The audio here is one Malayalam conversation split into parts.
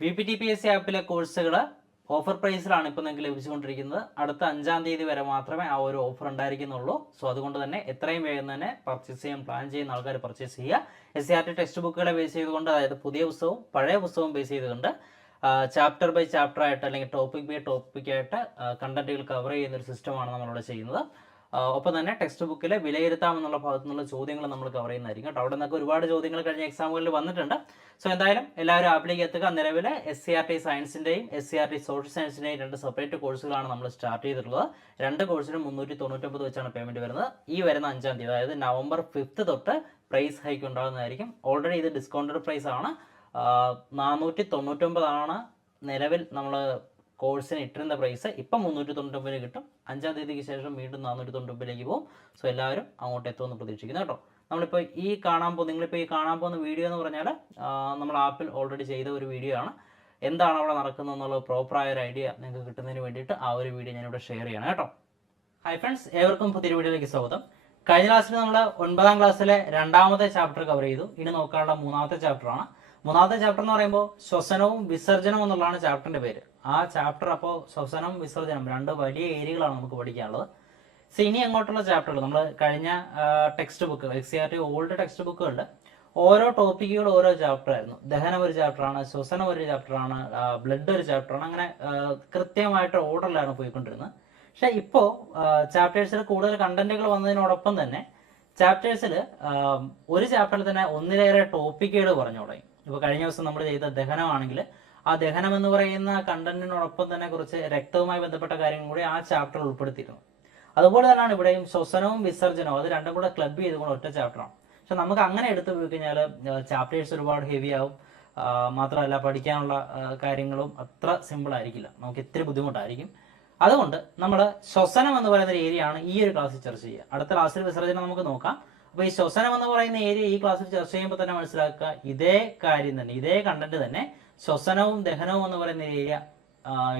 VPTPSC ആപ്പിലെ കോഴ്സുകൾ ഓഫർ പ്രൈസിലാണ് ഇപ്പോൾ നിങ്ങൾക്ക് ലഭിച്ചുകൊണ്ടിരിക്കുന്നത്. അടുത്ത 5-ാം തീയതി വരെ മാത്രമേ ആ ഒരു ഓഫർ ഉണ്ടായിരിക്കുന്നുള്ളൂ. സോ അതുകൊണ്ട് തന്നെ എത്രയും വേഗം തന്നെ പർച്ചേസ് ചെയ്യാൻ പ്ലാൻ ചെയ്യുന്ന ആൾക്കാർ പർച്ചേസ് ചെയ്യുക. SCRT ടെക്സ്റ്റ് ബുക്കുകളെ ബേസ് ചെയ്തുകൊണ്ട്, അതായത് പുതിയ പുസ്തകവും പഴയ പുസ്തകവും ബേസ് ചെയ്തുകൊണ്ട് ചാപ്റ്റർ ബൈ ചാപ്റ്റർ ആയിട്ട് അല്ലെങ്കിൽ ടോപ്പിക് ബൈ ടോപ്പിക് ആയിട്ട് കണ്ടന്റുകൾ കവർ ചെയ്യുന്ന ഒരു സിസ്റ്റമാണ് നമ്മളിവിടെ ചെയ്യുന്നത്. ഒപ്പം തന്നെ ടെക്സ്റ്റ് ബുക്കിലെ വിലയിരുത്താമെന്നുള്ള ഭാഗത്തു നിന്നുള്ള ചോദ്യങ്ങൾ നമ്മൾ കവർ ചെയ്യുന്നതായിരിക്കും കേട്ടോ. അവിടെ നിന്നൊക്കെ ഒരുപാട് ചോദ്യങ്ങൾ കഴിഞ്ഞ എക്സാമുകളിൽ വന്നിട്ടുണ്ട്. സോ എന്തായാലും എല്ലാവരും ആപ്പിലേക്ക് എത്തുക. നിലവിലെ SCRT സയൻസിൻ്റെയും SCRT സോഷ്യൽ സയൻസിൻ്റെയും 2 സെപ്പറേറ്റ് കോഴ്സുകളാണ് നമ്മൾ സ്റ്റാർട്ട് ചെയ്തിട്ടുള്ളത്. 2 കോഴ്സിനും 399 വെച്ചാണ് പേയ്മെൻറ്റ് വരുന്നത്. ഈ വരുന്ന 5-ാം തീയതി, അതായത് നവംബർ 5 തൊട്ട് പ്രൈസ് ഹൈക്ക് ഉണ്ടാകുന്നതായിരിക്കും. ഓൾറെഡി ഇത് ഡിസ്കൗണ്ടഡ് പ്രൈസ് ആണ്. 499 ആണ് നിലവിൽ നമ്മൾ കോഴ്സിന് ഇട്ടിരുന്ന പ്രൈസ്. ഇപ്പം 399 കിട്ടും. 5-ാം തീയതിക്ക് ശേഷം വീണ്ടും 499 പോകും. സോ എല്ലാവരും അങ്ങോട്ട് എത്തുമെന്ന് പ്രതീക്ഷിക്കുന്നു കേട്ടോ. നിങ്ങളിപ്പോൾ ഈ കാണാൻ പോകുന്ന വീഡിയോ എന്ന് പറഞ്ഞാൽ നമ്മൾ ആപ്പിൽ ഓൾറെഡി ചെയ്ത ഒരു വീഡിയോ ആണ്. എന്താണ് അവിടെ നടക്കുന്നത് എന്നുള്ള പ്രോപ്പറായ ഒരു ഐഡിയ നിങ്ങൾക്ക് കിട്ടുന്നതിന് വേണ്ടിയിട്ട് ആ ഒരു വീഡിയോ ഞാനിവിടെ ഷെയർ ചെയ്യണം കേട്ടോ. ഹായ് ഫ്രണ്ട്സ്, ഏവർക്കും പുതിയൊരു വീഡിയോയിലേക്ക് സ്വാഗതം. കഴിഞ്ഞ ക്ലാസ്സിൽ നമ്മൾ 9-ാം ക്ലാസ്സിലെ 2-ാമത്തെ ചാപ്റ്റർ കവർ ചെയ്തു. ഇനി നോക്കാനുള്ള 3-ാമത്തെ ചാപ്റ്ററാണ്. 3-ാമത്തെ ചാപ്റ്റർ എന്ന് പറയുമ്പോൾ ശ്വസനവും വിസർജനവും എന്നുള്ളതാണ് ചാപ്റ്ററിന്റെ പേര്. ആ ചാപ്റ്റർ അപ്പോൾ ശ്വസനം വിസർജനം 2 വലിയ ഏരിയകളാണ് നമുക്ക് പഠിക്കാനുള്ളത്. സോ ഇനി അങ്ങോട്ടുള്ള ചാപ്റ്ററുകൾ നമ്മൾ കഴിഞ്ഞ ടെക്സ്റ്റ് ബുക്കുകൾ, SCRT ഓൾഡ് ടെക്സ്റ്റ് ബുക്കുകളുടെ ഓരോ ടോപ്പിക്കുകൾ ഓരോ ചാപ്റ്റർ ആയിരുന്നു. ദഹനം ഒരു ചാപ്റ്ററാണ്, ശ്വസനം ഒരു ചാപ്റ്ററാണ്, ബ്ലഡ് ഒരു ചാപ്റ്ററാണ്. അങ്ങനെ കൃത്യമായിട്ട് ഓർഡറിലാണ് പോയിക്കൊണ്ടിരുന്നത്. പക്ഷെ ഇപ്പോൾ ചാപ്റ്റേഴ്സിൽ കൂടുതൽ കണ്ടന്റുകൾ വന്നതിനോടൊപ്പം തന്നെ ചാപ്റ്റേഴ്സിൽ ഒരു ചാപ്റ്ററിൽ തന്നെ ഒന്നിലേറെ ടോപ്പിക്കുകൾ പറഞ്ഞു തുടങ്ങി. ഇപ്പോൾ കഴിഞ്ഞ ദിവസം നമ്മൾ ചെയ്ത ദഹനമാണെങ്കിൽ ആ ദഹനം എന്ന് പറയുന്ന കണ്ടന്റിനോടൊപ്പം തന്നെ കുറച്ച് രക്തവുമായി ബന്ധപ്പെട്ട കാര്യങ്ങൾ കൂടി ആ ചാപ്റ്ററിൽ ഉൾപ്പെടുത്തിയിരുന്നു. അതുപോലെ തന്നെയാണ് ഇവിടെയും ശ്വസനവും വിസർജനവും, അത് രണ്ടും കൂടെ ക്ലബ് ചെയ്തുകൊണ്ട് ഒറ്റ ചാപ്റ്ററാണ്. പക്ഷെ നമുക്ക് അങ്ങനെ എടുത്തു പോയി കഴിഞ്ഞാൽ ചാപ്റ്റേഴ്സ് ഒരുപാട് ഹെവി ആവും. മാത്രമല്ല പഠിക്കാനുള്ള കാര്യങ്ങളും അത്ര സിമ്പിൾ ആയിരിക്കില്ല, നമുക്ക് ഇത്തിരി ബുദ്ധിമുട്ടായിരിക്കും. അതുകൊണ്ട് നമ്മൾ ശ്വസനം എന്ന് പറയുന്ന ഒരു ഏരിയ ആണ് ഈ ഒരു ക്ലാസ്സിൽ ചർച്ച ചെയ്യുക. അടുത്ത ക്ലാസ്സിൽ വിസർജനം നമുക്ക് നോക്കാം. അപ്പോൾ ഈ ശ്വസനം എന്ന് പറയുന്ന ഏരിയ ഈ ക്ലാസ്സിൽ ചർച്ച ചെയ്യുമ്പോൾ തന്നെ മനസ്സിലാക്കുക, ഇതേ കാര്യം തന്നെ, ഇതേ കണ്ടന്റ് തന്നെ ശ്വസനവും ദഹനവും എന്ന് പറയുന്ന ഏരിയ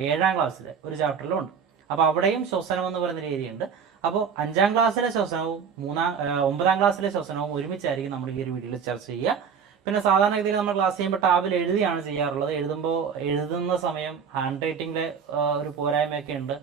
7-ാം ക്ലാസ്സിലെ ഒരു ചാപ്റ്ററിലും ഉണ്ട്. അപ്പോൾ അവിടെയും ശ്വസനം എന്ന് പറയുന്ന ഏരിയ ഉണ്ട്. അപ്പോൾ 5-ാം ക്ലാസ്സിലെ ശ്വസനവും 9-ാം ക്ലാസ്സിലെ ശ്വസനവും ഒരുമിച്ചായിരിക്കും നമ്മൾ ഈ ഒരു വീഡിയോയിൽ ചർച്ച ചെയ്യുക. പിന്നെ സാധാരണഗതിയിൽ നമ്മൾ ക്ലാസ് ചെയ്യുമ്പോൾ ടാബിൽ എഴുതിയാണ് ചെയ്യാറുള്ളത്. എഴുതുന്ന സമയം ഹാൻഡ് റൈറ്റിംഗിലെ ഒരു പോരായ്മയൊക്കെ ഉണ്ട്.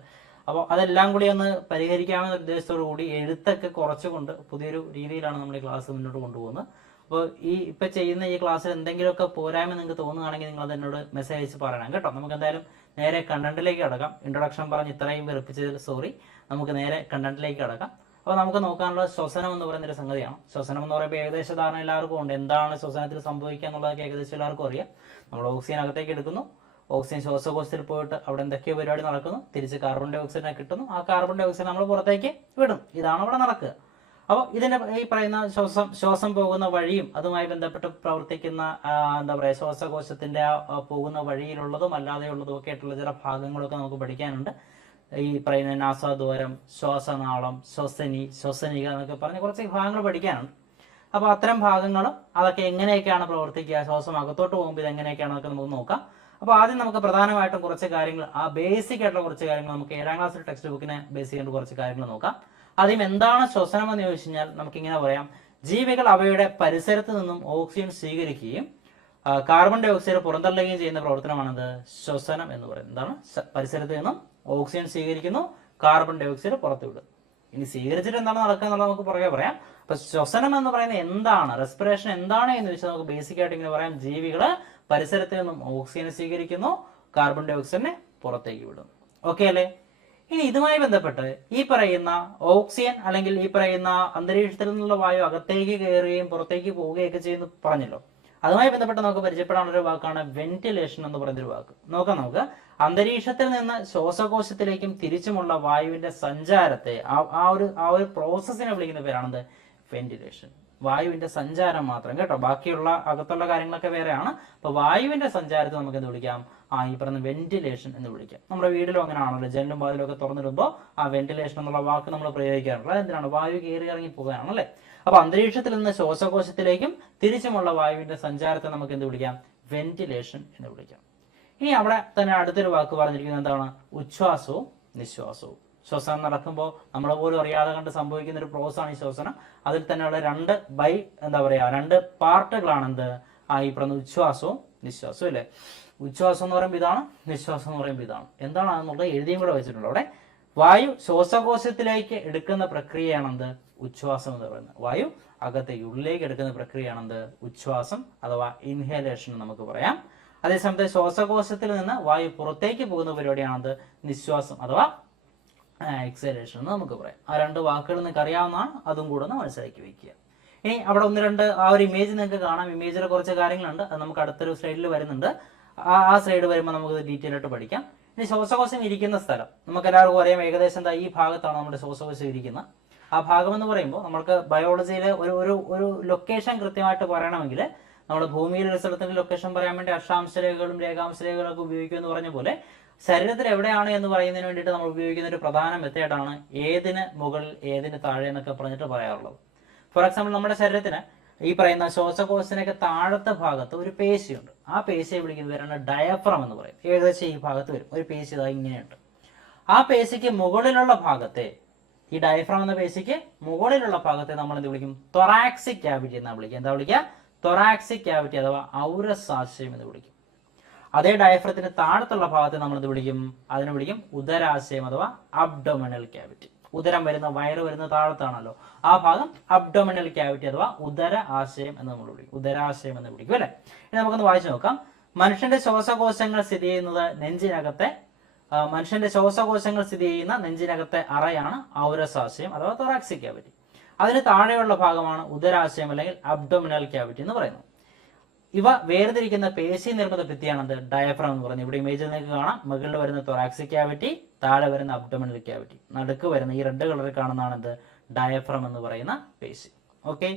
അപ്പോൾ അതെല്ലാം കൂടി ഒന്ന് പരിഹരിക്കാമെന്ന ഉദ്ദേശത്തോടു കൂടി എഴുത്തൊക്കെ കുറച്ചുകൊണ്ട് പുതിയൊരു രീതിയിലാണ് നമ്മൾ ഈ ക്ലാസ് മുന്നോട്ട് കൊണ്ടുപോകുന്നത്. അപ്പോൾ ഇപ്പം ചെയ്യുന്ന ഈ ക്ലാസ്സിൽ എന്തെങ്കിലുമൊക്കെ പോരായ്മ നിങ്ങൾക്ക് തോന്നുകയാണെങ്കിൽ നിങ്ങൾ അതെന്നോട് മെസ്സേജ് അയച്ച് പറയണം കേട്ടോ. നമുക്ക് എന്തായാലും നേരെ കണ്ടന്റിലേക്ക് കടക്കാം. ഇൻട്രൊഡക്ഷൻ പറഞ്ഞ് ഇത്രയും വെറുപ്പിച്ചതിൽ സോറി. നമുക്ക് നേരെ കണ്ടന്റിലേക്ക് കടക്കാം. അപ്പോൾ നമുക്ക് നോക്കാനുള്ളത് ശ്വസനം എന്ന് പറയുന്നൊരു സംഗതിയാണ്. ശ്വസനം എന്ന് പറയുമ്പോൾ ഏകദേശ ധാരണ എല്ലാവർക്കും ഉണ്ട്. എന്താണ് ശ്വസനത്തിൽ സംഭവിക്കുക എന്നുള്ളതൊക്കെ ഏകദേശം എല്ലാവർക്കും അറിയാം. നമ്മൾ ഓക്സിജൻ അകത്തേക്ക് എടുക്കുന്നു, ഓക്സിജൻ ശ്വാസകോശത്തിൽ പോയിട്ട് അവിടെ എന്തൊക്കെയോ പരിപാടി നടക്കുന്നു, തിരിച്ച് കാർബൺ ഡൈ ഓക്സൈഡിനെ കിട്ടുന്നു, ആ കാർബൺ ഡൈ ഓക്സൈഡ് നമ്മൾ പുറത്തേക്ക് വിടും. ഇതാണ് അവിടെ നടക്കുക. അപ്പോൾ ഇതിന്റെ ഈ പറയുന്ന ശ്വാസം പോകുന്ന വഴിയും അതുമായി ബന്ധപ്പെട്ട് പ്രവർത്തിക്കുന്ന ശ്വാസകോശത്തിന്റെ പോകുന്ന വഴിയിലുള്ളതും അല്ലാതെയുള്ളതും ഒക്കെ ആയിട്ടുള്ള ചില ഭാഗങ്ങളൊക്കെ നമുക്ക് പഠിക്കാനുണ്ട്. ഈ പറയുന്ന നാസാദ്വാരം, ശ്വാസനാളം, ശ്വസനിക എന്നൊക്കെ പറഞ്ഞ് കുറച്ച് ഭാഗങ്ങൾ പഠിക്കാനുണ്ട്. അപ്പോൾ അത്തരം ഭാഗങ്ങളും അതൊക്കെ എങ്ങനെയൊക്കെയാണ് പ്രവർത്തിക്കുക, ശ്വാസം അകത്തോട്ട് പോകുമ്പോൾ ഇത് എങ്ങനെയൊക്കെയാണെന്നൊക്കെ നമുക്ക് നോക്കാം. അപ്പോൾ ആദ്യം നമുക്ക് പ്രധാനമായിട്ടും കുറച്ച് കാര്യങ്ങൾ, ആ ബേസിക് ആയിട്ടുള്ള കുറച്ച് കാര്യങ്ങൾ നമുക്ക് 7-ാം ക്ലാസ്സിലെ ടെക്സ്റ്റ് ബുക്കിനെ ബേസ് ചെയ്യേണ്ട കുറച്ച് കാര്യങ്ങൾ നോക്കാം. ആദ്യം എന്താണ് ശ്വസനം എന്ന് ചോദിച്ചു കഴിഞ്ഞാൽ നമുക്കിങ്ങനെ പറയാം, ജീവികൾ അവയുടെ പരിസരത്ത് നിന്നും ഓക്സിജൻ സ്വീകരിക്കുകയും കാർബൺ ഡൈ ഓക്സൈഡ് പുറന്തള്ളുകയും ചെയ്യുന്ന പ്രവർത്തനമാണത് ശ്വസനം എന്ന് പറയുന്നത്. എന്താണ്? പരിസരത്ത് നിന്നും ഓക്സിജൻ സ്വീകരിക്കുന്നു, കാർബൺ ഡൈ ഓക്സൈഡ് പുറത്തു വിടുന്നു. ഇനി സ്വീകരിച്ചിട്ട് എന്താണ് നടക്കുക എന്നുള്ളത് നമുക്ക് പുറകെ പറയാം. അപ്പൊ ശ്വസനം എന്ന് പറയുന്നത് എന്താണ്, റെസ്പിറേഷൻ എന്താണ് എന്ന് വെച്ചാൽ നമുക്ക് ബേസിക് ആയിട്ട് ഇങ്ങനെ പറയാം, ജീവികള് പരിസരത്ത് നിന്നും ഓക്സിജൻ സ്വീകരിക്കുന്നു, കാർബൺ ഡൈ ഓക്സൈഡിനെ പുറത്തേക്ക് വിടുന്നു. ഓക്കെ അല്ലേ? ഇനി ഇതുമായി ബന്ധപ്പെട്ട് ഈ പറയുന്ന ഓക്സിജൻ അല്ലെങ്കിൽ ഈ പറയുന്ന അന്തരീക്ഷത്തിൽ നിന്നുള്ള വായു അകത്തേക്ക് കയറുകയും പുറത്തേക്ക് പോവുകയൊക്കെ ചെയ്യുന്നു പറഞ്ഞല്ലോ. അതുമായി ബന്ധപ്പെട്ട് നമുക്ക് പരിചയപ്പെടാനുള്ള ഒരു വാക്കാണ് വെന്റിലേഷൻ എന്ന് പറയുന്നൊരു വാക്ക്. നമുക്ക് അന്തരീക്ഷത്തിൽ നിന്ന് ശ്വാസകോശത്തിലേക്കും തിരിച്ചുമുള്ള വായുവിന്റെ സഞ്ചാരത്തെ ആ ഒരു പ്രോസസ്സിനെ വിളിക്കുന്ന പേരാണെന്ത്? വെന്റിലേഷൻ. വായുവിന്റെ സഞ്ചാരം മാത്രം കേട്ടോ, ബാക്കിയുള്ള അകത്തുള്ള കാര്യങ്ങളൊക്കെ വേറെയാണ്. അപ്പൊ വായുവിന്റെ സഞ്ചാരത്തെ നമുക്ക് എന്ത് വിളിക്കാം? ഈ പറയുന്ന വെന്റിലേഷൻ എന്ന് വിളിക്കാം. നമ്മുടെ വീട്ടിലും അങ്ങനെ ആണല്ലോ, ജനലും വാതിലും ഒക്കെ തുറന്നിടുമ്പോൾ ആ വെന്റിലേഷൻ എന്നുള്ള വാക്ക് നമ്മൾ പ്രയോഗിക്കാറുണ്ട്. അതെന്തിനാണ്? വായു കയറി ഇറങ്ങി പോകാനാണല്ലേ. അപ്പൊ അന്തരീക്ഷത്തിൽ നിന്ന് ശ്വാസകോശത്തിലേക്കും തിരിച്ചുമുള്ള വായുവിന്റെ സഞ്ചാരത്തെ നമുക്ക് എന്ത് വിളിക്കാം? വെന്റിലേഷൻ എന്ന് വിളിക്കാം. ഇനി അവിടെ തന്നെ അടുത്തൊരു വാക്ക് പറഞ്ഞിരിക്കുന്നത് എന്താണ്? ഉച്ഛ്വാസവും നിശ്വാസവും. ശ്വസനം നടക്കുമ്പോൾ നമ്മൾ പോലും അറിയാതെ കണ്ട് സംഭവിക്കുന്ന ഒരു പ്രോസസ്സാണ് ഈ ശ്വസനം. അതിൽ തന്നെയുള്ള രണ്ട് പാർട്ടുകളാണ് എന്ത്? ഈ പറയുന്ന ഉച്ഛ്വാസവും നിശ്വാസം അല്ലേ. ഉച്ഛ്വാസം എന്ന് പറയുമ്പോൾ ഇതാണ്, നിശ്വാസം എന്ന് പറയുമ്പോൾ ഇതാണ്. എന്താണ് അതെന്നുള്ളത് എഴുതിയും കൂടെ വെച്ചിട്ടുണ്ട് അവിടെ. വായു ശ്വാസകോശത്തിലേക്ക് എടുക്കുന്ന പ്രക്രിയയാണെന്ത്? ഉച്ഛ്വാസം എന്ന് പറയുന്നത്. വായു അകത്തേക്ക് ഉള്ളിലേക്ക് എടുക്കുന്ന പ്രക്രിയയാണെന്ത്? ഉച്ഛ്വാസം അഥവാ ഇൻഹേലേഷൻ നമുക്ക് പറയാം. അതേസമയത്ത് ശ്വാസകോശത്തിൽ നിന്ന് വായു പുറത്തേക്ക് പോകുന്ന പരിപാടിയാണത് നിശ്വാസം അഥവാ എക്സലേഷൻ എന്ന് നമുക്ക് പറയാം. ആ രണ്ട് വാക്കുകൾ നിങ്ങൾക്ക് അറിയാവുന്നതാണ്, അതും കൂടെ ഒന്ന് മനസ്സിലാക്കി വെക്കുക. ഇനി അവിടെ ഒന്ന് രണ്ട് ആ ഒരു ഇമേജ് നിങ്ങൾക്ക് കാണാം. ഇമേജിൽ കുറച്ച് കാര്യങ്ങളുണ്ട്, അത് നമുക്ക് അടുത്തൊരു സ്ലൈഡിൽ വരുന്നുണ്ട്. ആ സ്ലൈഡ് വരുമ്പോൾ നമുക്ക് ഡീറ്റെയിൽ ആയിട്ട് പഠിക്കാം. ഇനി ശ്വാസകോശം ഇരിക്കുന്ന സ്ഥലം നമുക്ക് എല്ലാവർക്കും അറിയാം. ഏകദേശം എന്താ ഈ ഭാഗത്താണ് നമ്മുടെ ശ്വാസകോശം ഇരിക്കുന്നത്. ആ ഭാഗം എന്ന് പറയുമ്പോൾ നമുക്ക് ബയോളജിയിൽ ഒരു ലൊക്കേഷൻ കൃത്യമായിട്ട് പറയണമെങ്കിൽ നമ്മൾ ഭൂമിയിലെ ഒരു സ്ഥലത്തിന്റെ ലൊക്കേഷൻ പറയാൻ വേണ്ടി അക്ഷാംശ രേഖകളും രേഖാംശ രേഖകളൊക്കെ ഉപയോഗിക്കും എന്ന് പറഞ്ഞ പോലെ ശരീരത്തിൽ എവിടെയാണ് എന്ന് പറയുന്നതിന് വേണ്ടിയിട്ട് നമ്മൾ ഉപയോഗിക്കുന്ന ഒരു പ്രധാന മെത്തേഡാണ് ഏതിന് മുകളിൽ ഏതിന് താഴെ എന്നൊക്കെ പറഞ്ഞിട്ട് പറയാറുള്ളത്. ഫോർ എക്സാമ്പിൾ നമ്മുടെ ശരീരത്തിന് ഈ പറയുന്ന ശ്വാസകോശത്തിനൊക്കെ താഴത്തെ ഭാഗത്ത് ഒരു പേശിയുണ്ട്. ആ പേശിയെ വിളിക്കുന്ന പേരാണ് ഡയഫ്രം എന്ന് പറയും. ഏകദേശം ഈ ഭാഗത്ത് വരും ഒരു പേശി ഇതാ ഇങ്ങനെയുണ്ട്. ആ പേശിക്ക് മുകളിലുള്ള ഭാഗത്തെ, ഈ ഡയഫ്രം എന്ന പേശിക്ക് മുകളിലുള്ള ഭാഗത്തെ നമ്മൾ എന്ത് വിളിക്കും? തൊറാക്സിക് ക്യാവിറ്റി എന്നാണ് വിളിക്കുക. എന്താ വിളിക്കുക? തൊറാക്സിക് ക്യാവിറ്റി അഥവാ ഔരസാശയം എന്ന് വിളിക്കും. അതേ ഡയഫ്രത്തിന്റെ താഴത്തുള്ള ഭാഗത്തെ നമ്മൾ എന്ത് വിളിക്കും? അതിനെ വിളിക്കും ഉദരാശയം അഥവാ അബ്ഡോമിനൽ ക്യാവിറ്റി. ഉദരം വരുന്ന, വയറ് വരുന്ന താഴത്താണല്ലോ, ആ ഭാഗം അബ്ഡോമിനൽ ക്യാവിറ്റി അഥവാ ഉദര ആശയം എന്ന് നമ്മൾ വിളിക്കും. ഉദരാശയം എന്ന് വിളിക്കും അല്ലെ. ഇനി നമുക്കൊന്ന് വായിച്ചു നോക്കാം. മനുഷ്യന്റെ ശ്വാസകോശങ്ങൾ സ്ഥിതി ചെയ്യുന്നത് നെഞ്ചിനകത്തെ നെഞ്ചിനകത്തെ അറയാണ് ഔരസാശയം അഥവാ തൊറാക്സിക് ക്യാവിറ്റി. അതിന് താഴെയുള്ള ഭാഗമാണ് ഉദരാശയം അല്ലെങ്കിൽ അബ്ഡോമിനൽ ക്യാവിറ്റി എന്ന് പറയുന്നത്. ഇവ വേർതിരിക്കുന്ന പേശി നിർമ്മിത ഭിത്തിയാണത് ഡയഫ്രം എന്ന് പറയുന്നത്. ഇവിടെ ഇമേജിൽ നിങ്ങൾക്ക് കാണാം. മുകളിൽ വരുന്ന തൊറാക്സിക് ക്യാവിറ്റി, താഴെ വരുന്ന അബ്ഡോമിനൽ ക്യാവിറ്റി, നടുക്ക് വരുന്ന ഈ റെഡ് കളറിൽ കാണുന്നതാണത് ഡയഫ്രം എന്ന് പറയുന്ന പേശി. ഓക്കെ,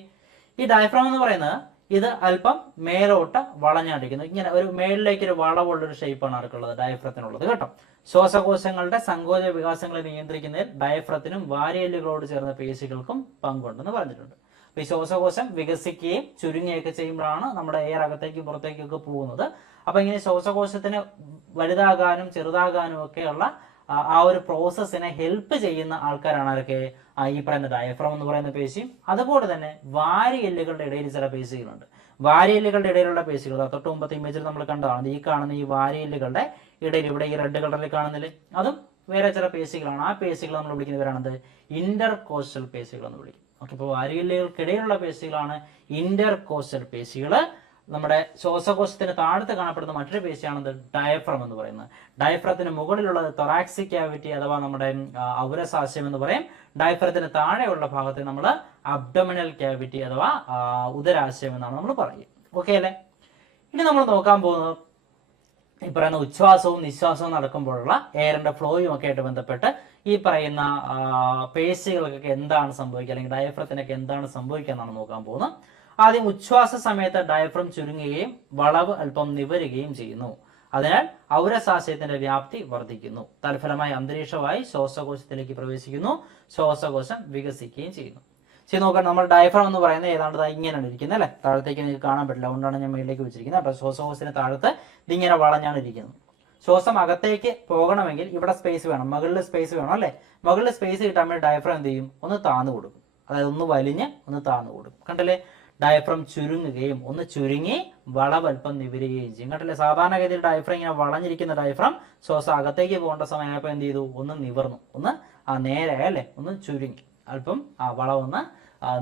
ഈ ഡയഫ്രം എന്ന് പറയുന്നത് ഇത് അല്പം മേലോട്ട് വളഞ്ഞടിക്കുന്നു. ഇങ്ങനെ ഒരു മേളിലേക്ക് ഒരു വളവുള്ളൊരു ഷേപ്പാണ് ആർക്കുള്ളത്? ഡയഫ്രത്തിനുള്ളത് കേട്ടോ. ശ്വാസകോശങ്ങളുടെ സങ്കോച വികാസങ്ങളെ നിയന്ത്രിക്കുന്നതിൽ ഡയഫ്രത്തിനും വാരിയെല്ലുകളോട് ചേർന്ന പേശികൾക്കും പങ്കുണ്ടെന്ന് പറഞ്ഞിട്ടുണ്ട്. ഈ ശ്വാസകോശം വികസിക്കുകയും ചുരുങ്ങുകയൊക്കെ ചെയ്യുമ്പോഴാണ് നമ്മുടെ എയർ അകത്തേക്കും പുറത്തേക്കൊക്കെ പോകുന്നത്. അപ്പൊ ഇങ്ങനെ ശ്വാസകോശത്തിന് വലുതാകാനും ചെറുതാകാനും ഒക്കെയുള്ള ആ ഒരു പ്രോസസ്സിനെ ഹെൽപ്പ് ചെയ്യുന്ന ആൾക്കാരാണ് ആരൊക്കെ? ഈ പറയുന്ന ഡയഫ്രം എന്ന് പറയുന്ന പേശിയും അതുപോലെ തന്നെ വാരിയെല്ലുകളുടെ ഇടയിൽ ചില പേശികളുണ്ട്. വാരിയെല്ലുകളുടെ ഇടയിലുള്ള പേശികൾ തൊട്ട് മുമ്പത്തെ ഇമേജിൽ നമ്മൾ കണ്ടതാണ്. ഈ കാണുന്ന ഈ വാരിയെല്ലുകളുടെ ഇടയിൽ ഇവിടെ ഈ റെഡ് കളറിൽ കാണുന്നില്ലേ, അതും വേറെ ചില പേശികളാണ്. ആ പേശികൾ നമ്മൾ വിളിക്കുന്നവരാണത് ഇന്റർകോസ്റ്റൽ പേശികൾ എന്ന് വിളിക്കും. ഓക്കെ, ഇപ്പോൾ വാരിയെല്ലുകൾക്കിടയിലുള്ള പേശികളാണ് ഇന്റർകോസ്റ്റൽ പേശികൾ. നമ്മുടെ ശ്വാസകോശത്തിന് താഴത്ത് കാണപ്പെടുന്ന മറ്റൊരു പേശിയാണത് ഡയഫ്രം എന്ന് പറയുന്നത്. ഡയഫ്രത്തിന് മുകളിലുള്ളത് തൊറാക്സിക് ക്യാവിറ്റി അഥവാ നമ്മുടെ ഔരസാശയം എന്ന് പറയും. ഡയഫ്രത്തിന് താഴെയുള്ള ഭാഗത്തെ നമ്മൾ അബ്ഡോമിനൽ ക്യാവിറ്റി അഥവാ ഉദരാശയം എന്നാണ് നമ്മൾ പറയുക. ഓക്കെ അല്ലേ. ഇനി നമ്മൾ നോക്കാൻ പോകുന്നത് ഈ പറയുന്ന ഉച്ഛ്വാസവും നിശ്വാസവും നടക്കുമ്പോഴുള്ള എയറിന്റെ ഫ്ലോയും ഒക്കെ ആയിട്ട് ബന്ധപ്പെട്ട് ഈ പറയുന്ന പേശികൾക്കൊക്കെ എന്താണ് സംഭവിക്കുക, അല്ലെങ്കിൽ ഡയഫ്രത്തിനൊക്കെ എന്താണ് സംഭവിക്കുക എന്നാണ് നോക്കാൻ പോകുന്നത്. ആദ്യം ഉച്ഛ്വാസ സമയത്ത് ഡയഫ്രം ചുരുങ്ങുകയും വളവ് അല്പം നിവരുകയും ചെയ്യുന്നു. അതിനാൽ ഔരസാശയത്തിന്റെ വ്യാപ്തി വർദ്ധിക്കുന്നു. തൽഫലമായി അന്തരീക്ഷമായി ശ്വാസകോശത്തിലേക്ക് പ്രവേശിക്കുന്നു. ശ്വാസകോശം വികസിക്കുകയും ചെയ്യുന്നു. ചെയ്ത് നോക്കാൻ നമ്മൾ ഡയഫ്രം എന്ന് പറയുന്നത് ഏതാണ്ട് ഇങ്ങനെയാണ് ഇരിക്കുന്നത് അല്ലെ. താഴത്തേക്ക് നിങ്ങൾക്ക് കാണാൻ പറ്റില്ല, അതുകൊണ്ടാണ് ഞാൻ മേളിലേക്ക് വെച്ചിരിക്കുന്നത്. അപ്പോൾ ശ്വാസകോശത്തിന് താഴത്ത് ഇതിങ്ങനെ വളഞ്ഞാണ് ഇരിക്കുന്നത്. ശ്വാസം അകത്തേക്ക് പോകണമെങ്കിൽ ഇവിടെ സ്പേസ് വേണം, മുകളിൽ സ്പേസ് വേണം അല്ലെ. മുകളിൽ സ്പേസ് കിട്ടാൻ വേണ്ടി ഡയഫ്രം എന്ത് ചെയ്യും? ഒന്ന് താന്നു കൊടുക്കും. അതായത് ഒന്ന് വലിഞ്ഞ് ഒന്ന് താന്നു കൊടുക്കും. കണ്ടല്ലേ, ഡയഫ്രം ചുരുങ്ങുകയും ഒന്ന് ചുരുങ്ങി വളവൽപ്പം നിവരുകയും ചെയ്യും. കണ്ടല്ലേ, സാധാരണഗതിയിൽ ഡയഫ്രം ഇങ്ങനെ വളഞ്ഞിരിക്കുന്ന ഡയഫ്രം ശ്വാസം അകത്തേക്ക് പോകേണ്ട സമയമായപ്പോൾ എന്ത് ചെയ്തു? ഒന്ന് നിവർന്നു, ഒന്ന് നേരെ അല്ലെ, ഒന്ന് ചുരുങ്ങി അല്പം വളവൊന്ന്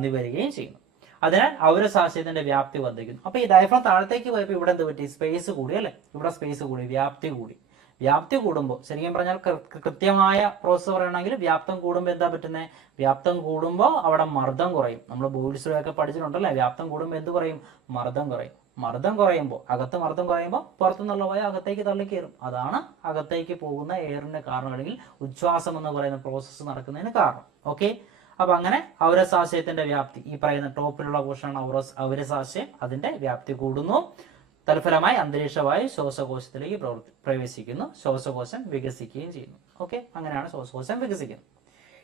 നിവരുകയും ചെയ്യുന്നു. അതിനാൽ ഔരസാശയത്തിന്റെ വ്യാപ്തി വർദ്ധിക്കുന്നു. അപ്പൊ ഈ ഡയഫ്രം താഴത്തേക്ക് പോയപ്പോൾ ഇവിടെ എന്ത് പറ്റി? സ്പേസ് കൂടി അല്ലെ. ഇവിടെ സ്പേസ് കൂടി, വ്യാപ്തി കൂടി. വ്യാപ്തി കൂടുമ്പോൾ ശരിക്കും പറഞ്ഞാൽ കൃത്യമായ പ്രോസസ്സ് പറയണമെങ്കിൽ വ്യാപ്തം കൂടുമ്പോൾ എന്താ പറ്റുന്നത്? വ്യാപ്തം കൂടുമ്പോൾ അവിടെ മർദ്ദം കുറയും. നമ്മൾ ബോഡീസിലൊക്കെ പഠിച്ചിട്ടുണ്ടല്ലേ, വ്യാപ്തം കൂടുമ്പോൾ എന്ത് കുറയും? മർദ്ദം കുറയും. മർദ്ദം കുറയുമ്പോൾ, അകത്ത് മർദ്ദം കുറയുമ്പോൾ പുറത്തുനിന്നുള്ള പോയ അകത്തേക്ക് തള്ളിക്കയറും. അതാണ് അകത്തേക്ക് പോകുന്ന എയറിന്റെ കാരണം, അല്ലെങ്കിൽ ഉച്ഛ്വാസം എന്ന് പറയുന്ന പ്രോസസ്സ് നടക്കുന്നതിന് കാരണം. ഓക്കെ, അപ്പൊ അങ്ങനെ ഔരസാശയത്തിന്റെ വ്യാപ്തി, ഈ പറയുന്ന ടോപ്പിലുള്ള പോർഷനാണ് ഔരസാശയം, അതിന്റെ വ്യാപ്തി കൂടുന്നു. തൽഫലമായി അന്തരീക്ഷവായു ശ്വാസകോശത്തിലേക്ക് പ്രവേശിക്കുന്നു. ശ്വാസകോശം വികസിക്കുകയും ചെയ്യുന്നു. ഓക്കെ, അങ്ങനെയാണ് ശ്വാസകോശം വികസിക്കുന്നത്.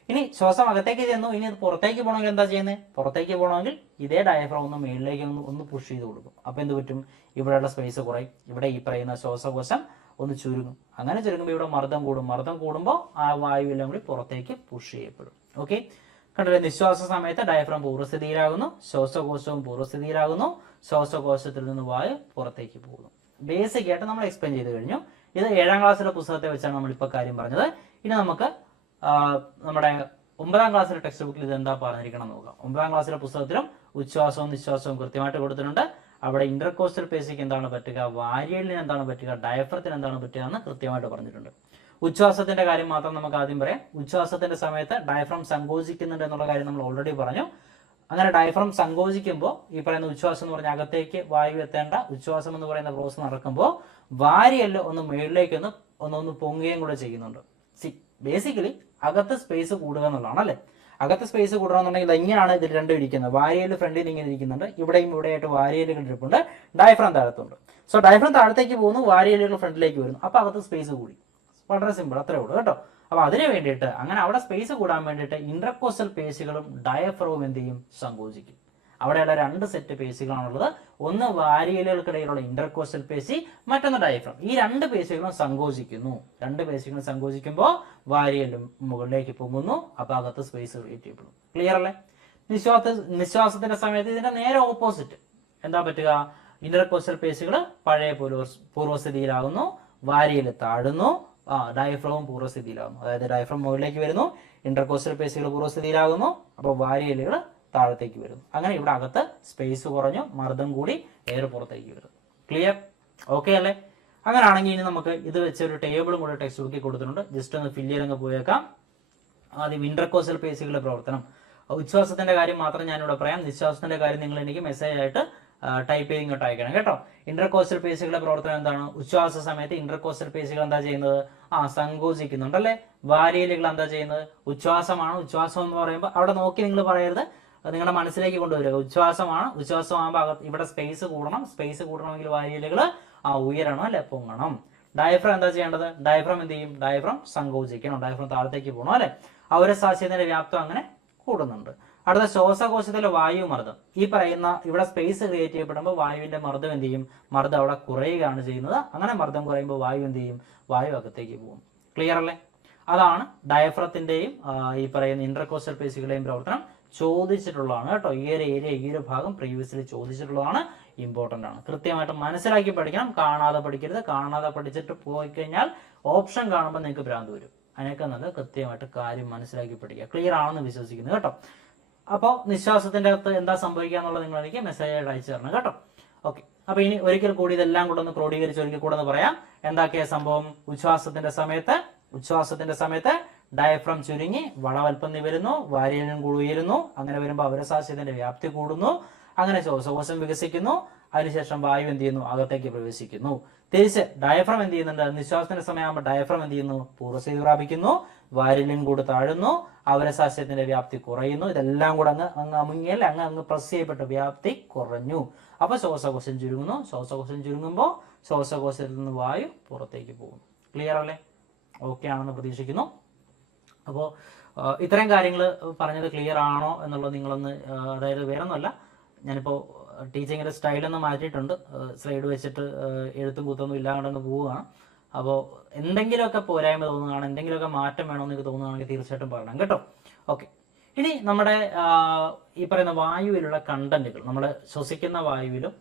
ഇനി ശ്വാസം അകത്തേക്ക് ചെന്നു, ഇനി അത് പുറത്തേക്ക് പോകണമെങ്കിൽ എന്താ ചെയ്യുന്നത്? പുറത്തേക്ക് പോകണമെങ്കിൽ ഇതേ ഡയഫ്രം ഒന്ന് മേളിലേക്ക് ഒന്ന് പുഷ് ചെയ്ത് കൊടുക്കും. അപ്പൊ എന്ത് പറ്റും? ഇവിടെയുള്ള സ്പേസ് കുറയും. ഇവിടെ ഈ പറയുന്ന ശ്വാസകോശം ഒന്ന് ചുരുങ്ങും. അങ്ങനെ ചുരുങ്ങുമ്പോൾ ഇവിടെ മർദ്ദം കൂടും. മർദ്ദം കൂടുമ്പോൾ ആ വായു എല്ലാം കൂടി പുറത്തേക്ക് പുഷ് ചെയ്യപ്പെടും. ഓക്കെ, കണ്ടില്ലേ, നിശ്വാസ സമയത്ത് ഡയഫ്രം പൂർവ്വസ്ഥിതിയിലാകുന്നു, ശ്വാസകോശവും പൂർവ്വസ്ഥിതിയിലാകുന്നു, ശ്വാസകോശത്തിൽ നിന്ന് വായു പുറത്തേക്ക് പോകുന്നു. ബേസിക് ആയിട്ട് നമ്മൾ എക്സ്പ്ലെയിൻ ചെയ്ത് കഴിഞ്ഞു. ഇത് 7ാം ക്ലാസ്സിലെ പുസ്തകത്തെ വെച്ചാണ് നമ്മളിപ്പോൾ കാര്യം പറഞ്ഞത്. ഇനി നമുക്ക് നമ്മുടെ 9ാം ക്ലാസ്സിലെ ടെക്സ്റ്റ് ബുക്കിൽ ഇത് എന്താ പറഞ്ഞിരിക്കണം നോക്കാം. 9ാം ക്ലാസ്സിലെ പുസ്തകത്തിലും ഉച്ഛ്വാസവും നിശ്വാസവും കൃത്യമായിട്ട് കൊടുത്തിട്ടുണ്ട്. അവിടെ ഇന്റർകോസ്റ്റൽ പേശിക്ക് എന്താണ് പറ്റുക, വാരിയലിന് എന്താണ് പറ്റുക, ഡയഫ്രത്തിന് എന്താണ് പറ്റുക എന്ന് കൃത്യമായിട്ട് പറഞ്ഞിട്ടുണ്ട്. ഉച്ഛ്വാസത്തിന്റെ കാര്യം മാത്രം നമുക്ക് ആദ്യം പറയാം. ഉച്ഛ്വാസത്തിന്റെ സമയത്ത് ഡയഫ്രം സങ്കോചിക്കുന്നുണ്ട് എന്നുള്ള കാര്യം നമ്മൾ ഓൾറെഡി പറഞ്ഞു. അങ്ങനെ ഡയഫ്രം സങ്കോചിക്കുമ്പോൾ ഈ പറയുന്ന ഉച്ഛ്വാസം എന്ന് പറഞ്ഞാൽ അകത്തേക്ക് വായു എത്തേണ്ട ഉച്ഛ്വാസം എന്ന് പറയുന്ന പ്രോസസ് നടക്കുമ്പോൾ വാരിയല് ഒന്ന് മുകളിലേക്ക് ഒന്ന് പൊങ്ങുകയും കൂടെ ചെയ്യുന്നുണ്ട്. ബേസിക്കലി അകത്ത് സ്പേസ് കൂടുക എന്നുള്ളതാണ് അല്ലെ. അകത്ത് സ്പേസ് കൂടണമെന്നുണ്ടെങ്കിൽ ഇതെങ്ങനെയാണ് ഇതിൽ രണ്ടും ഇരിക്കുന്നത്. വാരിയല് ഫ്രണ്ടിൽ ഇങ്ങനെ ഇരിക്കുന്നുണ്ട്, ഇവിടെയും ഇവിടെയായിട്ട് വാരിയലുകൾ ഇരിപ്പുണ്ട്, ഡയഫ്രം താഴത്തുണ്ട്. സോ ഡയഫ്രം താഴത്തേക്ക് പോകുന്നു, വാരിയലുകൾ ഫ്രണ്ടിലേക്ക് വരുന്നു, അപ്പൊ അകത്ത് സ്പേസ് കൂടി. വളരെ സിമ്പിൾ, അത്രേ ഉള്ളൂ കേട്ടോ. അപ്പൊ അതിന് വേണ്ടിയിട്ട് അങ്ങനെ അവിടെ സ്പേസ് കൂടാൻ വേണ്ടിയിട്ട് ഇന്റർകോസ്റ്റൽ പേശികളും ഡയഫ്രവും എന്ത് ചെയ്യും, സങ്കോചിക്കും. അവിടെയുള്ള 2 സെറ്റ് പേശികളാണുള്ളത്. ഒന്ന് വാരിയലുകൾക്കിടയിലുള്ള ഇന്റർകോസ്റ്റൽ പേശി, മറ്റൊന്ന് ഡയഫ്രം. ഈ 2 പേശികളും സങ്കോചിക്കുന്നു. 2 പേശികളും സങ്കോചിക്കുമ്പോൾ വാരിയലും മുകളിലേക്ക് പൊങ്ങുന്നു, അപ്പൊ അകത്ത് സ്പേസ് ക്രിയേറ്റ് ചെയ്യപ്പെടും. ക്ലിയർ അല്ലേ? നിശ്വാസത്തിന്റെ സമയത്ത് ഇതിന്റെ നേരെ ഓപ്പോസിറ്റ് എന്താ പറ്റുക, ഇന്റർകോസ്റ്റൽ പേശികൾ പഴയ പൂർവ്വസ്ഥിതിയിലാകുന്നു, വാരിയൽ താഴുന്നു, ഡയഫ്രവും പൂർവ്വസ്ഥിതിയിലാകുന്നു. അതായത് ഡയഫ്രം മുകളിലേക്ക് വരുന്നു, ഇന്റർകോസ്റ്റൽ പേശികൾ പൂർവ്വസ്ഥിതിയിലാകുന്നു, അപ്പോൾ വാരിയലുകൾ താഴത്തേക്ക് വരുന്നു. അങ്ങനെ ഇവിടെ അകത്ത് സ്പേസ് കുറഞ്ഞു, മർദ്ദം കൂടി, എയർ പുറത്തേക്ക് വരുന്നു. ക്ലിയർ? ഓക്കെ അല്ലേ? അങ്ങനെയാണെങ്കിൽ ഇനി നമുക്ക് ഇത് വെച്ചൊരു ടേബിളും കൂടെ ടെക്സ്റ്റ് ബുക്കിൽ കൊടുത്തിട്ടുണ്ട്. ജസ്റ്റ് ഒന്ന് ഫില്ല് ചെയ്തങ്ങ് പോയേക്കാം. ആദ്യം ഇന്റർകോസ്റ്റൽ പേശികളുടെ പ്രവർത്തനം. ഉച്ഛ്വാസത്തിന്റെ കാര്യം മാത്രം ഞാനിവിടെ പറയാം. നിശ്വാസത്തിന്റെ കാര്യം നിങ്ങൾ എനിക്ക് മെസ്സേജ് ആയിട്ട് ടൈപ്പ് ചെയ്ത് ഇങ്ങോട്ട് അയക്കണം കേട്ടോ. ഇന്റർകോസ്റ്റൽ പേശികളുടെ പ്രവർത്തനം എന്താണ്? ഉച്ഛ്വാസ സമയത്ത് ഇന്റർകോസ്റ്റൽ പേശികൾ എന്താ ചെയ്യുന്നത്? സങ്കോചിക്കുന്നുണ്ടല്ലേ. വാരിയലുകൾ എന്താ ചെയ്യുന്നത്? ഉച്ഛ്വാസമാണ്. ഉച്ഛ്വാസം എന്ന് പറയുമ്പോൾ അവിടെ നോക്കി നിങ്ങൾ പറയരുത്, നിങ്ങളുടെ മനസ്സിലേക്ക് കൊണ്ടുവരിക. ഉച്ഛ്വാസമാണ്. ഉച്ഛ്വാസമാകുമ്പോൾ ഇവിടെ സ്പേസ് കൂടണം. സ്പേസ് കൂടണമെങ്കിൽ വാരിയലുകൾ ഉയരണം അല്ലെ, പൊങ്ങണം. ഡയഫ്രം എന്താ ചെയ്യേണ്ടത്? ഡയഫ്രം എന്ത് ചെയ്യും? ഡയഫ്രം സങ്കോചിക്കണം. ഡയഫ്രം താഴത്തേക്ക് പോകണം അല്ലെ. ഔരസാസ്യത്തിന്റെ വ്യാപ്തം അങ്ങനെ കൂടുന്നുണ്ട്. അടുത്ത ശ്വാസകോശത്തിലെ വായു മർദ്ദം. ഈ പറയുന്ന ഇവിടെ സ്പേസ് ക്രിയേറ്റ് ചെയ്യപ്പെടുമ്പോൾ വായുവിന്റെ മർദ്ദം എന്ത് ചെയ്യും? മർദ്ദം അവിടെ കുറയുകയാണ് ചെയ്യുന്നത്. അങ്ങനെ മർദ്ദം കുറയുമ്പോൾ വായു എന്ത് ചെയ്യും? വായു അകത്തേക്ക് പോകും. ക്ലിയർ അല്ലേ? അതാണ് ഡയഫ്രത്തിന്റെയും ഈ പറയുന്ന ഇന്റർകോസ്റ്റൽ പേശികളുടെയും പ്രവർത്തനം. ചോദിച്ചിട്ടുള്ളതാണ് കേട്ടോ. ഈ ഒരു ഏരിയ, ഈ ഒരു ഭാഗം പ്രീവിയസ്ലി ചോദിച്ചിട്ടുള്ളതാണ്. ഇമ്പോർട്ടന്റ് ആണ്. കൃത്യമായിട്ട് മനസ്സിലാക്കി പഠിക്കണം. കാണാതെ പഠിക്കരുത്. കാണാതെ പഠിച്ചിട്ട് പോയി കഴിഞ്ഞാൽ ഓപ്ഷൻ കാണുമ്പോൾ നിങ്ങൾക്ക് ഭ്രാന്ത് വരും. അതിനൊക്കെ നല്ല കൃത്യമായിട്ട് കാര്യം മനസ്സിലാക്കി പഠിക്കുക. ക്ലിയർ ആണെന്ന് വിശ്വസിക്കുന്നു കേട്ടോ. അപ്പോൾ നിശ്വാസത്തിന്റെ അകത്ത് എന്താ സംഭവിക്കുക എന്നുള്ളത് നിങ്ങൾ എനിക്ക് മെസ്സേജ് ആയിട്ട് അയച്ചു തരണം കേട്ടോ. ഓക്കെ. അപ്പൊ ഇനി ഒരിക്കൽ കൂടി ഇതെല്ലാം കൂടെ ഒന്ന് ക്രോഡീകരിച്ച് ഒരിക്കൽ കൂടെ ഒന്ന് പറയാം. എന്തൊക്കെയാ സംഭവം? ഉച്ഛ്വാസത്തിന്റെ സമയത്ത് ഡയഫ്രം ചുരുങ്ങി വളവൽപ്പം നിവരുന്നു, വാരിയലും കൂടി ഉയരുന്നു. അങ്ങനെ വരുമ്പോൾ ഔരസാസ്യത്തിന്റെ വ്യാപ്തി കൂടുന്നു. അങ്ങനെ ശ്വാസകോശം വികസിക്കുന്നു. അതിനുശേഷം വായു എന്ത് ചെയ്യുന്നു? അകത്തേക്ക് പ്രവേശിക്കുന്നു. തിരിച്ച് ഡയഫ്രം എന്ത് ചെയ്യുന്നുണ്ട്? നിശ്വാസത്തിന്റെ സമയമാകുമ്പോൾ ഡയഫ്രം എന്ത് ചെയ്യുന്നു? പൂർവ്വസ്ഥിതി പ്രാപിക്കുന്നു. വാരിയലും കൂടി താഴുന്നു. ഔരസാസ്യത്തിന്റെ വ്യാപ്തി കുറയുന്നു. ഇതെല്ലാം കൂടെ അങ്ങ് അമുങ്ങിയാൽ അങ്ങ് പ്രസ് ചെയ്യപ്പെട്ട വ്യാപ്തി കുറഞ്ഞു. അപ്പൊ ശ്വാസകോശം ചുരുങ്ങുന്നു. ശ്വാസകോശം ചുരുങ്ങുമ്പോൾ ശ്വാസകോശത്തിൽ നിന്ന് വായു പുറത്തേക്ക് പോകുന്നു. ക്ലിയർ അല്ലേ? ഓക്കെ ആണെന്ന് പ്രതീക്ഷിക്കുന്നു. അപ്പോൾ ഇത്രയും കാര്യങ്ങൾ പറഞ്ഞത് ക്ലിയർ ആണോ എന്നുള്ളത് നിങ്ങളൊന്ന്, അതായത് വേറെ ഒന്നുമല്ല, ഞാനിപ്പോൾ ടീച്ചിങ്ങിൻ്റെ സ്റ്റൈലൊന്ന് മാറ്റിയിട്ടുണ്ട്. സ്ലൈഡ് വെച്ചിട്ട് എഴുത്തും കൂത്തൊന്നും ഇല്ലാണ്ടങ്ങ് പോവുകയാണ്. അപ്പോൾ എന്തെങ്കിലുമൊക്കെ പോരായ്മ തോന്നുകയാണ്, എന്തെങ്കിലുമൊക്കെ മാറ്റം വേണമെന്ന് നിങ്ങൾക്ക് തോന്നുകയാണെങ്കിൽ തീർച്ചയായിട്ടും പറയണം കേട്ടോ. ഓക്കെ. ഇനി നമ്മുടെ ഈ പറയുന്ന വായുവിലുള്ള കണ്ടന്റുകൾ, നമ്മൾ ശ്വസിക്കുന്ന വായുവിലും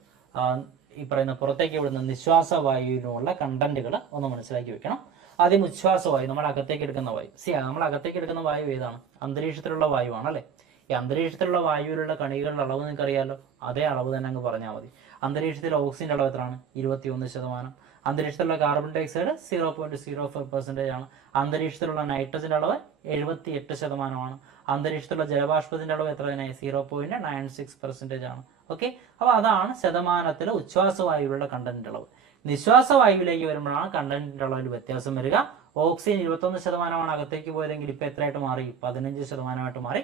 ഈ പറയുന്ന പുറത്തേക്ക് വിടുന്ന നിശ്വാസ വായുവിലുമുള്ള കണ്ടന്റുകൾ ഒന്ന് മനസ്സിലാക്കി വെക്കണം. ആദ്യം ഉച്ഛ്വാസവായു, നമ്മൾ അകത്തേക്ക് എടുക്കുന്ന വായു. നമ്മൾ അകത്തേക്ക് എടുക്കുന്ന വായു ഏതാണ്? അന്തരീക്ഷത്തിലുള്ള വായുവാണ് അല്ലെ. ഈ അന്തരീക്ഷത്തിലുള്ള വായുവിലുള്ള കണികകളുടെ അളവ് നിങ്ങൾക്ക് അറിയാലോ. അതേ അളവ് തന്നെ അങ്ങ് പറഞ്ഞാൽ മതി. അന്തരീക്ഷത്തിലെ ഓക്സിജന്റെ അളവ് എത്രയാണ്? 21%. അന്തരീക്ഷത്തിലുള്ള കാർബൺ ഡൈ ഓക്സൈഡ് 0.04% ആണ്. അന്തരീക്ഷത്തിലുള്ള നൈട്രജന്റെ അളവ് 78%. അന്തരീക്ഷത്തിലുള്ള ജലബാഷ്പത്തിന്റെ അളവ് എത്ര തന്നെ? 0.96% ആണ്. ഓക്കെ. അപ്പൊ അതാണ് ശതമാനത്തിൽ ഉച്ഛ്വാസവായുവിലുള്ള കണ്ടന്റിന്റെ അളവ്. നിശ്വാസവായുവിലേക്ക് വരുമ്പോഴാണ് കണ്ടന്റിന്റെ അളവിൽ വ്യത്യാസം വരിക. ഓക്സിജൻ 21% അകത്തേക്ക് പോയതെങ്കിൽ ഇപ്പൊ എത്രയായിട്ട് മാറി? 15% മാറി.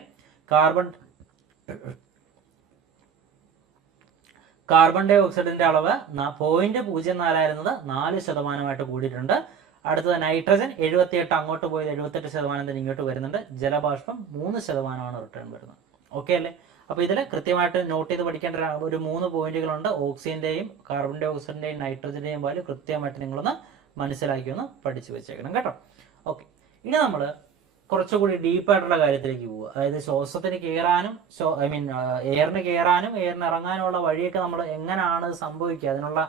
കാർബൺ ഡൈ ഓക്സൈഡിന്റെ അളവ് 0.04 ആയിരുന്നത് 4% കൂടിയിട്ടുണ്ട്. അടുത്തത് നൈട്രജൻ 78, അങ്ങോട്ട് പോയത് 78% ഇങ്ങോട്ട് വരുന്നുണ്ട്. ജലബാഷ്പം 3% റിട്ടേൺ വരുന്നത്. ഓക്കെ അല്ലേ? അപ്പൊ ഇതിൽ കൃത്യമായിട്ട് നോട്ട് ചെയ്ത് പഠിക്കേണ്ട ഒരു 3 പോയിന്റുകളുണ്ട്. ഓക്സിജന്റെയും കാർബൺ ഡൈ ഓക്സൈഡിന്റെയും നൈട്രജന്റെയും വാല്യൂ കൃത്യമായിട്ട് നിങ്ങളൊന്ന് മനസ്സിലാക്കി ഒന്ന് പഠിച്ചു വെച്ചേക്കണം കേട്ടോ. ഓക്കെ. ഇനി നമ്മൾ കുറച്ചുകൂടി ഡീപ്പായിട്ടുള്ള കാര്യത്തിലേക്ക് പോവുക. അതായത് ശ്വാസത്തിന് കയറാനും എയറിന് കയറാനും എയറിന് ഇറങ്ങാനുമുള്ള വഴിയൊക്കെ നമ്മൾ എങ്ങനെയാണ് സംഭവിക്കുക, അതിനുള്ള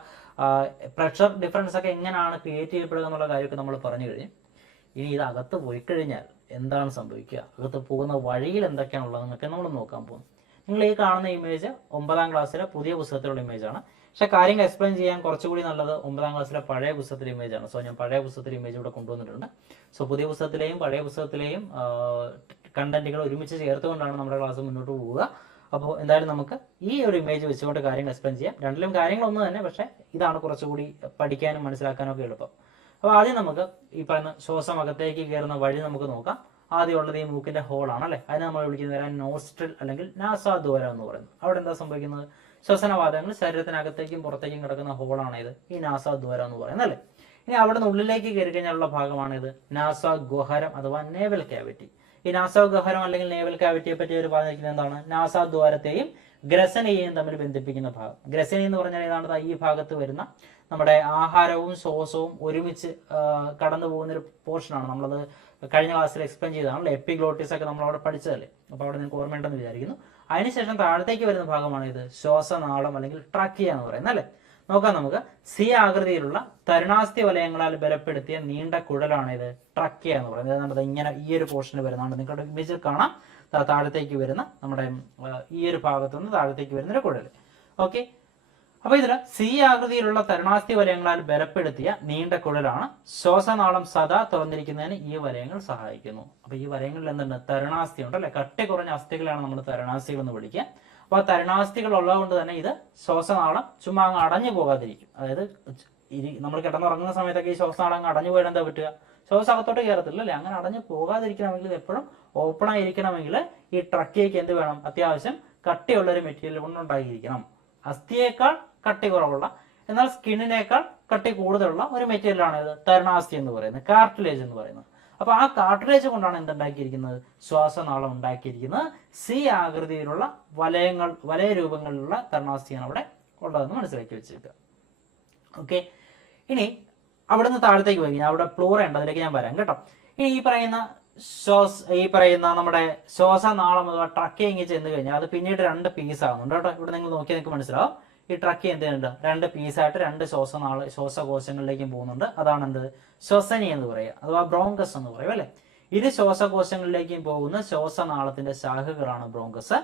പ്രഷർ ഡിഫറൻസ് ഒക്കെ എങ്ങനെയാണ് ക്രിയേറ്റ് ചെയ്യപ്പെടുക എന്നുള്ള കാര്യമൊക്കെ നമ്മൾ പറഞ്ഞു കഴിഞ്ഞു. ഇനി ഇത് അകത്ത് പോയി കഴിഞ്ഞാൽ എന്താണ് സംഭവിക്കുക, അകത്ത് പോകുന്ന വഴിയിൽ എന്തൊക്കെയാണുള്ളതെന്നൊക്കെ നമ്മൾ നോക്കാൻ പോകും. നിങ്ങൾ ഈ കാണുന്ന ഇമേജ് 9ാം ക്ലാസ്സിലെ പുതിയ പുസ്തകത്തിലുള്ള ഇമേജാണ്. പക്ഷെ കാര്യങ്ങൾ എക്സ്പ്ലെയിൻ ചെയ്യാൻ കുറച്ചുകൂടി നല്ലത് 9ാം ക്ലാസ്സിലെ പഴയ പുസ്തകത്തിലെ ഇമേജാണ്. സോ ഞാൻ പഴയ പുസ്തകത്തിലെ ഇമേജ് ഇവിടെ കൊണ്ടുവന്നിട്ടുണ്ട്. സോ പുതിയ പുസ്തകത്തിലെയും പഴയ പുസ്തകത്തിലെയും കണ്ടന്റുകൾ ഒരുമിച്ച് ചേർത്തുകൊണ്ടാണ് നമ്മുടെ ക്ലാസ് മുന്നോട്ട് പോവുക. അപ്പോൾ എന്തായാലും നമുക്ക് ഈ ഒരു ഇമേജ് വെച്ചുകൊണ്ട് കാര്യങ്ങൾ എക്സ്പ്ലെയിൻ ചെയ്യാം. രണ്ടിലും കാര്യങ്ങളൊന്നും തന്നെ, പക്ഷേ ഇതാണ് കുറച്ചുകൂടി പഠിക്കാനും മനസ്സിലാക്കാനും ഒക്കെ എളുപ്പം. അപ്പോൾ ആദ്യം നമുക്ക് ഈ പറയുന്ന ശ്വാസം അകത്തേക്ക് കയറുന്ന വഴി നമുക്ക് നോക്കാം. ആദ്യമുള്ളത് ഈ മൂക്കിന്റെ ഹോളാണ് അല്ലേ. അതിനെ നമ്മൾ വിളിക്കുന്നത് നോസ്ട്രിൽ അല്ലെങ്കിൽ നാസാദ്വാരം എന്ന് പറയുന്നത്. അവിടെ എന്താ സംഭവിക്കുന്നത്, ശ്വസനവാതകങ്ങൾ ശരീരത്തിനകത്തേക്കും പുറത്തേക്കും കിടക്കുന്ന ഹോളാണ് ഇത്, ഈ നാസാദ്വാരം എന്ന് പറയുന്നത് അല്ലേ. ഇനി അവിടെ നിന്ന് ഉള്ളിലേക്ക് കയറി കഴിഞ്ഞാലുള്ള ഭാഗമാണ് ഇത് നാസാഗഹ്വരം അഥവാ നേവൽ ക്യാവിറ്റി. ഈ നാസാഗഹ്വരം അല്ലെങ്കിൽ നേവൽ ക്യാവിറ്റിയെ പറ്റി ഒരു പറഞ്ഞിരിക്കുന്നത് എന്താണ്, നാസാദ്വാരത്തെയും ഗ്രസനയെയും തമ്മിൽ ബന്ധിപ്പിക്കുന്ന ഭാഗം. ഗ്രസന എന്ന് പറഞ്ഞാൽ ഏതാണ്ട് ഈ ഭാഗത്ത് വരുന്ന നമ്മുടെ ആഹാരവും ശ്വാസവും ഒരുമിച്ച് കടന്നു പോകുന്ന ഒരു പോർഷനാണ്. നമ്മളത് കഴിഞ്ഞ ക്ലാസ്സിൽ എക്സ്പ്ലെയിൻ ചെയ്തതാണല്ലോ, എപ്പിഗ്ലോട്ടിസ് ഒക്കെ നമ്മൾ അവിടെ പഠിച്ചതല്ലേ. അപ്പോൾ അവിടെ നിങ്ങൾക്ക് ഓർമ്മയുണ്ടെന്ന് വിചാരിക്കുന്നു. അതിനുശേഷം താഴത്തേക്ക് വരുന്ന ഭാഗമാണ് ഇത് ശ്വാസനാളം അല്ലെങ്കിൽ ട്രാക്കിയ എന്ന് പറയുന്നത് അല്ലേ. നോക്കാം നമുക്ക്. സി ആകൃതിയിലുള്ള തരുണാസ്ഥി വലയങ്ങളാൽ ബലപ്പെടുത്തിയ നീണ്ട കുഴലാണ് ഇത് ട്രാക്കിയ എന്ന് പറയുന്നത്. നമ്മുടെ ഇങ്ങനെ ഈ ഒരു പോർഷനിൽ വരുന്നതാണ്, നിങ്ങളുടെ ഇമേജിൽ കാണാം. താഴത്തേക്ക് വരുന്ന നമ്മുടെ ഈ ഒരു ഭാഗത്തുനിന്ന് താഴത്തേക്ക് വരുന്നൊരു കുഴൽ. ഓക്കെ, അപ്പൊ ഇതിൽ സി ആകൃതിയിലുള്ള തരുണാസ്ഥി വലയങ്ങളാൽ ബലപ്പെടുത്തിയ നീണ്ട കുഴലാണ്. ശ്വാസനാളം സദാ തുറന്നിരിക്കുന്നതിന് ഈ വലയങ്ങൾ സഹായിക്കുന്നു. അപ്പൊ ഈ വലയങ്ങളിൽ എന്തുണ്ട്, തരുണാസ്ഥി ഉണ്ട് അല്ലെ. കട്ടി കുറഞ്ഞ അസ്ഥികളാണ് നമ്മൾ തരുണാസ്ഥികൾ എന്ന് വിളിക്കുക. അപ്പൊ ആ തരുണാസ്ഥികൾ ഉള്ളതുകൊണ്ട് തന്നെ ഇത് ശ്വാസനാളം ചുമ്മാ അങ്ങ് അടഞ്ഞു പോകാതിരിക്കും. അതായത് നമ്മൾ കിടന്നുറങ്ങുന്ന സമയത്തൊക്കെ ഈ ശ്വാസനാളം അങ്ങ് അടഞ്ഞു പോയാൽ എന്താ പറ്റുക, ശ്വാസം അകത്തോട്ട് കയറത്തില്ല അല്ലെ. അങ്ങനെ അടഞ്ഞു പോകാതിരിക്കണമെങ്കിൽ എപ്പോഴും ഓപ്പൺ ആയിരിക്കണമെങ്കിൽ ഈ ട്രക്കിയയ്ക്ക് എന്ത് വേണം, അത്യാവശ്യം കട്ടിയുള്ള ഒരു മെറ്റീരിയൽ കൊണ്ടുണ്ടായിരിക്കണം. അസ്ഥിയേക്കാൾ കട്ടി കുറവുള്ള എന്നാൽ സ്കിന്നിനേക്കാൾ കട്ടി കൂടുതലുള്ള ഒരു മെറ്റീരിയലാണ് ഇത് തരുണാസ്ഥി എന്ന് പറയുന്നത്, കാർട്ടിലേജ് എന്ന് പറയുന്നത്. അപ്പൊ ആ കാർട്ടിലേജ് കൊണ്ടാണ് എന്തുണ്ടാക്കിയിരിക്കുന്നത്, ശ്വാസനാളം ഉണ്ടാക്കിയിരിക്കുന്നത്. സി ആകൃതിയിലുള്ള വലയ രൂപങ്ങളിലുള്ള തരുണാസ്ഥിയാണ് അവിടെ ഉള്ളതെന്ന് മനസ്സിലാക്കി വെച്ചിരിക്കുക. ഓക്കെ, ഇനി അവിടുന്ന് താഴത്തേക്ക് പോയി അവിടെ ഫ്ലോറ ഉണ്ട്, അതിലേക്ക് ഞാൻ വരാം കേട്ടോ. ഇനി ഈ പറയുന്ന നമ്മുടെ ശ്വാസനാളം അഥവാ ട്രക്കിങ് ചെന്ന് കഴിഞ്ഞാൽ അത് പിന്നീട് 2 പീസ് ആകുന്നുണ്ട് കേട്ടോ. ഇവിടെ നിങ്ങൾ നോക്കിയാൽ നിങ്ങൾക്ക് മനസ്സിലാവും. ഈ ട്രക്കി എന്ത് ചെയ്യുന്നുണ്ട്, 2 പീസായിട്ട് 2 ശ്വാസകോശങ്ങളിലേക്കും പോകുന്നുണ്ട്. അതാണ് എന്ത്, ശ്വസനി എന്ന് പറയുക അഥവാ ബ്രോങ്കസ് എന്ന് പറയും അല്ലെ. ഇത് ശ്വാസകോശങ്ങളിലേക്കും പോകുന്ന ശ്വാസനാളത്തിന്റെ ശാഖകളാണ് ബ്രോങ്കസ്.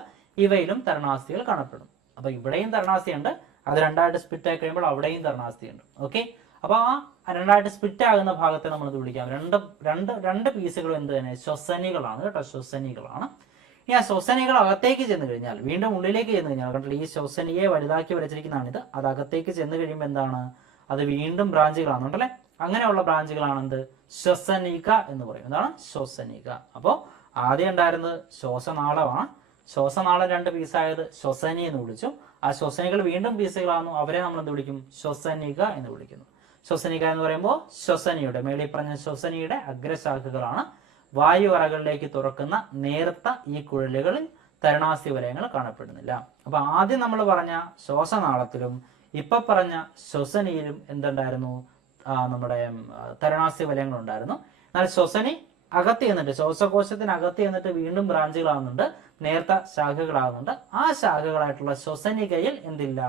ഇവയിലും തരുണാസ്ഥികൾ കാണപ്പെടും. അപ്പൊ ഇവിടെയും തരുണാസ്ഥിയുണ്ട്, അത് 2ആയിട്ട് സ്പ്ലിറ്റ് ആയി കഴിയുമ്പോൾ അവിടെയും തരുണാസ്ഥിയുണ്ട്. ഓക്കെ, അപ്പൊ ആ 2ആയിട്ട് സ്പ്ലിറ്റ് ആകുന്ന ഭാഗത്തെ നമ്മൾ വിളിക്കാം രണ്ട് പീസുകൾ എന്ത് തന്നെ, ശ്വസനികളാണ് കേട്ടോ, ശ്വസനികളാണ്. ഇനി ആ ശ്വസനികൾ അകത്തേക്ക് ചെന്ന് കഴിഞ്ഞാൽ, വീണ്ടും ഉള്ളിലേക്ക് ചെന്ന് കഴിഞ്ഞാൽ, കണ്ടില്ല ഈ ശ്വസനിയെ വലുതാക്കി വരച്ചിരിക്കുന്നതാണ് ഇത്. അത് അകത്തേക്ക് ചെന്ന് കഴിയുമ്പോൾ എന്താണ്, അത് വീണ്ടും ബ്രാഞ്ചുകളാണുണ്ടല്ലേ. അങ്ങനെയുള്ള ബ്രാഞ്ചുകളാണ് എന്ത്, ശ്വസനിക എന്ന് പറയും. എന്താണ് ശ്വസനിക. അപ്പോൾ ആദ്യം ഉണ്ടായിരുന്നത് ശ്വാസനാളമാണ്. ശ്വാസനാളം 2 പീസായത് ശ്വസനി എന്ന് വിളിച്ചു. ആ ശ്വസനികൾ വീണ്ടും പീസുകളാകുന്നു, അവരെ നമ്മൾ എന്ത് വിളിക്കും, ശ്വസനിക എന്ന് വിളിക്കുന്നു. ശ്വസനിക എന്ന് പറയുമ്പോൾ ശ്വസനിയുടെ മേളിൽ പറഞ്ഞ ശ്വസനിയുടെ അഗ്രശാഖകളാണ്. വായു അറകളിലേക്ക് തുറക്കുന്ന നേർത്ത ഈ കുഴലുകളിൽ തരുണാസ്ഥി വലയങ്ങൾ കാണപ്പെടുന്നില്ല. അപ്പൊ ആദ്യം നമ്മൾ പറഞ്ഞ ശ്വാസനാളത്തിലും ഇപ്പൊ പറഞ്ഞ ശ്വസനിയിലും എന്തുണ്ടായിരുന്നു, നമ്മുടെ തരുണാസ്ഥി വലയങ്ങൾ ഉണ്ടായിരുന്നു. എന്നാൽ ശ്വസനി അകത്ത് ചെന്നിട്ട്, ശ്വാസകോശത്തിനകത്ത് ചെന്നിട്ട് വീണ്ടും ബ്രാഞ്ചുകളാകുന്നുണ്ട്, നേർത്ത ശാഖകളാകുന്നുണ്ട്. ആ ശാഖകളായിട്ടുള്ള ശ്വസനികയിൽ എന്തില്ല,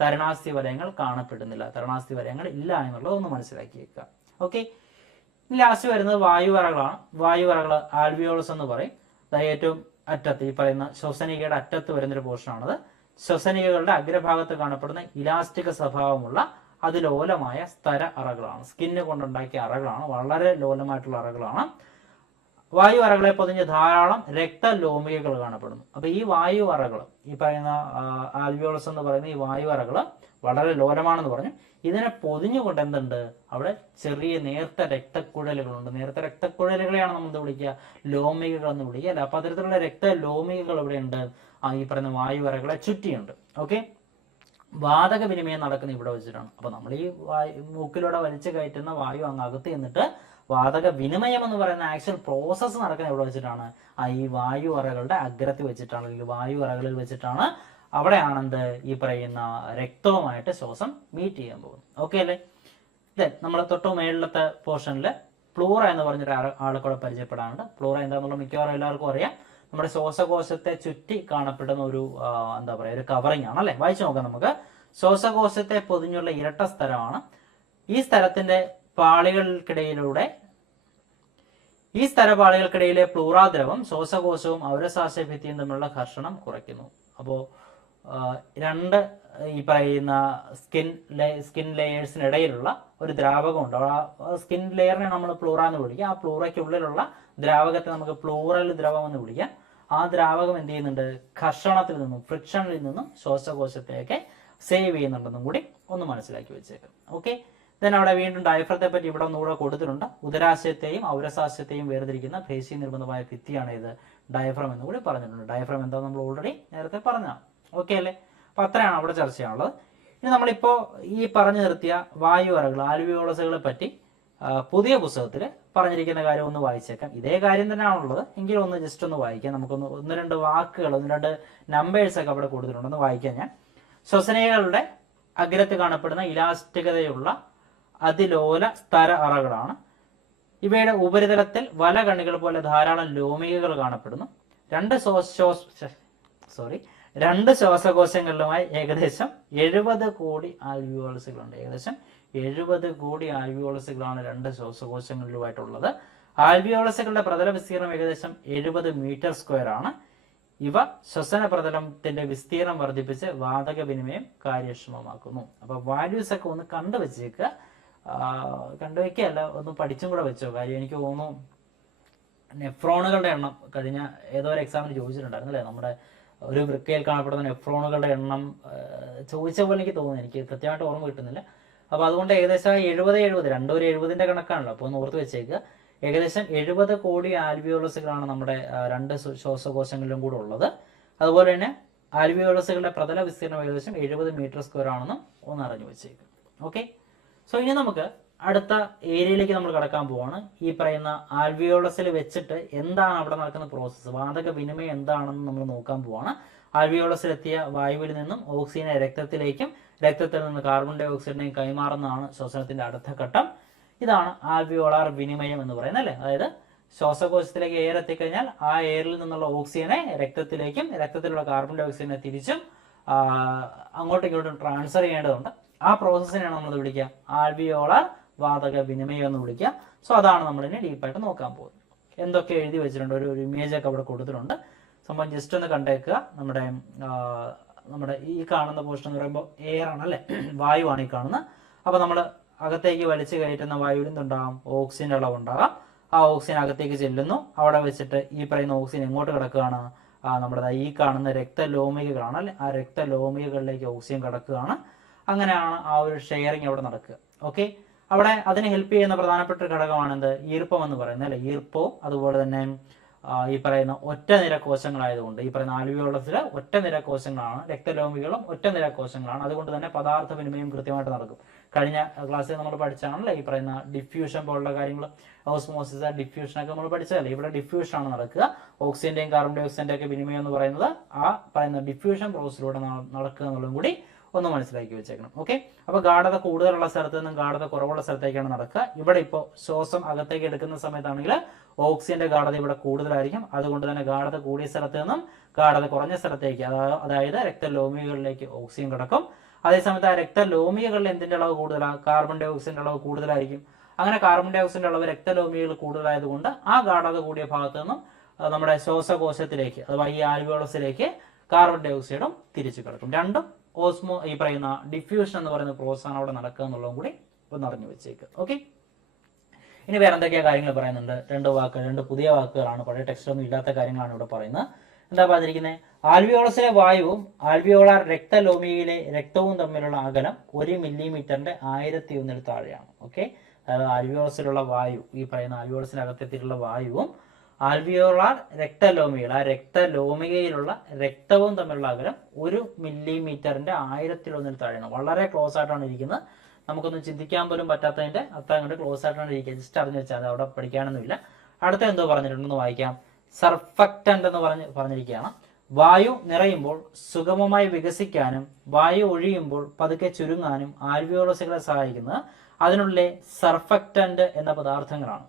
തരുണാസ്ഥി വലയങ്ങൾ കാണപ്പെടുന്നില്ല. തരുണാസ്ഥി വലയങ്ങൾ ഇല്ല എന്നുള്ളത് ഒന്ന് മനസ്സിലാക്കി വെക്കുക. ഓക്കെ, ലാസ്റ്റ് വരുന്നത് വായുവറകളാണ്. വായുവറകൾ ആൽവിയോളസ് എന്ന് പറയും. ഏറ്റവും അറ്റത്ത് ഈ പറയുന്ന ശ്വസനികയുടെ അറ്റത്ത് വരുന്നൊരു പോർഷനാണത്. ശ്വസനികകളുടെ അഗ്രഭാഗത്ത് കാണപ്പെടുന്ന ഇലാസ്റ്റിക് സ്വഭാവമുള്ള അതിലോലമായ സ്തര അറകളാണ്, സ്കിന്ന് കൊണ്ടുണ്ടാക്കിയ അറകളാണ്, വളരെ ലോലമായിട്ടുള്ള അറകളാണ്. വായു അറകളെ പൊതിഞ്ഞ് ധാരാളം രക്തലോമികകൾ കാണപ്പെടുന്നു. അപ്പൊ ഈ വായു അറകൾ, ഈ പറയുന്ന ആൽവിയോളസ് എന്ന് പറയുന്ന ഈ വായു അറകൾ വളരെ ലോലമാണെന്ന് പറഞ്ഞു. ഇതിനെ പൊതിഞ്ഞുകൊണ്ട് എന്തുണ്ട്, അവിടെ ചെറിയ നേർത്ത രക്തക്കുഴലുകളുണ്ട്. നേർത്ത രക്തക്കുഴലുകളെയാണ് നമ്മൾ എന്ത് വിളിക്കുക, ലോമികകൾ എന്ന് വിളിക്കുക അല്ല. അപ്പൊ അത്തരത്തിലുള്ള രക്തലോമികകൾ ഇവിടെയുണ്ട്, ഈ പറയുന്ന വായു അറകളെ ചുറ്റിയുണ്ട്. ഓക്കെ, വാതക വിനിമയം നടക്കുന്ന ഇവിടെ വെച്ചിട്ടാണ്. അപ്പൊ നമ്മൾ ഈ മൂക്കിലൂടെ വലിച്ചു കയറ്റുന്ന വായു അങ്ങ് അകത്ത് ചെന്നിട്ട് വാതക വിനിമയം എന്ന് പറയുന്ന ആക്ച്വൽ പ്രോസസ്സ് നടക്കുന്ന ഇവിടെ വെച്ചിട്ടാണ്, ഈ വായു അറകളുടെ അഗ്രത്തിൽ വെച്ചിട്ടാണ്, അല്ലെങ്കിൽ വായു അറകളിൽ വെച്ചിട്ടാണ്. അവിടെയാണെന്ത്, ഈ പറയുന്ന രക്തവുമായിട്ട് ശ്വാസം മീറ്റ് ചെയ്യാൻ പോകുന്നത്. ഓക്കെ അല്ലേ. നമ്മൾ തൊട്ട് മേളിലത്തെ പോർഷനിൽ പ്ലൂറ എന്ന് പറഞ്ഞൊരു ആളെ കൂടെ പരിചയപ്പെടാനുണ്ട്. പ്ലൂറ എന്താണെന്നുള്ള മിക്കവാറും എല്ലാവർക്കും അറിയാം. നമ്മുടെ ശ്വാസകോശത്തെ ചുറ്റി കാണപ്പെടുന്ന ഒരു എന്താ പറയുക, ഒരു കവറിങ് ആണ് അല്ലേ. വായിച്ചു നോക്കാം നമുക്ക്. ശ്വാസകോശത്തെ പൊതിഞ്ഞുള്ള ഇരട്ട സ്ഥലമാണ്. ഈ സ്ഥലത്തിന്റെ പാളികൾക്കിടയിലൂടെ ഈ സ്ഥലപാളികൾക്കിടയിലെ പ്ലൂറാദ്രവം ശ്വാസകോശവും ഔരസാശ ഭിത്തിയും തമ്മിലുള്ള ഘർഷണം കുറയ്ക്കുന്നു. അപ്പോൾ രണ്ട് ഈ പറയുന്ന സ്കിൻ ലെയേഴ്സിനിടയിലുള്ള ഒരു ദ്രാവകമുണ്ട്. ആ സ്കിൻ ലെയറിനെ നമ്മൾ പ്ലൂറ എന്ന് വിളിക്കുക. ആ പ്ലൂറയ്ക്കുള്ളിലുള്ള ദ്രാവകത്തെ നമുക്ക് പ്ലൂറൽ ദ്രവം എന്ന് വിളിക്കാം. ആ ദ്രാവകം എന്ത് ചെയ്യുന്നുണ്ട്? ഘർഷണത്തിൽ നിന്നും ഫ്രിക്ഷനിൽ നിന്നും ശ്വാസകോശത്തെയൊക്കെ സേവ് ചെയ്യുന്നുണ്ടെന്നും കൂടി ഒന്ന് മനസ്സിലാക്കി വെച്ചേക്കാം. ഓക്കെ. ദെൻ അവിടെ വീണ്ടും ഡയഫ്രത്തെ പറ്റി ഇവിടെ ഒന്നുകൂടെ കൊടുത്തിട്ടുണ്ട്. ഉദരാശയത്തെയും ഔരസാശയത്തെയും വേർതിരിക്കുന്ന പേശി നിർബന്ധമായ ഭിത്തിയാണ് ഇത് ഡയഫ്രം എന്ന് കൂടി പറഞ്ഞിട്ടുണ്ട്. ഡയഫ്രം എന്താ നമ്മൾ ഓൾറെഡി നേരത്തെ പറഞ്ഞതാണ്. ഓക്കെ അല്ലേ? അപ്പൊ അത്രയാണ് അവിടെ ചർച്ച ചെയ്യാനുള്ളത്. ഇനി നമ്മളിപ്പോ ഈ പറഞ്ഞു നിർത്തിയ വായു അറകൾ ആൽവിയോളസുകളെ പറ്റി പുതിയ പുസ്തകത്തിൽ പറഞ്ഞിരിക്കുന്ന കാര്യം ഒന്ന് വായിച്ചേക്കാം. ഇതേ കാര്യം തന്നെയാണുള്ളത്, എങ്കിലും ഒന്ന് ജസ്റ്റ് ഒന്ന് വായിക്കാം. നമുക്കൊന്ന് ഒന്ന് രണ്ട് വാക്കുകൾ, ഒന്ന് രണ്ട് നമ്പേഴ്സ് ഒക്കെ അവിടെ കൊടുത്തിട്ടുണ്ടെന്ന് വായിക്കാം ഞാൻ. ശ്വസനകളുടെ അഗ്രത്ത് കാണപ്പെടുന്ന ഇലാസ്റ്റികതയുള്ള അതിലോല സ്തര അറകളാണ്. ഇവയുടെ ഉപരിതലത്തിൽ വലകണ്ണികൾ പോലെ ധാരാളം ലോമികകൾ കാണപ്പെടുന്നു. രണ്ട് ശ്വാസകോശങ്ങളിലുമായി ഏകദേശം 70 കോടി ആൽവിയോളസുകളുണ്ട്. ഏകദേശം 70 കോടി ആൽവിയോളസുകളാണ് രണ്ട് ശ്വാസകോശങ്ങളിലുമായിട്ടുള്ളത്. ആൽവിയോളസുകളുടെ പ്രതല വിസ്തീർണം ഏകദേശം 70 മീറ്റർ സ്ക്വയർ ആണ്. ഇവ ശ്വസന പ്രതലത്തിന്റെ വിസ്തീർണം വർദ്ധിപ്പിച്ച് വാതക വിനിമയം കാര്യക്ഷമമാക്കുന്നു. അപ്പൊ വാല്യൂസ് ഒക്കെ ഒന്ന് കണ്ടുവെച്ചേക്കുക. കണ്ടുവെക്കുകയല്ല, ഒന്ന് പഠിച്ചും കൂടെ വെച്ചോ. കാര്യം എനിക്ക് തോന്നുന്നു നെഫ്രോണുകളുടെ എണ്ണം കഴിഞ്ഞ ഏതോ ഒരു എക്സാമിന് ചോദിച്ചിട്ടുണ്ടായിരുന്നു അല്ലേ. നമ്മുടെ ഒരു വൃക്കയിൽ കാണപ്പെടുന്ന നെഫ്രോണുകളുടെ എണ്ണം ചോദിച്ച പോലെ എനിക്ക് തോന്നുന്നു. എനിക്ക് കൃത്യമായിട്ട് ഓർമ്മ കിട്ടുന്നില്ല. അപ്പോൾ അതുകൊണ്ട് ഏകദേശം 70 രണ്ടും ഒരു 70ന്റെ കണക്കാണല്ലോ. അപ്പോൾ ഒന്ന് ഓർത്ത് വെച്ചേക്കുക. ഏകദേശം 70 കോടി ആൽവിയോളസുകളാണ് നമ്മുടെ രണ്ട് ശ്വാസകോശങ്ങളിലും കൂടെ ഉള്ളത്. അതുപോലെ തന്നെ ആൽവിയോളസുകളുടെ പ്രതല വിസ്തീർണം ഏകദേശം 70 മീറ്റർ സ്ക്വയർ ആണെന്നും ഒന്ന് അറിഞ്ഞു വെച്ചേക്കുക. ഓക്കെ. സോ ഇനി നമുക്ക് അടുത്ത ഏരിയയിലേക്ക് നമ്മൾ കടക്കാൻ പോവാണ്. ഈ പറയുന്ന ആൽവിയോളസിൽ വെച്ചിട്ട് എന്താണ് അവിടെ നടക്കുന്ന പ്രോസസ്സ്, വാതക വിനിമയം എന്താണെന്ന് നമ്മൾ നോക്കാൻ പോവാണ്. ആൽവിയോളസിലെത്തിയ വായുവിൽ നിന്നും ഓക്സിജനെ രക്തത്തിലേക്കും രക്തത്തിൽ നിന്ന് കാർബൺ ഡൈ ഓക്സൈഡിനെയും കൈമാറുന്നതാണ് ശ്വസനത്തിന്റെ അടുത്ത ഘട്ടം. ഇതാണ് ആൽവിയോളാർ വിനിമയം എന്ന് പറയുന്നത് അല്ലേ. അതായത് ശ്വാസകോശത്തിലേക്ക് എയർ എത്തിക്കഴിഞ്ഞാൽ ആ എയറിൽ നിന്നുള്ള ഓക്സിജനെ രക്തത്തിലേക്കും രക്തത്തിലുള്ള കാർബൺ ഡൈ ഓക്സൈഡിനെ തിരിച്ചും അങ്ങോട്ടും ഇങ്ങോട്ടും ട്രാൻസ്ഫർ ചെയ്യേണ്ടതുണ്ട്. ആ പ്രോസസ്സിനെയാണ് നമ്മൾ വിളിക്കുക ആൽവിയോളാർ വാതക വിനിമയം എന്ന് വിളിക്കുക. സോ അതാണ് നമ്മൾ ഇനി ഡീപ്പായിട്ട് നോക്കാൻ പോകുന്നത്. എന്തൊക്കെ എഴുതി വെച്ചിട്ടുണ്ട്, ഒരു ഇമേജ് ഒക്കെ അവിടെ കൊടുത്തിട്ടുണ്ട്. സംഭവം ജസ്റ്റ് ഒന്ന് കണ്ടേക്കുക. നമ്മുടെ ഈ കാണുന്ന പോർഷൻ എന്ന് പറയുമ്പോൾ എയർ ആണ് അല്ലേ, വായുവാണ് ഈ കാണുന്നത്. അപ്പൊ നമ്മൾ അകത്തേക്ക് വലിച്ചു കയറ്റുന്ന വായുവിൽ നിന്നുണ്ടാകാം ഓക്സിജന്റെ അളവുണ്ടാകാം. ആ ഓക്സിജൻ അകത്തേക്ക് ചെല്ലുന്നു. അവിടെ വെച്ചിട്ട് ഈ പറയുന്ന ഓക്സിജൻ എങ്ങോട്ട് കിടക്കുകയാണ്? നമ്മുടെ ഈ കാണുന്ന രക്തലോമികകളാണ് അല്ലെ, ആ രക്തലോമികകളിലേക്ക് ഓക്സിജൻ കിടക്കുകയാണ്. അങ്ങനെയാണ് ആ ഒരു ഷെയറിങ് അവിടെ നടക്കുക. ഓക്കെ. അവിടെ അതിനെ ഹെൽപ്പ് ചെയ്യുന്ന പ്രധാനപ്പെട്ട ഘടകമാണ് എന്ത്? ഈർപ്പം എന്ന് പറയുന്നത് അല്ലെ. ഈർപ്പവും അതുപോലെ തന്നെ ഈ പറയുന്ന ഒറ്റ നിര കോശങ്ങളായതുകൊണ്ട് ഈ പറയുന്ന ആൽവിയോളസിലെ ഒറ്റ നിര കോശങ്ങളാണ്, രക്തലോമികളും ഒറ്റ നിര കോശങ്ങളാണ്. അതുകൊണ്ട് തന്നെ പദാർത്ഥ വിനിമയം കൃത്യമായിട്ട് നടക്കും. കഴിഞ്ഞ ക്ലാസ്സിൽ നമ്മൾ പഠിച്ചാണല്ലോ ഈ പറയുന്ന ഡിഫ്യൂഷൻ പോലുള്ള കാര്യങ്ങൾ, ഓസ്മോസിസ്, ഡിഫ്യൂഷൻ ഒക്കെ നമ്മൾ പഠിച്ചതല്ലേ. ഇവിടെ ഡിഫ്യൂഷൻ ആണ് നടക്കുക. ഓക്സിജന്റെയും കാർബൺ ഡൈ ഓക്സൈഡിന്റെ ഒക്കെ വിനിമയം എന്ന് പറയുന്നത് ആ പറയുന്ന ഡിഫ്യൂഷൻ പ്രോസസ്സിലൂടെ നടക്കുക എന്നുള്ളതും കൂടി ഒന്ന് മനസ്സിലാക്കി വെച്ചേക്കണം. ഓക്കെ. അപ്പൊ ഗാഢത കൂടുതലുള്ള സ്ഥലത്ത് നിന്നും ഗാഢത കുറവുള്ള സ്ഥലത്തേക്കാണ് നടക്കുക. ഇവിടെ ഇപ്പോൾ ശ്വാസം അകത്തേക്ക് എടുക്കുന്ന സമയത്താണെങ്കിൽ ഓക്സിജന്റെ ഗാഢത ഇവിടെ കൂടുതലായിരിക്കും. അതുകൊണ്ട് തന്നെ ഗാഢത കൂടിയ സ്ഥലത്ത് നിന്നും ഗാഢത കുറഞ്ഞ സ്ഥലത്തേക്ക്, അതായത് രക്തലോമികളിലേക്ക് ഓക്സിജൻ കിടക്കും. അതേസമയത്ത് ആ രക്തലോമികളിൽ എന്തിന്റെ അളവ് കൂടുതലാണ്? കാർബൺ ഡൈ ഓക്സൈഡിന്റെ അളവ് കൂടുതലായിരിക്കും. അങ്ങനെ കാർബൺ ഡൈ ഓക്സൈഡിന്റെ അളവ് രക്തലോമികൾ കൂടുതലായതുകൊണ്ട് ആ ഗാഢത കൂടിയ ഭാഗത്ത് നിന്നും നമ്മുടെ ശ്വാസകോശത്തിലേക്ക് അഥവാ ഈ ആൽവിയോളസിലേക്ക് കാർബൺ ഡൈ ഓക്സൈഡും തിരിച്ചു കിടക്കും. രണ്ടും ഈ പറയുന്ന ഡിഫ്യൂഷൻ എന്ന് പറയുന്ന പ്രോസസ്സാണ് അവിടെ നടക്കുക എന്നുള്ളതും കൂടി ഒന്ന് അറിഞ്ഞു വെച്ചേക്കുക. ഓക്കെ. ഇനി വേറെ എന്തൊക്കെയാ കാര്യങ്ങൾ പറയുന്നുണ്ട്? രണ്ട് പുതിയ വാക്കുകളാണ്, പഴയ ടെക്സ്റ്റൊന്നും ഇല്ലാത്ത കാര്യങ്ങളാണ് ഇവിടെ പറയുന്നത്. എന്താ പറഞ്ഞിരിക്കുന്നത്? ആൽവിയോളസിലെ വായുവും ആൽവിയോളാർ രക്തലോമിയിലെ രക്തവും തമ്മിലുള്ള അകലം 1 മില്ലിമീറ്ററിന്റെ 1001 താഴെയാണ്. ഓക്കെ. അതായത് ആൽവിയോളസിലുള്ള വായു, ഈ പറയുന്ന ആൽവിയോളസിനകത്തെത്തിയിട്ടുള്ള വായുവും ആൽവിയോളാർ രക്തലോമികൾ, ആ രക്തലോമികയിലുള്ള രക്തവും തമ്മിലുള്ള അകലം 1 മില്ലിമീറ്ററിന്റെ 1001 താഴെയാണ്. വളരെ ക്ലോസ് ആയിട്ടാണ് ഇരിക്കുന്നത്. നമുക്കൊന്നും ചിന്തിക്കാൻ പോലും പറ്റാത്തതിന്റെ അത്ര അങ്ങോട്ട് ക്ലോസ് ആയിട്ടാണ് ഇരിക്കുക. ജസ്റ്റ് അറിഞ്ഞു വെച്ചാൽ അത് അവിടെ പഠിക്കാനൊന്നുമില്ല. അടുത്ത എന്തോ പറഞ്ഞിട്ടുണ്ടെന്ന് വായിക്കാം. സർഫക്റ്റന്റ് എന്ന് പറഞ്ഞിരിക്കുകയാണ്. വായു നിറയുമ്പോൾ സുഗമമായി വികസിക്കാനും വായു ഒഴിയുമ്പോൾ പതുക്കെ ചുരുങ്ങാനും ആൽവിയോളസുകളെ സഹായിക്കുന്നത് അതിനുള്ളിലെ സർഫക്റ്റന്റ് എന്ന പദാർത്ഥങ്ങളാണ്.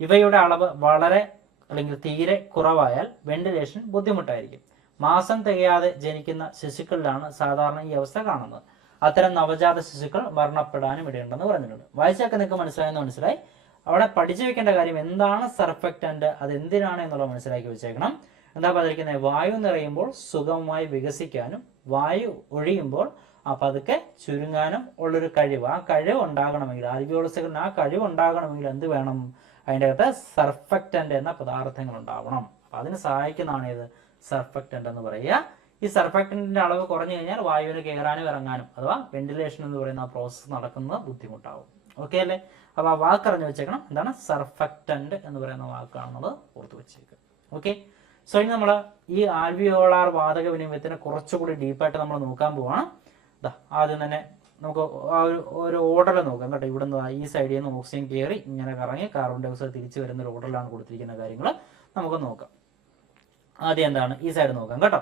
ഇവയുടെ അളവ് വളരെ അല്ലെങ്കിൽ തീരെ കുറവായാൽ വെന്റിലേഷൻ ബുദ്ധിമുട്ടായിരിക്കും. മാസം തികയാതെ ജനിക്കുന്ന ശിശുക്കളിലാണ് സാധാരണ ഈ അവസ്ഥ കാണുന്നത്. അത്തരം നവജാത ശിശുക്കൾ മരണപ്പെടാനും ഇടയുണ്ടെന്ന് പറഞ്ഞിട്ടുണ്ട്. വായിച്ചൊക്കെ നിങ്ങൾക്ക് മനസ്സിലായി. അവിടെ പഠിച്ചു വെക്കേണ്ട കാര്യം എന്താണ് സർഫക്റ്റന്റ്, അത് എന്തിനാണ് എന്നുള്ളത് മനസ്സിലാക്കി വെച്ചേക്കണം. എന്താ പറഞ്ഞിരിക്കുന്നത്? വായു നിറയുമ്പോൾ സുഗമമായി വികസിക്കാനും വായു ഒഴിയുമ്പോൾ പതുക്കെ ചുരുങ്ങാനും ഉള്ളൊരു കഴിവ്, ആ കഴിവ് ഉണ്ടാകണമെങ്കിൽ, ആൽവിയോളസുകളിന് ആ കഴിവ് ഉണ്ടാകണമെങ്കിൽ എന്ത് വേണം? അതിൻ്റെ അകത്ത് സർഫക്റ്റന്റ് എന്ന പദാർത്ഥങ്ങൾ ഉണ്ടാവണം. അപ്പൊ അതിന് സഹായിക്കുന്നതാണ് ഇത് സർഫക്റ്റന്റ് എന്ന് പറയുക. ഈ സർഫക്റ്റന്റിന്റെ അളവ് കുറഞ്ഞു കഴിഞ്ഞാൽ വായുവിന് കയറാനും ഇറങ്ങാനും അഥവാ വെന്റിലേഷൻ എന്ന് പറയുന്ന ആ പ്രോസസ്സ് നടക്കുന്നത് ബുദ്ധിമുട്ടാവും. ഓക്കെ അല്ലേ? അപ്പൊ ആ വാക്ക് അറിഞ്ഞു വെച്ചേക്കണം. എന്താണ് സർഫക്റ്റന്റ് എന്ന് പറയുന്ന വാക്കാണെന്നത് ഓർത്തു വെച്ചേക്കുക. ഓക്കെ. സോ ഇനി നമ്മൾ ഈ ആൽവിയോളാർ വാതക വിനിമയത്തിനെ കുറച്ചുകൂടി ഡീപ്പായിട്ട് നമ്മൾ നോക്കാൻ പോവാണ്. ആദ്യം തന്നെ നമുക്ക് ആ ഒരു ഓർഡർ നോക്കാം കേട്ടോ. ഇവിടെ നിന്ന് ഈ സൈഡിൽ നിന്ന് ഓക്സിജൻ കയറി ഇങ്ങനെ കറങ്ങി കാർബൺ ഡൈ ഓക്സൈഡ് തിരിച്ചു വരുന്ന ഒരു ഓർഡറിലാണ് കൊടുത്തിരിക്കുന്ന കാര്യങ്ങൾ നമുക്ക് നോക്കാം. ആദ്യം എന്താണ് ഈ സൈഡ് നോക്കാം കേട്ടോ.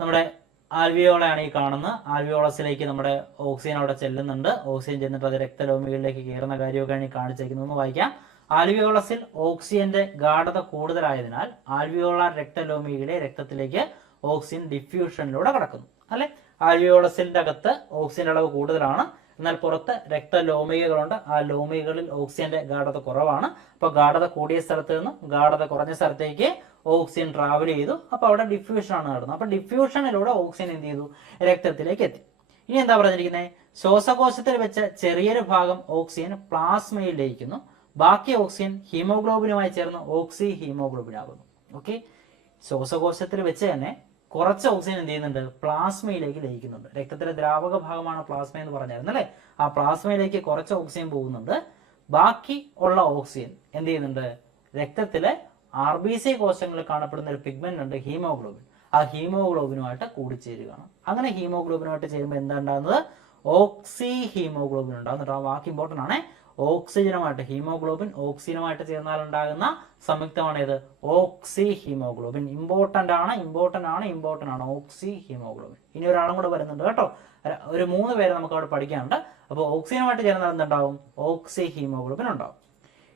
നമ്മുടെ ആൽവിയോളാണ് ഈ കാണുന്നത്. ആൽവിയോളസിലേക്ക് നമ്മുടെ ഓക്സിജൻ അവിടെ ചെല്ലുന്നുണ്ട്. ഓക്സിജൻ ചെന്നിട്ട് അത് രക്തലോമികളിലേക്ക് കയറുന്ന കാര്യമൊക്കെയാണ് ഈ കാണിച്ചിരിക്കുന്നത്. വായിക്കാം. ആൽവിയോളസിൽ ഓക്സിജന്റെ ഗാഢത കൂടുതലായതിനാൽ ആൽവിയോളാർ രക്തലോമികളെ രക്തത്തിലേക്ക് ഓക്സിജൻ ഡിഫ്യൂഷനിലൂടെ കടക്കുന്നു. അല്ലെ? ആൽവിയോളസിന്റെ അകത്ത് ഓക്സിജന്റെ അളവ് കൂടുതലാണ്, എന്നാൽ പുറത്ത് രക്തലോമികകളുണ്ട്. ആ ലോമികളിൽ ഓക്സിജന്റെ ഗാഢത കുറവാണ്. അപ്പൊ ഗാഢത കൂടിയ സ്ഥലത്ത് നിന്നും ഗാഢത കുറഞ്ഞ സ്ഥലത്തേക്ക് ഓക്സിജൻ ട്രാവൽ ചെയ്തു. അപ്പൊ അവിടെ ഡിഫ്യൂഷൻ ആണ് നടന്നത്. അപ്പൊ ഡിഫ്യൂഷനിലൂടെ ഓക്സിജൻ എന്ത് ചെയ്തു? രക്തത്തിലേക്ക് എത്തി. ഇനി എന്താ പറഞ്ഞിരിക്കുന്നത്? ശ്വാസകോശത്തിൽ വെച്ച ചെറിയൊരു ഭാഗം ഓക്സിജൻ പ്ലാസ്മയിൽ ലയിക്കുന്നു. ബാക്കി ഓക്സിജൻ ഹീമോഗ്ലോബിനുമായി ചേർന്ന് ഓക്സി ഹീമോഗ്ലോബിൻ ആകുന്നു. ഓക്കെ. ശ്വാസകോശത്തിൽ വെച്ച് തന്നെ കുറച്ച് ഓക്സിജൻ എന്ത് ചെയ്യുന്നുണ്ട്? പ്ലാസ്മയിലേക്ക് ലയിക്കുന്നുണ്ട്. രക്തത്തിലെ ദ്രാവക ഭാഗമാണ് പ്ലാസ്മ എന്ന് പറഞ്ഞായിരുന്നു അല്ലെ? ആ പ്ലാസ്മയിലേക്ക് കുറച്ച് ഓക്സിജൻ പോകുന്നുണ്ട്. ബാക്കി ഉള്ള ഓക്സിജൻ എന്ത് ചെയ്യുന്നുണ്ട്? രക്തത്തിലെ RBC കോശങ്ങളിൽ കാണപ്പെടുന്ന ഒരു പിഗ്മെന്റ് ഉണ്ട്, ഹീമോഗ്ലോബിൻ. ആ ഹീമോഗ്ലോബിനുമായിട്ട് കൂടിച്ചേരുകയാണ്. അങ്ങനെ ഹീമോഗ്ലോബിനുമായിട്ട് ചേരുമ്പോൾ എന്താ ഉണ്ടാകുന്നത്? ഓക്സി ഹീമോഗ്ലോബിൻ ഉണ്ടാകുന്നുണ്ട്. ആ വാക്ക് ഇമ്പോർട്ടന്റ് ആണ്. ഓക്സിജനുമായിട്ട് ഹീമോഗ്ലോബിൻ ഓക്സിജനുമായിട്ട് ചേർന്നാൽ ഉണ്ടാകുന്ന സംയുക്തമാണ് ഇത് ഓക്സി ഹീമോഗ്ലോബിൻ. ഇമ്പോർട്ടന്റ് ആണ് ഓക്സി ഹീമോഗ്ലോബിൻ. ഇനി ഒരാളും കൂടെ വരുന്നുണ്ട് കേട്ടോ. ഒരു 3 പേരെ നമുക്ക് അവിടെ പഠിക്കാനുണ്ട്. അപ്പോൾ ഓക്സിജനുമായിട്ട് ചേർന്നാൽ എന്തുണ്ടാവും? ഓക്സി ഹീമോഗ്ലോബിൻ ഉണ്ടാവും.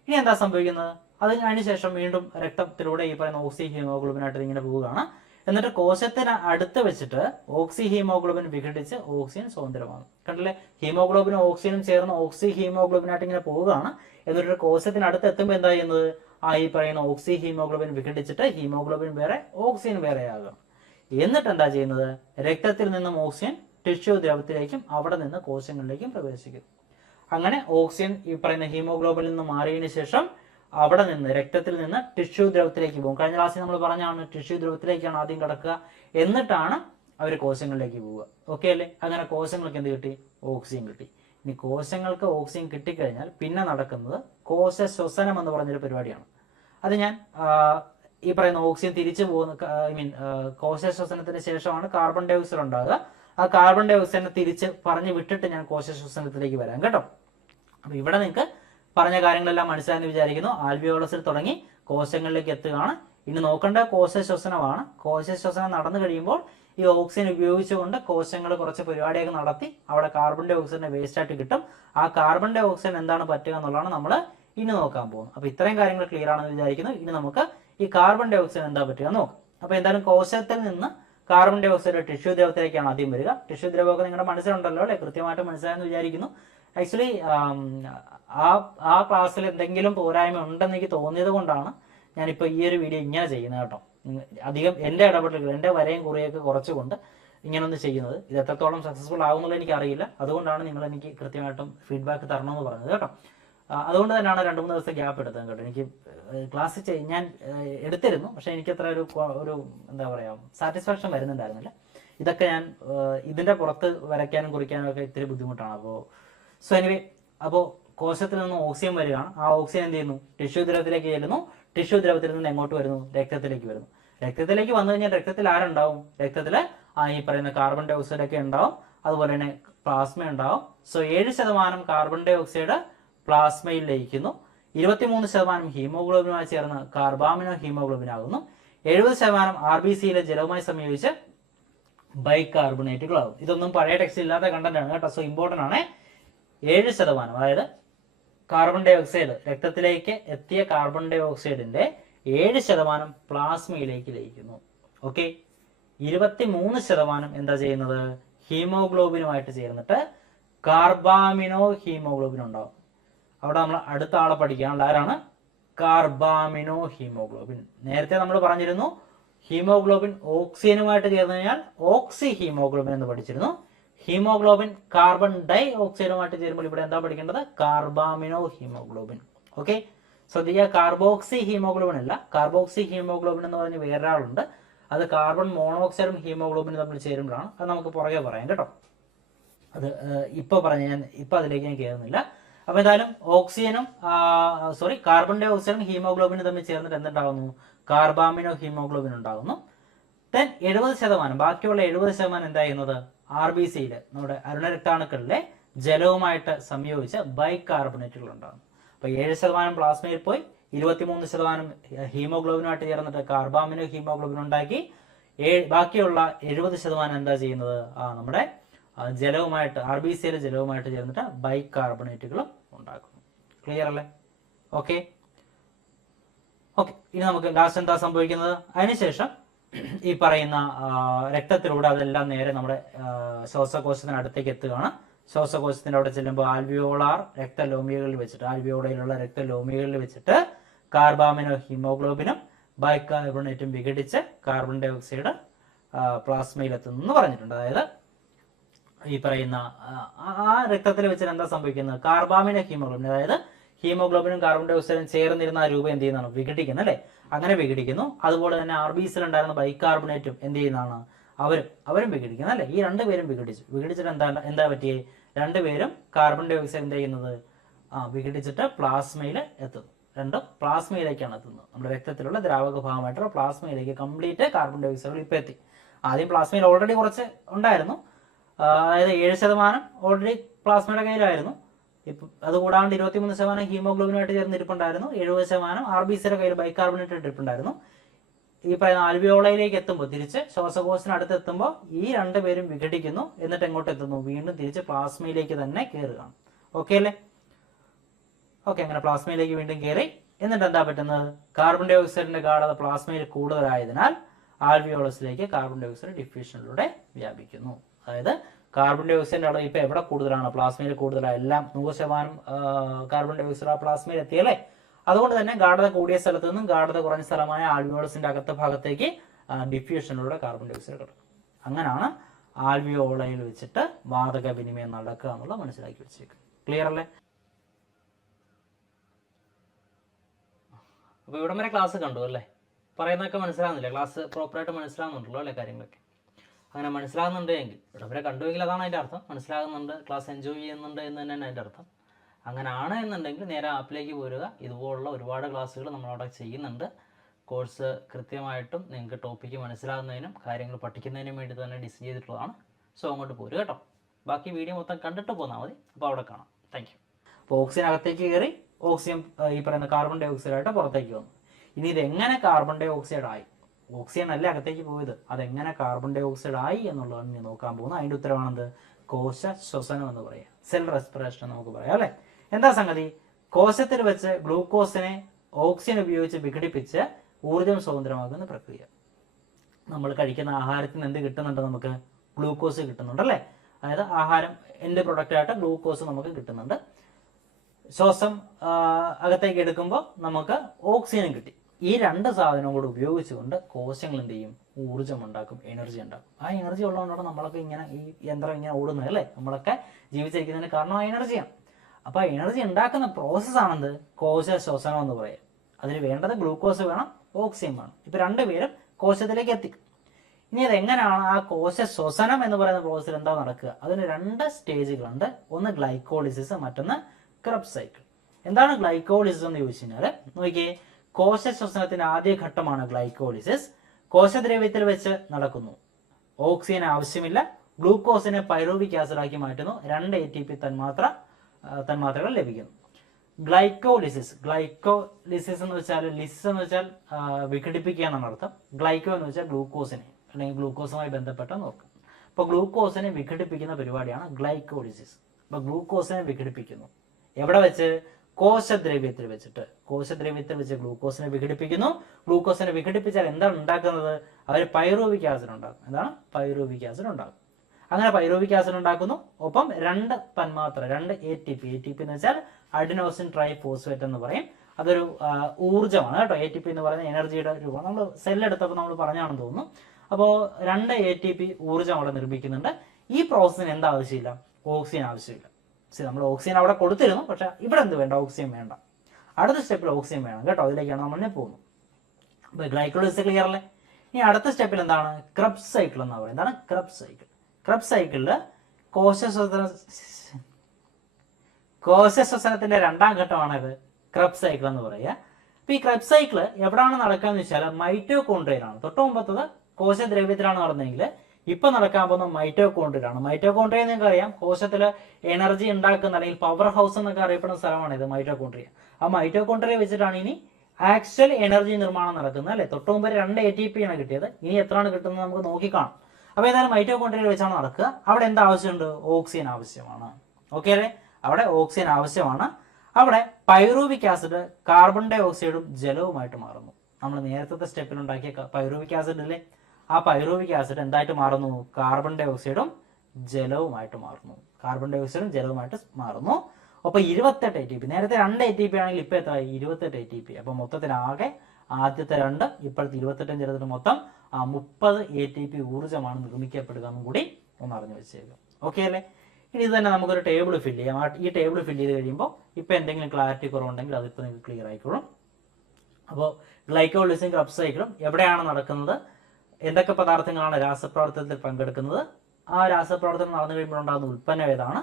ഇനി എന്താ സംഭവിക്കുന്നത്? അതിനുശേഷം വീണ്ടും രക്തത്തിലൂടെ ഈ പറയുന്ന ഓക്സി ഹീമോഗ്ലോബിനായിട്ട് ഇങ്ങനെ പോവുകയാണ്. എന്നിട്ട് കോശത്തിന് അടുത്ത് വെച്ചിട്ട് ഓക്സി ഹീമോഗ്ലോബിൻ വിഘടിച്ച് ഓക്സിജൻ സ്വതന്ത്രമാണ്. കണ്ടില്ലേ? ഹീമോഗ്ലോബിനും ഓക്സിജനും ചേർന്ന് ഓക്സി ഹീമോഗ്ലോബിനായിട്ട് ഇങ്ങനെ പോവുകയാണ്. എന്നിട്ട് കോശത്തിനടുത്ത് എത്തുമ്പോൾ എന്താ ചെയ്യുന്നത്? ഈ പറയുന്ന ഓക്സി ഹീമോഗ്ലോബിൻ വിഘടിച്ചിട്ട് ഹീമോഗ്ലോബിൻ വേറെ ഓക്സിജൻ വേറെ ആകും. എന്നിട്ട് എന്താ ചെയ്യുന്നത്? രക്തത്തിൽ നിന്നും ഓക്സിജൻ ടിഷ്യൂ ദ്രവത്തിലേക്കും അവിടെ നിന്ന് കോശങ്ങളിലേക്കും പ്രവേശിക്കും. അങ്ങനെ ഓക്സിജൻ ഈ പറയുന്ന ഹീമോഗ്ലോബിനിൽ നിന്ന് മാറിയതിനു ശേഷം അവിടെ നിന്ന് രക്തത്തിൽ നിന്ന് ടിഷ്യൂ ദ്രവത്തിലേക്ക് പോകും. കഴിഞ്ഞ ക്ലാസ്സിൽ നമ്മൾ പറഞ്ഞാണ് ടിഷ്യൂ ദ്രവത്തിലേക്കാണ് ആദ്യം കിടക്കുക, എന്നിട്ടാണ് അവർ കോശങ്ങളിലേക്ക് പോവുക. ഓക്കെ അല്ലേ? അങ്ങനെ കോശങ്ങൾക്ക് എന്ത് കിട്ടി? ഓക്സിജൻ കിട്ടി. ഇനി കോശങ്ങൾക്ക് ഓക്സിജൻ കിട്ടിക്കഴിഞ്ഞാൽ പിന്നെ നടക്കുന്നത് കോശ ശ്വസനം എന്ന് പറഞ്ഞൊരു പരിപാടിയാണ്. അത് ഞാൻ ഈ പറയുന്ന ഓക്സിജൻ തിരിച്ചു പോകുന്ന കോശ ശ്വസനത്തിന് ശേഷമാണ് കാർബൺ ഡൈ ഓക്സൈഡ് ഉണ്ടാകുക. ആ കാർബൺ ഡൈ ഓക്സൈഡിനെ തിരിച്ച് പറഞ്ഞു വിട്ടിട്ട് ഞാൻ കോശ ശ്വസനത്തിലേക്ക് വരാം കേട്ടോ. അപ്പൊ ഇവിടെ നിങ്ങൾക്ക് പറഞ്ഞ കാര്യങ്ങളെല്ലാം മനസ്സിലായെന്ന് വിചാരിക്കുന്നു. ആൽവിയോളസിൽ തുടങ്ങി കോശങ്ങളിലേക്ക് എത്തുകയാണ്. ഇനി നോക്കേണ്ട കോശ ശ്വസനമാണ്. കോശ ശ്വസനം നടന്നു കഴിയുമ്പോൾ ഈ ഓക്സിജൻ ഉപയോഗിച്ചുകൊണ്ട് കോശങ്ങൾ കുറച്ച് പരിപാടിയൊക്കെ നടത്തി അവിടെ കാർബൺ ഡൈ ഓക്സൈഡിനെ വേസ്റ്റ് ആയിട്ട് കിട്ടും. ആ കാർബൺ ഡൈ ഓക്സൈഡ് എന്താണ് പറ്റുക എന്നുള്ളതാണ് നമ്മൾ ഇനി നോക്കാൻ പോകുന്നത്. അപ്പൊ ഇത്രയും കാര്യങ്ങൾ ക്ലിയർ ആണെന്ന് വിചാരിക്കുന്നു. ഇനി നമുക്ക് ഈ കാർബൺ ഡൈ ഓക്സൈഡ് എന്താ പറ്റുക നോക്കാം. അപ്പൊ എന്തായാലും കോശത്തിൽ നിന്ന് കാർബൺ ഡൈ ഓക്സൈഡ് ടിഷ്യൂ ദ്രവത്തിലേക്കാണ് ആദ്യം വരിക. ടിഷ്യൂ ദ്രവമൊക്കെ നിങ്ങളുടെ മനസ്സിലുണ്ടല്ലോ അല്ലെ? കൃത്യമായിട്ട് മനസ്സിലായെന്ന് വിചാരിക്കുന്നു. ആക്ച്വലി ആ ക്ലാസ്സിൽ എന്തെങ്കിലും പോരായ്മ ഉണ്ടെന്ന് എനിക്ക് തോന്നിയത് കൊണ്ടാണ് ഞാനിപ്പോൾ ഈ ഒരു വീഡിയോ ഇങ്ങനെ ചെയ്യുന്നത് കേട്ടോ. അധികം എൻ്റെ ഇടപെടലുകൾ, എൻ്റെ വരയും കുറിയൊക്കെ കുറച്ചുകൊണ്ട് ഇങ്ങനൊന്ന് ചെയ്യുന്നത്. ഇത് എത്രത്തോളം സക്സസ്ഫുൾ ആകുമെന്നുള്ളത് എനിക്കറിയില്ല. അതുകൊണ്ടാണ് നിങ്ങൾ എനിക്ക് കൃത്യമായിട്ടും ഫീഡ്ബാക്ക് തരണമെന്ന് പറഞ്ഞത് കേട്ടോ. അതുകൊണ്ട് തന്നെയാണ് 2-3 ദിവസം ഗ്യാപ്പ് എടുത്തത് കേട്ടോ. എനിക്ക് ക്ലാസ് ഞാൻ എടുത്തിരുന്നു, പക്ഷെ എനിക്കത്ര ഒരു എന്താ പറയുക സാറ്റിസ്ഫാക്ഷൻ വരുന്നുണ്ടായിരുന്നില്ല. ഇതൊക്കെ ഞാൻ ഇതിൻ്റെ പുറത്ത് വരയ്ക്കാനും കുറിക്കാനും ഒക്കെ ഇത്തിരി ബുദ്ധിമുട്ടാണ്. സോ എനിവേ, അപ്പോൾ കോശത്തിൽ നിന്ന് ഓക്സിജൻ വരികയാണ്. ആ ഓക്സിജൻ എന്ത് ചെയ്യുന്നു? ടിഷ്യൂ ദ്രവത്തിലേക്ക് ചെല്ലുന്നു. ടിഷ്യൂ ദ്രവത്തിൽ നിന്ന് എങ്ങോട്ട് വരുന്നു? രക്തത്തിലേക്ക് വരുന്നു. രക്തത്തിലേക്ക് വന്നു കഴിഞ്ഞാൽ രക്തത്തിൽ ആരുണ്ടാവും? രക്തത്തിൽ ഈ പറയുന്ന കാർബൺ ഡൈ ഓക്സൈഡ് ഒക്കെ ഉണ്ടാവും. അതുപോലെ തന്നെ പ്ലാസ്മ ഉണ്ടാവും. സോ 7% കാർബൺ ഡൈ ഓക്സൈഡ് പ്ലാസ്മയിൽ ലയിക്കുന്നു. 23% ഹീമോഗ്ലോബിനുമായി ചേർന്ന് കാർബാമിനോ ഹീമോഗ്ലോബിൻ ആകുന്നു. 70% RBCയിലെ ജലവുമായി സംയോജിച്ച് ബൈകാർബണേറ്റുകളാകും. ഇതൊന്നും പഴയ ടെക്സ്റ്റ് ഇല്ലാത്ത കണ്ടന്റ് ആണ് കേട്ടോ. സോ ഇമ്പോർട്ടന്റ് ആണ്. 7%, അതായത് കാർബൺ ഡൈ ഓക്സൈഡ് രക്തത്തിലേക്ക് എത്തിയ കാർബൺ ഡൈ ഓക്സൈഡിന്റെ 7% പ്ലാസ്മയിലേക്ക് ലയിക്കുന്നു. ഓക്കെ, 23% എന്താ ചെയ്യുന്നത്? ഹീമോഗ്ലോബിനുമായിട്ട് ചേർന്നിട്ട് കാർബാമിനോ ഹീമോഗ്ലോബിൻ ഉണ്ടാവും. അവിടെ നമ്മൾ അടുത്ത ആളെ പഠിക്കാനുള്ള ആരാണ്? Carbamino haemoglobin. നേരത്തെ നമ്മൾ പറഞ്ഞിരുന്നു ഹീമോഗ്ലോബിൻ ഓക്സിജനുമായിട്ട് ചേർന്ന് കഴിഞ്ഞാൽ ഓക്സി ഹീമോഗ്ലോബിൻ എന്ന് പഠിച്ചിരുന്നു. ഹീമോഗ്ലോബിൻ കാർബൺ ഡൈ ഓക്സൈഡുമായിട്ട് ചേരുമ്പോൾ ഇവിടെ എന്താ പഠിക്കേണ്ടത്? Carbamino haemoglobin. ഓക്കെ, ശ്രദ്ധിക്കുക, കാർബോക്സി ഹീമോഗ്ലോബിൻ അല്ല. കാർബോക്സി ഹീമോഗ്ലോബിൻ എന്ന് പറഞ്ഞ് വേറൊരാളുണ്ട്. അത് കാർബൺ മോണോക്സൈഡും ഹീമോഗ്ലോബിനും തമ്മിൽ ചേരുമ്പോഴാണ്. അത് നമുക്ക് പുറകെ പറയാം കേട്ടോ. അത് ഇപ്പോൾ പറഞ്ഞ് ഞാൻ അതിലേക്ക് ഞാൻ കയറുന്നില്ല. അപ്പോൾ എന്തായാലും കാർബൺ ഡൈ ഓക്സൈഡും ഹീമോഗ്ലോബിനും തമ്മിൽ ചേർന്നിട്ട് എന്തുണ്ടാകുന്നു? കാർബാമിനോ ഹീമോഗ്ലോബിൻ ഉണ്ടാകുന്നു. ദെൻ 70%, ബാക്കിയുള്ള 70% എന്താ ചെയ്യുന്നത്? RBCയിൽ നമ്മുടെ അരുണരക്താണുക്കളിലെ ജലവുമായിട്ട് സംയോജിച്ച ബൈകാർബണേറ്റുകൾ ഉണ്ടാകും. അപ്പോൾ 7% പ്ലാസ്മയിൽ പോയി, 23% ഹീമോഗ്ലോബിനുമായിട്ട് ചേർന്നിട്ട് കാർബാമിനോ ഹീമോഗ്ലോബിൻ ഉണ്ടാക്കി. ബാക്കിയുള്ള 70% എന്താ ചെയ്യുന്നത്? നമ്മുടെ ജലവുമായിട്ട് RBCയിലെ ജലവുമായിട്ട് ചേർന്നിട്ട് ബൈകാർബണേറ്റുകളും ഉണ്ടാക്കുന്നു. ക്ലിയർ അല്ലേ? ഓക്കെ, ഇനി നമുക്ക് ലാസ്റ്റ് എന്താ സംഭവിക്കുന്നത്? അതിനുശേഷം ഈ പറയുന്ന രക്തത്തിലൂടെ അതെല്ലാം നേരെ നമ്മുടെ ശ്വാസകോശത്തിനടുത്തേക്ക് എത്തുകയാണ്. ശ്വാസകോശത്തിന്റെ അവിടെ ചെല്ലുമ്പോൾ ആൽവിയോളാർ രക്തലോമിയകളിൽ വെച്ചിട്ട്, ആൽവിയോളയിലുള്ള രക്തലോമിയകളിൽ വെച്ചിട്ട് കാർബാമിനോ ഹീമോഗ്ലോബിനും ബൈകാർബണേറ്റും വിഘടിച്ച് കാർബൺ ഡൈ ഓക്സൈഡ് പ്ലാസ്മയിൽ എത്തുന്നു എന്ന് പറഞ്ഞിട്ടുണ്ട്. അതായത് ഈ പറയുന്ന ആ രക്തത്തിൽ വെച്ചിട്ട് എന്താ സംഭവിക്കുന്നത്? കാർബാമിനോ ഹീമോഗ്ലോബിൻ, അതായത് ഹീമോഗ്ലോബിനും കാർബൺ ഡൈ ഓക്സൈഡും ചേർന്നിരുന്ന ആ രൂപം എന്ത് ചെയ്യുന്നതാണ്? വിഘടിക്കുന്നത് അല്ലേ? അങ്ങനെ വിഘടിക്കുന്നു. അതുപോലെ തന്നെ RBCയിൽ ഉണ്ടായിരുന്ന ബൈകാർബണേറ്റും എന്ത് ചെയ്യുന്നതാണ്? അവരും വിഘടിക്കുന്നത് അല്ലേ? ഈ രണ്ടുപേരും വിഘടിച്ചിട്ട് എന്താ പറ്റിയേ? രണ്ടുപേരും കാർബൺ ഡൈ ഓക്സൈഡ് എന്ത് ചെയ്യുന്നത്? വിഘടിച്ചിട്ട് പ്ലാസ്മയിൽ എത്തുന്നു. രണ്ടും പ്ലാസ്മയിലേക്കാണ് എത്തുന്നത്. നമ്മുടെ രക്തത്തിലുള്ള ദ്രാവക ഭാഗമായിട്ടുള്ള പ്ലാസ്മയിലേക്ക് കംപ്ലീറ്റ് കാർബൺ ഡൈ ഓക്സൈഡ് ഇപ്പം എത്തി. ആദ്യം പ്ലാസ്മയിൽ ഓൾറെഡി കുറച്ച് ഉണ്ടായിരുന്നു. അതായത് 7% ഓൾറെഡി പ്ലാസ്മയുടെ കയ്യിലായിരുന്നു. ഇപ്പം അതുകൂടാണ്ട് 23% ഹീമോഗ്ലോബിനുമായിട്ട് ചേർന്ന് ഇരിപ്പുണ്ടായിരുന്നു. 70% RBCയുടെ കയ്യിൽ ബൈകാർബണേറ്റ് ഇരിപ്പുണ്ടായിരുന്നു. ഈ പറയുന്ന ആൽവിയോളയിലേക്ക് എത്തുമ്പോൾ, തിരിച്ച് ശ്വാസകോശത്തിനടുത്ത് എത്തുമ്പോൾ ഈ രണ്ടുപേരും വിഘടിക്കുന്നു. എന്നിട്ട് എങ്ങോട്ട് എത്തുന്നു? വീണ്ടും തിരിച്ച് പ്ലാസ്മയിലേക്ക് തന്നെ കയറുകയാണ്. ഓക്കെ അല്ലേ? ഓക്കെ, അങ്ങനെ പ്ലാസ്മയിലേക്ക് വീണ്ടും കയറി. എന്നിട്ട് എന്താ പറ്റുന്നത്? കാർബൺ ഡൈ ഓക്സൈഡിന്റെ ഗാഢത പ്ലാസ്മയിൽ കൂടുതലായതിനാൽ ആൽവിയോളസിലേക്ക് കാർബൺ ഡൈ ഓക്സൈഡ് ഡിഫ്യൂഷനിലൂടെ വ്യാപിക്കുന്നു. അതായത് കാർബൺ ഡൈ ഓക്സൈഡിന്റെ അളവ് ഇപ്പൊ എവിടെ കൂടുതലാണ്? പ്ലാസ്മയിൽ കൂടുതലാണ്. എല്ലാം 100% കാർബൺ ഡൈ ഓക്സൈഡ് ആ പ്ലാസ്മയിൽ എത്തിയല്ലേ? അതുകൊണ്ട് തന്നെ ഗാഢത കൂടിയ സ്ഥലത്ത് നിന്നും ഗാഢത കുറഞ്ഞ സ്ഥലമായ ആൽവിയോളസിന്റെ അകത്ത ഭാഗത്തേക്ക് ഡിഫ്യൂഷനിലൂടെ കാർബൺ ഡൈ ഓക്സൈഡ് കിടക്കും. അങ്ങനെയാണ് ആൽവിയോളയിൽ വെച്ചിട്ട് വാതക വിനിമയം നടക്കുക എന്നുള്ളത് മനസ്സിലാക്കി വെച്ചേക്കും. ക്ലിയർ അല്ലേ? അപ്പോൾ ഇവിടം വരെ ക്ലാസ് കണ്ടു അല്ലേ? പറയുന്നതൊക്കെ മനസ്സിലാകുന്നില്ല? ക്ലാസ് പ്രോപ്പറായിട്ട് മനസ്സിലാകുന്നുണ്ടല്ലോ അല്ലേ? കാര്യങ്ങളൊക്കെ അങ്ങനെ മനസ്സിലാകുന്നുണ്ടെങ്കിൽ, ഇവിടം വരെ കണ്ടുവെങ്കിൽ അതാണ് അതിൻ്റെ അർത്ഥം. മനസ്സിലാകുന്നുണ്ട്, ക്ലാസ് എൻജോയ് ചെയ്യുന്നുണ്ട് എന്ന് തന്നെയാണ് അതിൻ്റെ അർത്ഥം. അങ്ങനെയാണ് എന്നുണ്ടെങ്കിൽ നേരെ ആപ്പിലേക്ക് പോരുക. ഇതുപോലുള്ള ഒരുപാട് ക്ലാസ്സുകൾ നമ്മളവിടെ ചെയ്യുന്നുണ്ട്. കോഴ്സ് കൃത്യമായിട്ടും നിങ്ങൾക്ക് ടോപ്പിക്ക് മനസ്സിലാകുന്നതിനും കാര്യങ്ങൾ പഠിക്കുന്നതിനും വേണ്ടി തന്നെ ഡിസൈൻ ചെയ്തിട്ടുള്ളതാണ്. സോ അങ്ങോട്ട് പോരുക കേട്ടോ. ബാക്കി വീഡിയോ മൊത്തം കണ്ടിട്ട് പോന്നാൽ മതി. അപ്പോൾ അവിടെ കാണാം. Thank you. അപ്പോൾ ഓക്സിജൻ അകത്തേക്ക് കയറി, ഓക്സിജൻ ഈ പറയുന്ന കാർബൺ ഡൈ ഓക്സൈഡായിട്ട് പുറത്തേക്ക് വന്നു. ഇനി ഇതെങ്ങനെ കാർബൺ ഡൈ ഓക്സൈഡ് ആയി? ഓക്സിജൻ അല്ലേ അകത്തേക്ക് പോയത്, അതെങ്ങനെ കാർബൺ ഡൈ ഓക്സൈഡ് ആയി എന്നുള്ളതാണ് ഇനി നോക്കാൻ പോകുന്നത്. അതിൻ്റെ ഉത്തരവാണെന്ത്? കോശ ശ്വസനം എന്ന് പറയാം, സെൽ റെസ്പിറേഷൻ നമുക്ക് പറയാം അല്ലേ? എന്താ സംഗതി? കോശത്തിൽ വെച്ച് ഗ്ലൂക്കോസിനെ ഓക്സിജൻ ഉപയോഗിച്ച് വിഘടിപ്പിച്ച് ഊർജ്ജം സ്വതന്ത്രമാകുന്ന പ്രക്രിയ. നമ്മൾ കഴിക്കുന്ന ആഹാരത്തിൽ നിന്ന് എന്ത് കിട്ടുന്നുണ്ട്? നമുക്ക് ഗ്ലൂക്കോസ് കിട്ടുന്നുണ്ടല്ലേ? അതായത് ആഹാരം എൻ്റെ പ്രൊഡക്റ്റായിട്ട് ഗ്ലൂക്കോസ് നമുക്ക് കിട്ടുന്നുണ്ട്. ശ്വാസം അകത്തേക്ക് എടുക്കുമ്പോൾ നമുക്ക് ഓക്സിജനും കിട്ടി. ഈ രണ്ട് സാധനവും കൂടെ ഉപയോഗിച്ചുകൊണ്ട് കോശങ്ങൾ എന്ത് ചെയ്യും? ഊർജ്ജം ഉണ്ടാക്കും, എനർജി ഉണ്ടാക്കും. ആ എനർജി ഉള്ളതുകൊണ്ടാണ് നമ്മളൊക്കെ ഇങ്ങനെ ഈ യന്ത്രം ഇങ്ങനെ ഓടുന്നത് അല്ലേ? നമ്മളൊക്കെ ജീവിച്ചിരിക്കുന്നതിന് കാരണം ആ എനർജിയാണ്. അപ്പോൾ ആ എനർജി ഉണ്ടാക്കുന്ന പ്രോസസ്സാണെന്ത്? കോശ ശ്വസനം എന്ന് പറയാം. അതിന് വേണ്ടത് ഗ്ലൂക്കോസ് വേണം, ഓക്സിജൻ വേണം. ഇപ്പം രണ്ടുപേരും കോശത്തിലേക്ക് എത്തി. ഇനി അതെങ്ങനെയാണ് ആ കോശ ശ്വസനം എന്ന് പറയുന്ന പ്രോസസ്സിൽ എന്താ നടക്കുക? അതിന് രണ്ട് സ്റ്റേജുകളുണ്ട്. ഒന്ന് ഗ്ലൈക്കോളിസിസ്, മറ്റൊന്ന് ക്രെബ്സ് സൈക്കിൾ. എന്താണ് ഗ്ലൈക്കോളിസിസ് എന്ന് ചോദിച്ചു കഴിഞ്ഞാൽ, നോക്കിയേ, കോശ ശ്വസനത്തിന്റെ ആദ്യ ഘട്ടമാണ് ഗ്ലൈക്കോളിസിസ്. കോശദ്രവ്യത്തിൽ വെച്ച് നടക്കുന്നു. ഓക്സിജൻ ആവശ്യമില്ല, ഗ്ലൂക്കോസിനെ പൈറുവിക് ആസിഡാക്കി മാറ്റുന്നു. 2 ATP തന്മാത്രകൾ ലഭിക്കുന്നു. ഗ്ലൈക്കോളിസിസ് എന്ന് വെച്ചാൽ, ലിസിസ് എന്ന് വെച്ചാൽ വിഘടിപ്പിക്കുക എന്നാണ് അർത്ഥം. ഗ്ലൈക്കോ എന്ന് വെച്ചാൽ ഗ്ലൂക്കോസിനെ അല്ലെങ്കിൽ ഗ്ലൂക്കോസുമായി ബന്ധപ്പെട്ട നോക്കും. അപ്പോൾ ഗ്ലൂക്കോസിനെ വിഘടിപ്പിക്കുന്ന പരിപാടിയാണ് ഗ്ലൈക്കോളിസിസ്. അപ്പോൾ ഗ്ലൂക്കോസിനെ വിഘടിപ്പിക്കുന്നു എവിടെ വെച്ച്? കോശദ്രവ്യത്തിൽ വെച്ച് ഗ്ലൂക്കോസിനെ വിഘടിപ്പിക്കുന്നു. ഗ്ലൂക്കോസിനെ വിഘടിപ്പിച്ചാൽ എന്താണ് ഉണ്ടാക്കുന്നത്? അവർ പൈറൂവിക് ആസിഡ് ഉണ്ടാക്കും. എന്താണ്? പൈറൂവിക് ആസിഡ് ഉണ്ടാക്കും. അങ്ങനെ പൈറൂവിക് ആസിഡ് ഉണ്ടാക്കുന്നു. ഒപ്പം 2 തന്മാത്ര, 2 ATP എന്ന് വെച്ചാൽ അഡിനോസിൻ ട്രൈഫോസ്ഫേറ്റ് എന്ന് പറയും. അതൊരു ഊർജ്ജമാണ് കേട്ടോ. ATP എന്ന് പറയുന്ന എനർജിയുടെ രൂപം. നമ്മൾ സെല്ലെടുത്തപ്പോൾ നമ്മൾ പറഞ്ഞാണെന്ന് തോന്നുന്നു. അപ്പോൾ 2 ATP ഊർജ്ജം അവിടെ നിർമ്മിക്കുന്നുണ്ട്. ഈ പ്രോസസ്സിന് എന്താ ആവശ്യമില്ല? ഓക്സിജൻ ആവശ്യമില്ല. നമ്മൾ ഓക്സിജൻ അവിടെ കൊടുത്തിരുന്നു, പക്ഷെ ഇവിടെ എന്ത് വേണ്ട? ഓക്സിജൻ വേണ്ട. അടുത്ത സ്റ്റെപ്പിൽ ഓക്സിജൻ വേണം കേട്ടോ. അതിലേക്കാണ് നമ്മൾ പോകുന്നത്. അപ്പോൾ ഗ്ലൈക്കോളിസിസ് ക്ലിയർ അല്ലേ? ഇനി അടുത്ത സ്റ്റെപ്പിൽ എന്താണ്? ക്രബ്സ് സൈക്കിൾ എന്ന് പറയുന്നത്. എന്താണ് ക്രബ്സ് സൈക്കിളിൽ കോശശ്വസനത്തിന്റെ 2ാം ഘട്ടമാണ് ഇത് ക്രബ്സ് സൈക്കിൾ എന്ന് പറയുക. അപ്പൊ ഈ ക്രബ്സ് സൈക്കിൾ എവിടെയാണ് നടക്കാന്ന് വെച്ചാൽ മൈറ്റോകോൺട്രിയയിലാണ്. തൊട്ട് മുമ്പത്തത് കോശദ്രവ്യത്തിലാണ് നടന്നെങ്കിൽ ഇപ്പൊ നടക്കാൻ പോകുന്ന മൈറ്റോകോൺട്രിയയിലാണ്. മൈറ്റോകോൺട്രിയ നിങ്ങൾക്ക് അറിയാം, കോശത്തില് എനർജി ഉണ്ടാക്കുന്ന അല്ലെങ്കിൽ പവർ ഹൗസ് എന്നൊക്കെ അറിയപ്പെടുന്ന സ്ഥലമാണ് ഇത് മൈറ്റോകോൺട്രിയ. ആ മൈറ്റോകോൺട്രിയ വെച്ചിട്ടാണ് ഇനി ആക്ച്വൽ എനർജി നിർമ്മാണം നടക്കുന്നത് അല്ലെ. തൊട്ട് മുമ്പ് 2 ATP ആണ് കിട്ടിയത്. ഇനി എത്രയാണ് കിട്ടുന്നത് നമുക്ക് നോക്കിക്കാണാം. അപ്പൊ ഏതായാലും മൈറ്റോകോൺട്രിയയിൽ വെച്ചാണ് നടക്കുക. അവിടെ എന്താ ആവശ്യമുണ്ട്? ഓക്സിജൻ ആവശ്യമാണ്. ഓക്കെ അല്ലേ? അവിടെ ഓക്സിജൻ ആവശ്യമാണ്. അവിടെ പൈറൂവിക് ആസിഡ് കാർബൺ ഡൈ ഓക്സൈഡും ജലവുമായിട്ട് മാറുന്നു. നമ്മൾ നേരത്തെ സ്റ്റെപ്പിൽ ഉണ്ടാക്കിയ പൈറൂവിക് ആസിഡ് അല്ലേ, ആ പൈറൂവിക് ആസിഡ് എന്തായിട്ട് മാറുന്നു? കാർബൺ ഡൈ ഓക്സൈഡും ജലവുമായിട്ട് മാറുന്നു. അപ്പൊ 28 ATP. നേരത്തെ 2 ATP ആണെങ്കിൽ ഇപ്പൊ എത്ര? 28 ATP. അപ്പൊ മൊത്തത്തിലാകെ ആദ്യത്തെ 2, ഇപ്പോഴത്തെ 28 ചേർത്തിട്ട് മൊത്തം 30 ATP ഊർജ്ജമാണ് നിർമ്മിക്കപ്പെടുക എന്നും കൂടി ഒന്ന് അറിഞ്ഞു വെച്ചേക്കുക. ഓക്കെ അല്ലേ? ഇനി ഇത് തന്നെ നമുക്കൊരു ടേബിൾ ഫില്ല് ചെയ്യാം. ഈ ടേബിൾ ഫില്ല് ചെയ്ത് കഴിയുമ്പോൾ ഇപ്പൊ എന്തെങ്കിലും ക്ലാരിറ്റി കുറവുണ്ടെങ്കിൽ അതിപ്പോൾ നിങ്ങൾക്ക് ക്ലിയർ ആയിക്കോളും. അപ്പോൾ ഗ്ലൈക്കോളിസിസും ക്രബ്സ് സൈക്കിളും എവിടെയാണ് നടക്കുന്നത്? എന്തൊക്കെ പദാർത്ഥങ്ങളാണ് രാസപ്രവർത്തനത്തിൽ പങ്കെടുക്കുന്നത്? ആ രാസപ്രവർത്തനം നടന്നു കഴിയുമ്പോൾ ഉണ്ടാകുന്ന ഉൽപ്പന്നം ഏതാണ്?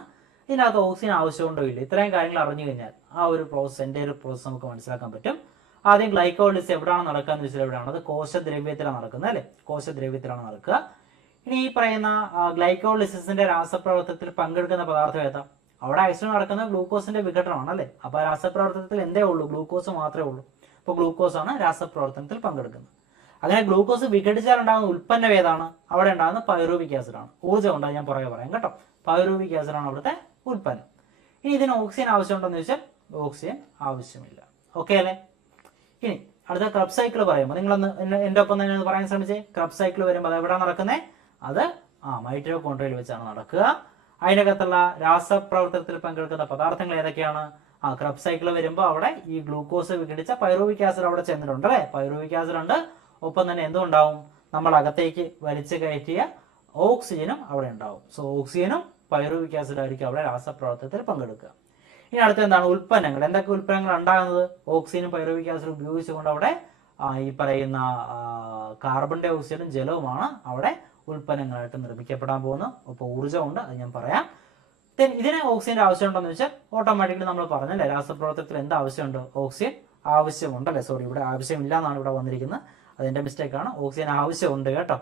ഇതിനകത്ത് ഓക്സിജൻ ആവശ്യമുണ്ടോ ഇല്ല? ഇത്രയും കാര്യങ്ങൾ അറിഞ്ഞു കഴിഞ്ഞാൽ ആ ഒരു പ്രോസസ്, എൻ്റെ ഒരു പ്രോസസ് നമുക്ക് മനസ്സിലാക്കാൻ പറ്റും. ആദ്യം ഗ്ലൈക്കോളിസിസ് എവിടെയാണ് നടക്കുക എന്ന് വെച്ചാൽ എവിടെയാണ്? അത് കോശദ്രവ്യത്തിലാണ് നടക്കുന്നത് അല്ലെ. കോശദ്രവ്യത്തിലാണ് നടക്കുക. ഇനി ഈ പറയുന്ന ഗ്ലൈക്കോളിസിസിന്റെ രാസപ്രവർത്തനത്തിൽ പങ്കെടുക്കുന്ന പദാർത്ഥം ഏതാ? അവിടെ ആക്ച്വലി നടക്കുന്ന ഗ്ലൂക്കോസിന്റെ വിഘടനമാണ് അല്ലെ. അപ്പൊ രാസപ്രവർത്തനത്തിൽ എന്തേ ഉള്ളൂ? ഗ്ലൂക്കോസ് മാത്രമേ ഉള്ളൂ. അപ്പൊ ഗ്ലൂക്കോസ് ആണ് രാസപ്രവർത്തനത്തിൽ പങ്കെടുക്കുന്നത്. അങ്ങനെ ഗ്ലൂക്കോസ് വിഘടിച്ചാൽ ഉണ്ടാകുന്ന ഉൽപ്പന്നം ഏതാണ്? അവിടെ ഉണ്ടാകുന്ന പൈറൂവിക് ആസിഡ് ആണ്. ഊർജ്ജം ഉണ്ടാകും, ഞാൻ പുറകെ പറയാം കേട്ടോ. പൈറൂവിക് ആസിഡ് ആണ് അവിടുത്തെ ഉൽപ്പന്നം. ഇനി ഇതിന് ഓക്സിജൻ ആവശ്യമുണ്ടെന്ന് ചോദിച്ചാൽ ഓക്സിജൻ ആവശ്യമില്ല. ഓക്കെ അല്ലേ? ഇനി അടുത്ത ക്രബ്സ് സൈക്കിൾ പറയുമ്പോൾ നിങ്ങളൊന്ന് എൻ്റെ ഒപ്പം തന്നെ ഒന്ന് പറയാൻ ശ്രമിച്ചേ. ക്രബ്സ് സൈക്കിൾ വരുമ്പോൾ അത് എവിടെയാണ് നടക്കുന്നത്? അത് മൈറ്റോകോൺട്രിയയിൽ വെച്ചാണ് നടക്കുക. അതിനകത്തുള്ള രാസപ്രവർത്തനത്തിൽ പങ്കെടുക്കുന്ന പദാർത്ഥങ്ങൾ ഏതൊക്കെയാണ്? ക്രബ്സ് സൈക്കിൾ വരുമ്പോൾ അവിടെ ഈ ഗ്ലൂക്കോസ് വിഘടിച്ച പൈറൂവിക് ആസിഡ് അവിടെ ചെന്നിട്ടുണ്ട് അല്ലെ. പൈറൂവിക് ആസിഡ് ഉണ്ട്. ഒപ്പം തന്നെ എന്തുണ്ടാവും? നമ്മൾ അകത്തേക്ക് വലിച്ചു കയറ്റിയ ഓക്സിജനും അവിടെ ഉണ്ടാവും. സോ ഓക്സിജനും പൈറൂവിക് ആസിഡ് ആയിരിക്കും അവിടെ രാസപ്രവർത്തനത്തിൽ പങ്കെടുക്കുക. ഇനി അടുത്ത എന്താണ്? ഉൽപ്പന്നങ്ങൾ. എന്തൊക്കെ ഉൽപ്പന്നങ്ങൾ ഉണ്ടാകുന്നത്? ഓക്സിജനും പൈറൂവിക് ആസിഡും ഉപയോഗിച്ചുകൊണ്ട് അവിടെ ഈ പറയുന്ന കാർബൺ ഡൈ ഓക്സൈഡും ജലവുമാണ് അവിടെ ഉൽപ്പന്നങ്ങളായിട്ട് നിർമ്മിക്കപ്പെടാൻ പോകുന്നത്. അപ്പോൾ ഊർജ്ജമുണ്ട്, അത് ഞാൻ പറയാം. ഇതിന് ഓക്സിജന്റെ ആവശ്യമുണ്ടെന്ന് വെച്ചാൽ ഓട്ടോമാറ്റിക്കലി നമ്മൾ പറഞ്ഞല്ലേ, രാസപ്രവർത്തനത്തിൽ എന്ത് ആവശ്യമുണ്ട്? ഓക്സിജൻ ആവശ്യമുണ്ടല്ലേ. സോറി, ഇവിടെ ആവശ്യമില്ല എന്നാണ് ഇവിടെ വന്നിരിക്കുന്നത്. അതിന്റെ മിസ്റ്റേക്കാണ്. ഓക്സിജൻ ആവശ്യമുണ്ട് കേട്ടോ,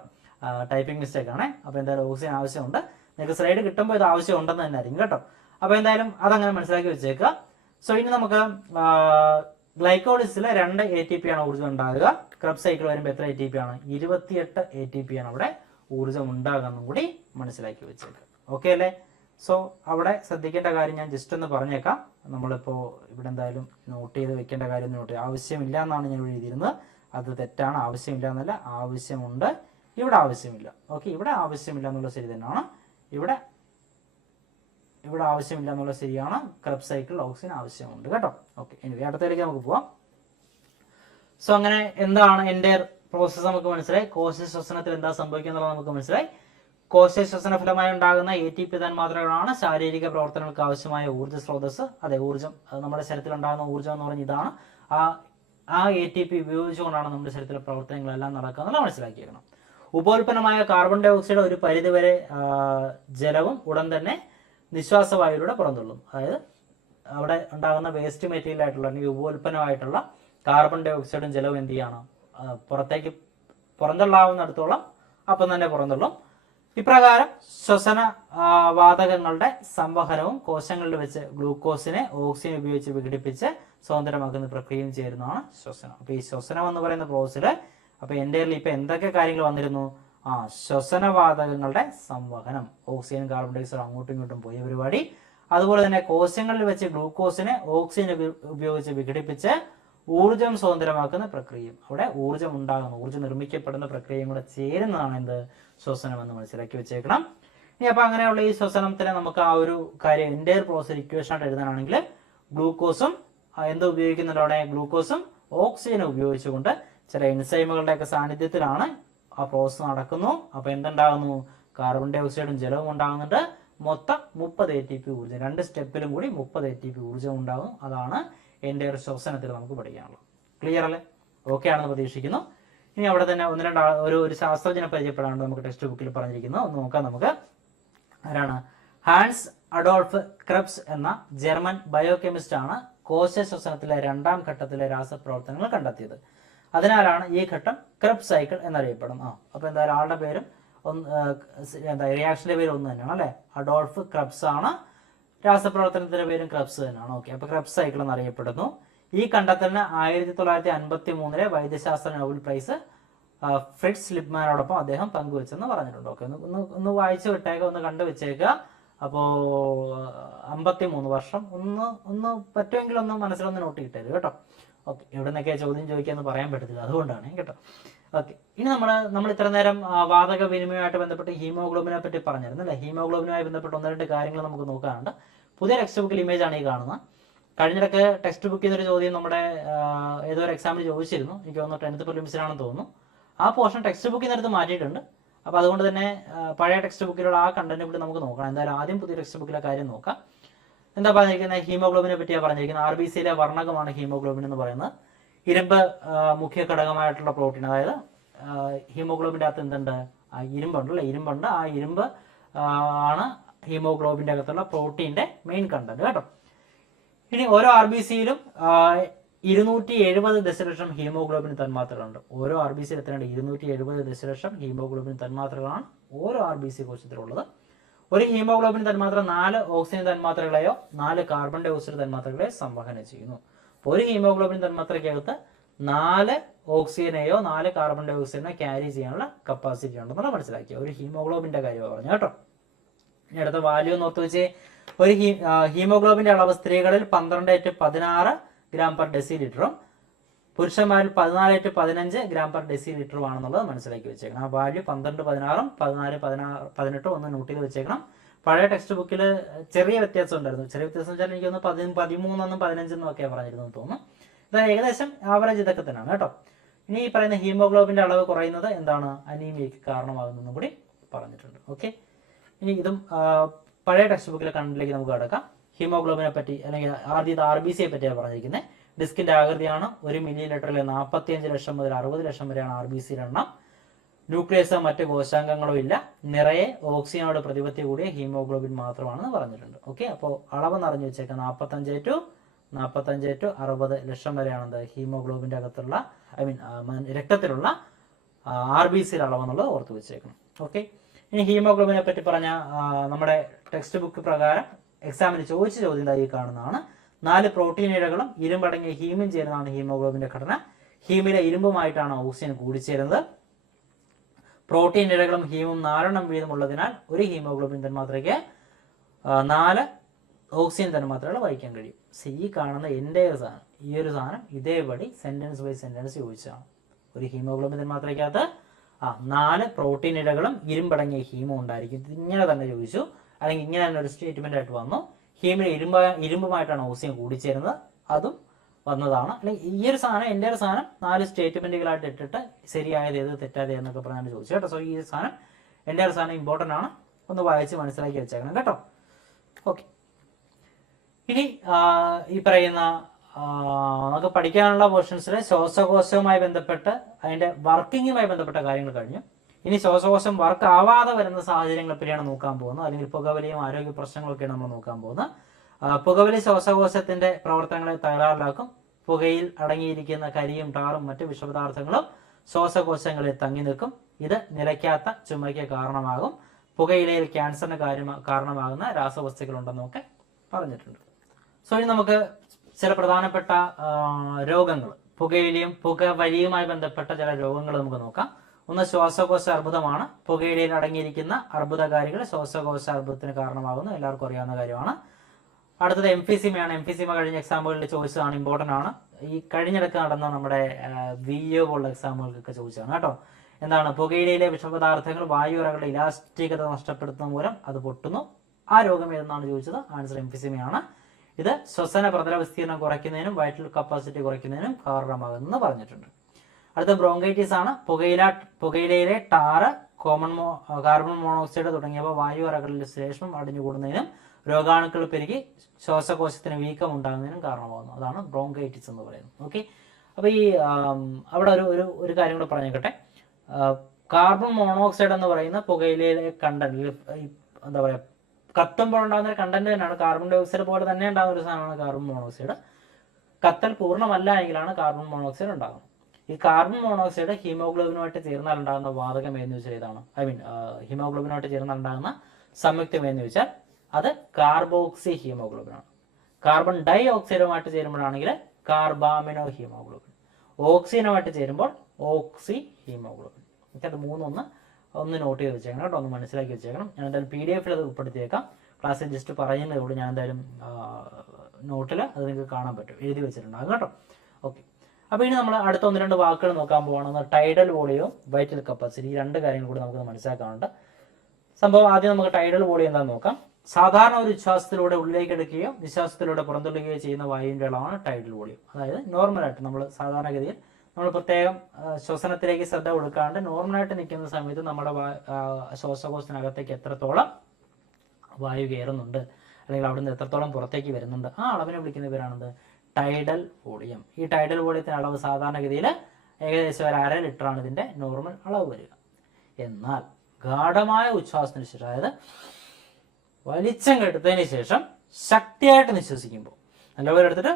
ടൈപ്പിംഗ് മിസ്റ്റേക്ക് ആണ്. അപ്പോൾ എന്തായാലും ഓക്സിജൻ ആവശ്യമുണ്ട്. നിങ്ങൾക്ക് സ്ലൈഡ് കിട്ടുമ്പോൾ ഇത് ആവശ്യമുണ്ടെന്ന് തന്നെ ആയിരിക്കും കേട്ടോ. അപ്പോൾ എന്തായാലും അതങ്ങനെ മനസ്സിലാക്കി വെച്ചേക്കുക. സോ ഇനി നമുക്ക് ഗ്ലൈക്കോളിസിലെ 2 ATP ആണ് ഊർജ്ജം ഉണ്ടാകുക. ക്രബ്സ് സൈക്കിൾ വരുമ്പോൾ എത്ര ATP ആണ്? 28 ATP ആണ് അവിടെ ഊർജ്ജം ഉണ്ടാകുമെന്നും കൂടി മനസ്സിലാക്കി വെച്ചേക്കുക. ഓക്കെ അല്ലേ? സോ അവിടെ ശ്രദ്ധിക്കേണ്ട കാര്യം ഞാൻ ജസ്റ്റ് ഒന്ന് പറഞ്ഞേക്കാം. നമ്മളിപ്പോൾ ഇവിടെ എന്തായാലും നോട്ട് ചെയ്ത് വെക്കേണ്ട കാര്യം നോട്ട് ആവശ്യമില്ല എന്നാണ് ഞാൻ എഴുതിയിരുന്നത്. അത് തെറ്റാണ്. ആവശ്യമില്ല എന്നല്ല, ആവശ്യമുണ്ട്. ഇവിടെ ആവശ്യമില്ല. ഓക്കെ, ഇവിടെ ആവശ്യമില്ല എന്നുള്ളത് ശരി തന്നെയാണ്. ഇവിടെ ആവശ്യമില്ല എന്നുള്ളത് ശരിയാണ്. ക്രബ്സ് സൈക്കിൾ ഓക്സിജൻ ആവശ്യമുണ്ട് കേട്ടോ. ഓക്കെ, ഇനി അടുത്തേക്ക് നമുക്ക് പോവാം. സോ അങ്ങനെ എന്താണ് എൻ്റെ പ്രോസസ്സ് നമുക്ക് മനസ്സിലായി. കോശശ്വസനത്തിൽ എന്താ സംഭവിക്കുക എന്നുള്ളത് നമുക്ക് മനസ്സിലായി. കോശശ്വസന ഫലമായി ഉണ്ടാകുന്ന ATP തന്മാത്രകളാണ് ശാരീരിക പ്രവർത്തനങ്ങൾക്ക് ആവശ്യമായ ഊർജ്ജ സ്രോതസ്. അതെ, ഊർജ്ജം. നമ്മുടെ ശരീരത്തിൽ ഉണ്ടാകുന്ന ഊർജ്ജം എന്ന് പറഞ്ഞാൽ ഇതാണ്. ആ ATP ഉപയോഗിച്ചുകൊണ്ടാണ് നമ്മുടെ ശരീരത്തിലെ പ്രവർത്തനങ്ങളെല്ലാം നടക്കുക എന്നുള്ളത് മനസ്സിലാക്കിയിരിക്കണം. ഉപോൽപ്പന്നമായ കാർബൺ ഡൈ ഓക്സൈഡ് ഒരു പരിധിവരെ ജലവും ഉടൻ തന്നെ നിശ്വാസവായുവിലൂടെ പുറന്തള്ളും. അതായത് അവിടെ ഉണ്ടാകുന്ന വേസ്റ്റ് മെറ്റീരിയൽ ആയിട്ടുള്ള അല്ലെങ്കിൽ ഉപോൽപ്പന്നമായിട്ടുള്ള കാർബൺ ഡൈ ഓക്സൈഡും ജലവും എന്ത് ചെയ്യണം? പുറത്തേക്ക് പുറന്തള്ളാവുന്നിടത്തോളം അപ്പം തന്നെ പുറന്തള്ളും. ഇപ്രകാരം ശ്വസന വാതകങ്ങളുടെ സംവഹനവും കോശങ്ങളിൽ വെച്ച് ഗ്ലൂക്കോസിനെ ഓക്സിജൻ ഉപയോഗിച്ച് വിഘടിപ്പിച്ച് സ്വതന്ത്രമാക്കുന്ന പ്രക്രിയയും ചേരുന്നതാണ് ശ്വസനം. അപ്പൊ ഈ ശ്വസനം എന്ന് പറയുന്ന പ്രോസസ്സിൽ അപ്പൊ എൻ്റെ ഇപ്പൊ എന്തൊക്കെ കാര്യങ്ങൾ വന്നിരുന്നു? ശ്വസനവാതകങ്ങളുടെ സംവഹനം, ഓക്സിജൻ കാർബൺ ഡൈ ഓക്സൈഡ് അങ്ങോട്ടും ഇങ്ങോട്ടും പോയ പരിപാടി. അതുപോലെ തന്നെ കോശങ്ങളിൽ വെച്ച് ഗ്ലൂക്കോസിനെ ഓക്സിജൻ ഉപയോഗിച്ച് വിഘടിപ്പിച്ച് ഊർജം സ്വതന്ത്രമാക്കുന്ന പ്രക്രിയയും, അവിടെ ഊർജ്ജം ഉണ്ടാകുന്നു, ഊർജ്ജം നിർമ്മിക്കപ്പെടുന്ന പ്രക്രിയയും കൂടെ ചേരുന്നതാണ് എന്ത് ശ്വസനം എന്ന് മനസ്സിലാക്കി വെച്ചേക്കണം. ഇനി അപ്പൊ അങ്ങനെയുള്ള ഈ ശ്വസനത്തിനെ നമുക്ക് ആ ഒരു കാര്യം എൻ്റയർ പ്രോസസ് ഇക്വേഷൻ ആയിട്ട് എഴുതാനാണെങ്കിൽ ഗ്ലൂക്കോസും എന്ത് ഉപയോഗിക്കുന്നുണ്ട് അവിടെ, ഗ്ലൂക്കോസും ഓക്സിജനും ഉപയോഗിച്ചുകൊണ്ട് ചില എൻസൈമുകളുടെ ഒക്കെ സാന്നിധ്യത്തിലാണ് ആ പ്രോസസ് നടക്കുന്നു. അപ്പൊ എന്തുണ്ടാകുന്നു, കാർബൺ ഡൈ ഓക്സൈഡും ജലവും ഉണ്ടാകുന്നുണ്ട്. മൊത്തം 30 ATP ഊർജ്ജം, 2 സ്റ്റെപ്പിലും കൂടി 30 ATP ഊർജ്ജം ഉണ്ടാകും. അതാണ് എൻ്റെ ഒരു ശ്വസനത്തിൽ നമുക്ക് പഠിക്കാനുള്ളത്. ക്ലിയർ അല്ലേ? ഓക്കെ ആണെന്ന് പ്രതീക്ഷിക്കുന്നു. ഇനി അവിടെ തന്നെ ഒരു ശാസ്ത്രജ്ഞനെ പരിചയപ്പെടാണ്ട് നമുക്ക് ടെക്സ്റ്റ് ബുക്കിൽ പറഞ്ഞിരിക്കുന്നു, ഒന്ന് നോക്കാം നമുക്ക്. ആരാണ്? ഹാൻസ് അഡോൾഫ് ക്രെബ്സ് എന്ന ജർമ്മൻ ബയോകെമിസ്റ്റ് ആണ് കോശ ശ്വസനത്തിലെ 2ാം ഘട്ടത്തിലെ രാസപ്രവർത്തനങ്ങൾ കണ്ടെത്തിയത്. അതിനാലാണ് ഈ ഘട്ടം ക്രെബ്സ് സൈക്കിൾ എന്നറിയപ്പെടും. അപ്പൊ എന്തായാലും ആളുടെ പേരും റിയാക്ഷന്റെ പേര് ഒന്ന് തന്നെയാണ് അല്ലെ, അഡോൾഫ് ക്രെബ്സ് ആണ്. രാസപ്രവർത്തനത്തിന്റെ പേരും ക്രെബ്സ് തന്നെയാണ്. ഓക്കെ, അപ്പൊ ക്രെബ്സ് സൈക്കിൾ എന്നറിയപ്പെടുന്നു. ഈ കണ്ടെത്തലിന് 1953 വൈദ്യശാസ്ത്ര നോബൽ പ്രൈസ് ഫ്രിറ്റ്സ് ലിപ്മാനോടൊപ്പം അദ്ദേഹം പങ്കുവെച്ചെന്ന് പറഞ്ഞിട്ടുണ്ട്. ഓക്കെ, ഒന്ന് വായിച്ചു വിട്ടേക്കുക, ഒന്ന് കണ്ടു വെച്ചേക്കുക. അപ്പോ 53 വർഷം ഒന്ന് പറ്റുമെങ്കിൽ ഒന്ന് മനസ്സിലൊന്ന് നോട്ട് കിട്ടരുത് കേട്ടോ. ഓക്കെ, എവിടെ നിന്നൊക്കെയാ ചോദ്യം ചോദിക്കാന്ന് പറയാൻ പറ്റത്തില്ല, അതുകൊണ്ടാണ് കേട്ടോ. ഓക്കെ, ഇനി നമ്മൾ ഇത്ര നേരം വാതക വിനിമയമായിട്ട് ബന്ധപ്പെട്ട് ഹീമോഗ്ലോബിനെ പറ്റി പറഞ്ഞിരുന്നു അല്ലെ. ഹീമോഗ്ലോബിനുമായി ബന്ധപ്പെട്ട് 1-2 കാര്യങ്ങൾ നമുക്ക് നോക്കാനുണ്ട്. പുതിയ ടെക്സ്റ്റ് ബുക്കിൽ ഇമേജ് ആണ് ഈ കാണുന്നത്. കഴിഞ്ഞിടക്ക് ടെക്സ്റ്റ് ബുക്കിൽ നിന്നൊരു ചോദ്യം നമ്മുടെ ഏതോ ഒരു എക്സാമിന് ചോദിച്ചിരുന്നു, എനിക്ക് തോന്നുന്നു 10th പ്രിലിംസിനാണെന്ന് തോന്നുന്നു. ആ പോർഷൻ ടെക്സ്റ്റ് ബുക്കിൽ നിന്നെടുത്ത് മാറ്റിയിട്ടുണ്ട്. അപ്പോൾ അതുകൊണ്ട് തന്നെ പഴയ ടെക്സ്റ്റ് ബുക്കിലുള്ള ആ കണ്ടന്റ് കൂടി നമുക്ക് നോക്കണം. എന്തായാലും ആദ്യം പുതിയ ടെക്സ്റ്റ് ബുക്കിലെ കാര്യം നോക്കാം. എന്താ പറഞ്ഞിരിക്കുന്നത്? ഹീമോഗ്ലോബിനെ പറ്റിയാണ് പറഞ്ഞിരിക്കുന്നത്. RBCയിലെ വർണ്ണകമാണ് ഹീമോഗ്ലോബിൻ എന്ന് പറയുന്നത്. ഇരുമ്പ് മുഖ്യ ഘടകമായിട്ടുള്ള പ്രോട്ടീൻ, അതായത് ഹീമോഗ്ലോബിൻ്റെ അകത്ത് എന്തുണ്ട്? ഇരുമ്പുണ്ടല്ലേ, ഇരുമ്പുണ്ട്. ആ ഇരുമ്പ് ആണ് ഹീമോഗ്ലോബിൻ്റെ അകത്തുള്ള പ്രോട്ടീൻ്റെ മെയിൻ കണ്ടന്റ് കേട്ടോ. ഇനി ഓരോ RBCയിലും 270 ദശലക്ഷം ഹീമോഗ്ലോബിൻ തന്മാത്രകളുണ്ട്. ഓരോ RBCയിൽ എത്രയുണ്ട്? 270 ദശലക്ഷം ഹീമോഗ്ലോബിൻ തന്മാത്രകളാണ് ഓരോ RBC കോശത്തിലുള്ളത്. ഒരു ഹീമോഗ്ലോബിൻ തന്മാത്ര 4 ഓക്സിജൻ തന്മാത്രകളെയോ 4 കാർബൺ ഡൈ ഓക്സൈഡ് തന്മാത്രകളെ സംവഹനം ചെയ്യുന്നു. ഒരു ഹീമോഗ്ലോബിൻ തന്മാത്രയ്ക്കകത്ത് 4 ഓക്സിജനെയോ 4 കാർബൺ ഡൈ ഓക്സൈഡിനെ ക്യാരി ചെയ്യാനുള്ള കപ്പാസിറ്റി ഉണ്ടെന്നുള്ള മനസ്സിലാക്കിയ ഒരു ഹീമോഗ്ലോബിന്റെ കാര്യം പറഞ്ഞു കേട്ടോ. ഇനി അടുത്ത വാല്യൂ നോത്ത് വെച്ച്, ഒരു ഹീമോഗ്ലോബിന്റെ അളവ് സ്ത്രീകളിൽ 12-16 ഗ്രാം പെർ ഡെസിലിറ്ററും പുരുഷന്മാരിൽ 14-15 ഗ്രാം പെർ ഡെസിലിറ്ററും ആണെന്നുള്ളത് മനസ്സിലാക്കി വെച്ചേക്കണം. ആ വാല്യൂ 12, 16, 14, 18 ഒന്ന് നോട്ട് ചെയ്ത് വെച്ചേക്കണം. പഴയ ടെക്സ്റ്റ് ബുക്കിൽ ചെറിയ വ്യത്യാസം ഉണ്ടായിരുന്നു. ചെറിയ വ്യത്യാസം വെച്ചാൽ എനിക്ക് ഒന്ന് 13 15 ഒക്കെ പറഞ്ഞിരുന്നു തോന്നുന്നു. ഇത് ഏകദേശം ആവറേജ് ഇതൊക്കെ തന്നെയാണ് കേട്ടോ. ഇനി ഈ പറയുന്ന ഹീമോഗ്ലോബിന്റെ അളവ് കുറയുന്നത് എന്താണ്? അനീമിയയ്ക്ക് കാരണമാകുന്നെന്നും കൂടി പറഞ്ഞിട്ടുണ്ട്. ഓക്കെ, ഇനി ഇതും പഴയ ടെക്സ്റ്റ് ബുക്കിലെ കണ്ടന്റിലേക്ക് നമുക്ക് കിടക്കാം. ഹീമോഗ്ലോബിനെ പറ്റി അല്ലെങ്കിൽ ആദ്യത്തെ RBCയെ പറ്റിയാണ് പറഞ്ഞിരിക്കുന്നത്. ഡിസ്കിന്റെ ആകൃതിയാണ് 1 മില്ലി ലിറ്ററിൽ 45 ലക്ഷം മുതൽ 60 ലക്ഷം വരെയാണ് RBCയുടെ എണ്ണം. ന്യൂക്ലിയസോ മറ്റ് കോശാംഗങ്ങളോ ഇല്ല. നിറയെ ഓക്സിജനോട് പ്രതിപത്തി കൂടിയ ഹീമോഗ്ലോബിൻ മാത്രമാണെന്ന് പറഞ്ഞിട്ടുണ്ട്. ഓക്കെ, അപ്പോൾ അളവ് നിറഞ്ഞു വെച്ചേക്കാം. 45 to 60 ലക്ഷം വരെയാണ് ഹീമോഗ്ലോബിന്റെ അകത്തുള്ള രക്തത്തിലുള്ള RBCയുടെ അളവ് എന്നുള്ളത് ഓർത്ത് വെച്ചേക്കണം. ഓക്കെ, ഇനി ഹീമോഗ്ലോബിനെ പറ്റി പറഞ്ഞ നമ്മുടെ ടെക്സ്റ്റ് ബുക്ക് പ്രകാരം എക്സാമിന് ചോദിച്ച ചോദ്യം ഈ കാണുന്നതാണ്. 4 പ്രോട്ടീൻ ഇഴകളും ഇരുമ്പടങ്ങിയ ഹീമും ചേരുന്നതാണ് ഹീമോഗ്ലോബിന്റെ ഘടന. ഹീമിലെ ഇരുമ്പുമായിട്ടാണ് ഓക്സിജൻ കൂടിച്ചേരുന്നത്. പ്രോട്ടീൻ ഇഴകളും ഹീമും 4 വീതമുള്ളതിനാൽ ഒരു ഹീമോഗ്ലോബിൻ തന്മാത്രയ്ക്ക് 4 ഓക്സിജൻ തന്മാത്രകൾ വഹിക്കാൻ കഴിയും. ഈ കാണുന്ന എൻ്റെ സാധനം, ഈ ഒരു സാധനം ഇതേപടി സെന്റൻസ് ബൈ സെന്റൻസ് ചോദിച്ചതാണ്. ഒരു ഹീമോഗ്ലോബിൻ തന്മാത്രയ്ക്കകത്ത് 4 പ്രോട്ടീൻ ഇഴകളും ഇരുമ്പടങ്ങിയ ഹീമും ഉണ്ടായിരിക്കും. ഇങ്ങനെ തന്നെ ചോദിച്ചു, അല്ലെങ്കിൽ ഇങ്ങനെ തന്നെ ഒരു സ്റ്റേറ്റ്മെന്റ് ആയിട്ട് വന്നു. ഹീമിലെ ഇരുമ്പുമായിട്ടാണ് ഓക്സിജൻ കൂടിച്ചേരുന്നത്, അതും വന്നതാണ്. അല്ലെങ്കിൽ ഈ ഒരു സാധനം എൻ്റെ ഒരു സാധനം 4 സ്റ്റേറ്റ്മെന്റുകളായിട്ട് ഇട്ടിട്ട് ശരിയായത് ഏത് തെറ്റായത് എന്നൊക്കെ പറഞ്ഞാൽ ചോദിച്ചു കേട്ടോ. സോ ഈ സാധനം എൻ്റെ ഒരു സാധനം ഇമ്പോർട്ടൻ്റ് ആണ്, ഒന്ന് വായിച്ച് മനസ്സിലാക്കി വെച്ചേക്കണം കേട്ടോ. ഓക്കെ, ഇനി ഈ പറയുന്ന നമുക്ക് പഠിക്കാനുള്ള പോർഷൻസിൽ ശ്വാസകോശവുമായി ബന്ധപ്പെട്ട് അതിന്റെ വർക്കിങ്ങുമായി ബന്ധപ്പെട്ട കാര്യങ്ങൾ കഴിഞ്ഞു. ഇനി ശ്വാസകോശം വർക്ക് ആവാതെ വരുന്ന സാഹചര്യങ്ങളെ പറ്റിയാണ് നോക്കാൻ പോകുന്നത്. അല്ലെങ്കിൽ പുകവലിയും ആരോഗ്യ പ്രശ്നങ്ങളൊക്കെയാണ് നമ്മൾ നോക്കാൻ പോകുന്നത്. പുകവലി ശ്വാസകോശത്തിന്റെ പ്രവർത്തനങ്ങളെ തകരാറിലാക്കും. പുകയിൽ അടങ്ങിയിരിക്കുന്ന കരിയും ടാറും മറ്റു വിഷപദാർത്ഥങ്ങളും ശ്വാസകോശങ്ങളിൽ തങ്ങി നിൽക്കും. ഇത് നിലയ്ക്കാത്ത ചുമയ്ക്ക് കാരണമാകും. പുകയിലയിൽ ക്യാൻസറിന് കാരണമാകുന്ന രാസവസ്തുക്കൾ ഉണ്ടെന്നൊക്കെ പറഞ്ഞിട്ടുണ്ട്. സോ ഇനി നമുക്ക് ചില പ്രധാനപ്പെട്ട രോഗങ്ങൾ, പുകവലിയുമായി ബന്ധപ്പെട്ട ചില രോഗങ്ങൾ നമുക്ക് നോക്കാം. ഒന്ന് ശ്വാസകോശ അർബുദമാണ്. പുകയിലയിൽ അടങ്ങിയിരിക്കുന്ന അർബുദകാരികൾ ശ്വാസകോശ അർബുദത്തിന് കാരണമാകുന്നു, എല്ലാവർക്കും അറിയാവുന്ന കാര്യമാണ്. അടുത്തത് എംഫിസിമയാണ്. എംഫിസിമ കഴിഞ്ഞ എക്സാമുകളിൽ ചോദിച്ചതാണ്, ഇമ്പോർട്ടൻ്റ് ആണ്. ഈ കഴിഞ്ഞിടക്ക് നടന്ന നമ്മുടെ VO പോലുള്ള എക്സാമുകൾക്കൊക്കെ ചോദിച്ചതാണ് കേട്ടോ. എന്താണ്? പുകയിലയിലെ വിഷപദാർത്ഥങ്ങൾ വായുവറകളുടെ ഇലാസ്റ്റികത നഷ്ടപ്പെടുത്തുന്ന മൂലം അത് പൊട്ടുന്നു. ആ രോഗം ഏതെന്നാണ് ചോദിച്ചത്. ആൻസർ എംഫിസിമയാണ്. ഇത് ശ്വസന പ്രതല വിസ്തീർണം കുറയ്ക്കുന്നതിനും വൈറ്റൽ കപ്പാസിറ്റി കുറയ്ക്കുന്നതിനും കാരണമാകുമെന്ന് പറഞ്ഞിട്ടുണ്ട്. അടുത്ത ബ്രോങ്കൈറ്റിസ് ആണ്. പുകയിലയിലെ ടാറ്, കാർബൺ മോണോക്സൈഡ് തുടങ്ങിയവ വായുവറകളിൽ ശ്ലേഷ്മം അടിഞ്ഞുകൂടുന്നതിനും രോഗാണുക്കൾ പെരുകി ശ്വാസകോശത്തിന് വീക്കം ഉണ്ടാകുന്നതിനും കാരണമാകുന്നു. അതാണ് ബ്രോങ്കൈറ്റിസ് എന്ന് പറയുന്നത്. ഓക്കെ, അപ്പോൾ ഈ അവിടെ ഒരു കാര്യം കൂടെ പറഞ്ഞേക്കട്ടെ. കാർബൺ മോണോക്സൈഡ് എന്ന് പറയുന്ന പുകയിലയിലെ കണ്ടന്റ്, എന്താ പറയുക, കത്തുമ്പോൾ ഉണ്ടാകുന്ന കണ്ടന്റ് തന്നെയാണ്. കാർബൺ ഡൈ ഓക്സൈഡ് പോലെ തന്നെ ഉണ്ടാകുന്ന ഒരു സാധനമാണ് കാർബൺ മോണോക്സൈഡ്. കത്തൽ പൂർണ്ണമല്ല എങ്കിലാണ് കാർബൺ മോണോക്സൈഡ് ഉണ്ടാകുന്നത്. ഈ കാർബൺ മോണോക്സൈഡ് ഹീമോഗ്ലോബിനുമായിട്ട് ചേർന്നാൽ ഉണ്ടാകുന്ന വാതകം എന്ന് വെച്ചാൽ ഇതാണ്. ഹീമോഗ്ലോബിനുമായിട്ട് ചേർന്നാൽ ഉണ്ടാകുന്ന സംയുക്തം എന്ന് വെച്ചാൽ അത് കാർബോക്സി ഹീമോഗ്ലോബിനാണ്. കാർബൺ ഡൈ ഓക്സൈഡുമായിട്ട് ചേരുമ്പോഴാണെങ്കിൽ കാർബാമിനോ ഹീമോഗ്ലോബിൻ. ഓക്സിജനുമായിട്ട് ചേരുമ്പോൾ ഓക്സി ഹീമോഗ്ലോബിൻ. അത് ഒന്ന് നോട്ട് ചെയ്ത് വെച്ചേക്കണം കേട്ടോ, ഒന്ന് മനസ്സിലാക്കി വെച്ചേക്കണം. ഞാൻ എന്തായാലും PDF അത് ഉൾപ്പെടുത്തിയേക്കാം. ക്ലാസ്സിൽ ജസ്റ്റ് പറയുന്നതേ ഉള്ളൂ. ഞാൻ എന്തായാലും നോട്ടിൽ അത് നിങ്ങൾക്ക് കാണാൻ പറ്റും, എഴുതി വെച്ചിട്ടുണ്ടാകും കേട്ടോ. ഓക്കെ, അപ്പോൾ ഇനി നമ്മൾ അടുത്ത 1-2 വാക്കുകൾ നോക്കാൻ പോവാണ്. ടൈഡൽ വോളിയവും വൈറ്റൽ കപ്പാസിറ്റി, ഈ 2 കാര്യങ്ങൾ കൂടി നമുക്ക് മനസ്സിലാക്കാനുണ്ട്. സംഭവം ആദ്യം നമുക്ക് ടൈഡൽ വോളിയം എന്താണെന്ന് നോക്കാം. സാധാരണ ഒരു ഉച്ഛ്വാസത്തിലൂടെ ഉള്ളിലേക്ക് എടുക്കുകയോ നിശ്വാസത്തിലൂടെ പുറന്തള്ളുകയോ ചെയ്യുന്ന വായുവിൻ്റെ അളവാണ് ടൈഡൽ വോളിയം. അതായത് നോർമലായിട്ട് നമ്മൾ സാധാരണഗതിയിൽ നമ്മൾ പ്രത്യേകം ശ്വസനത്തിലേക്ക് ശ്രദ്ധ കൊടുക്കാണ്ട് നോർമലായിട്ട് നിൽക്കുന്ന സമയത്ത് നമ്മുടെ ശ്വാസകോശത്തിനകത്തേക്ക് എത്രത്തോളം വായു കയറുന്നുണ്ട്, അല്ലെങ്കിൽ അവിടുന്ന് എത്രത്തോളം പുറത്തേക്ക് വരുന്നുണ്ട്, ആ അളവിനെ വിളിക്കുന്ന പേരാണത് ടൈഡൽ വോളിയം. ഈ ടൈഡൽ വോളിയത്തിൻ്റെ അളവ് സാധാരണഗതിയിൽ ഏകദേശം 1/2 ലിറ്ററാണ് ഇതിൻ്റെ നോർമൽ അളവ് വരിക. എന്നാൽ ഗാഢമായ ഉച്ഛ്വാസത്തിന് ശേഷം, അതായത് വലിച്ചങ്ങ് എടുത്തതിന് ശേഷം ശക്തിയായിട്ട് നിശ്വസിക്കുമ്പോൾ, നല്ലപോലെ എടുത്തിട്ട്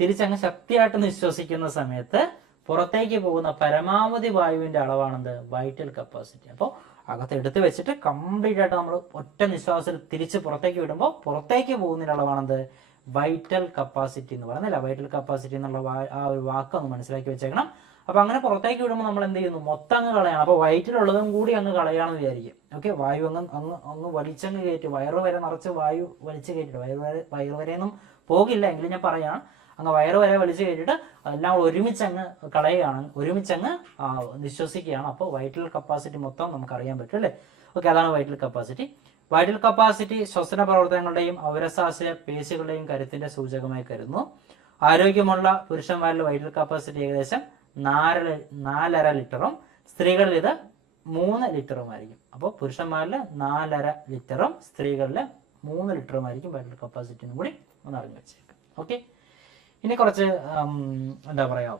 തിരിച്ചങ്ങ് ശക്തിയായിട്ട് നിശ്വസിക്കുന്ന സമയത്ത് പുറത്തേക്ക് പോകുന്ന പരമാവധി വായുവിൻ്റെ അളവാണെന്ത്? Vital capacity. അപ്പോൾ അകത്ത് എടുത്ത് വെച്ചിട്ട് കംപ്ലീറ്റ് ആയിട്ട് നമ്മൾ ഒറ്റ നിശ്വാസത്തിൽ തിരിച്ച് പുറത്തേക്ക് വിടുമ്പോൾ പുറത്തേക്ക് പോകുന്നതിൻ്റെ അളവാണെന്ത്? വൈറ്റൽ കപ്പാസിറ്റി എന്ന് പറയുന്നില്ല. വൈറ്റൽ കപ്പാസിറ്റി എന്നുള്ള ആ ഒരു വാക്ക് ഒന്ന് മനസ്സിലാക്കി വെച്ചേക്കണം. അപ്പോൾ അങ്ങനെ പുറത്തേക്ക് വിടുമ്പോൾ നമ്മൾ എന്ത് ചെയ്യുന്നു? മൊത്തം അങ്ങ് കളയണം. അപ്പോൾ വയറ്റിലുള്ളതും കൂടി അങ്ങ് കളയാണെന്ന് വിചാരിക്കും. ഓക്കെ, വായു അങ്ങ് വലിച്ചങ്ങ് കയറ്റി, വയറ് വരെ നിറച്ച് വായു വലിച്ചു കയറ്റിട്ട്, വയറ് വരെയൊന്നും പോകില്ല എങ്കിലും ഞാൻ പറയാം, അങ്ങ് വയറ് വരെ വലിച്ചു കയറ്റിയിട്ട് എല്ലാം ഒരുമിച്ചങ്ങ് കളയുകയാണ്, ഒരുമിച്ചങ്ങ് നിശ്വസിക്കുകയാണ്. അപ്പോൾ വൈറ്റൽ കപ്പാസിറ്റി മൊത്തം നമുക്ക് അറിയാൻ പറ്റും അല്ലേ. ഓക്കെ, അതാണ് വൈറ്റൽ കപ്പാസിറ്റി. വൈറ്റൽ കപ്പാസിറ്റി ശ്വസന പ്രവർത്തനങ്ങളുടെയും ഔരസാശയ പേശികളുടെയും കരുത്തിന്റെ സൂചകമായി കരുതുന്നു. ആരോഗ്യമുള്ള പുരുഷന്മാരിൽ വൈറ്റൽ കപ്പാസിറ്റി ഏകദേശം 4.5 ലിറ്ററും സ്ത്രീകളിൽ ഇത് 3 ലിറ്ററുമായിരിക്കും. അപ്പോൾ പുരുഷന്മാരിൽ 4.5 ലിറ്ററും സ്ത്രീകളിൽ 3 ലിറ്ററുമായിരിക്കും വൈറ്റൽ കപ്പാസിറ്റി എന്നും കൂടി ഒന്ന് അറിഞ്ഞു വെച്ചേക്കാം. ഓക്കെ, ഇനി കുറച്ച് എന്താ പറയുക,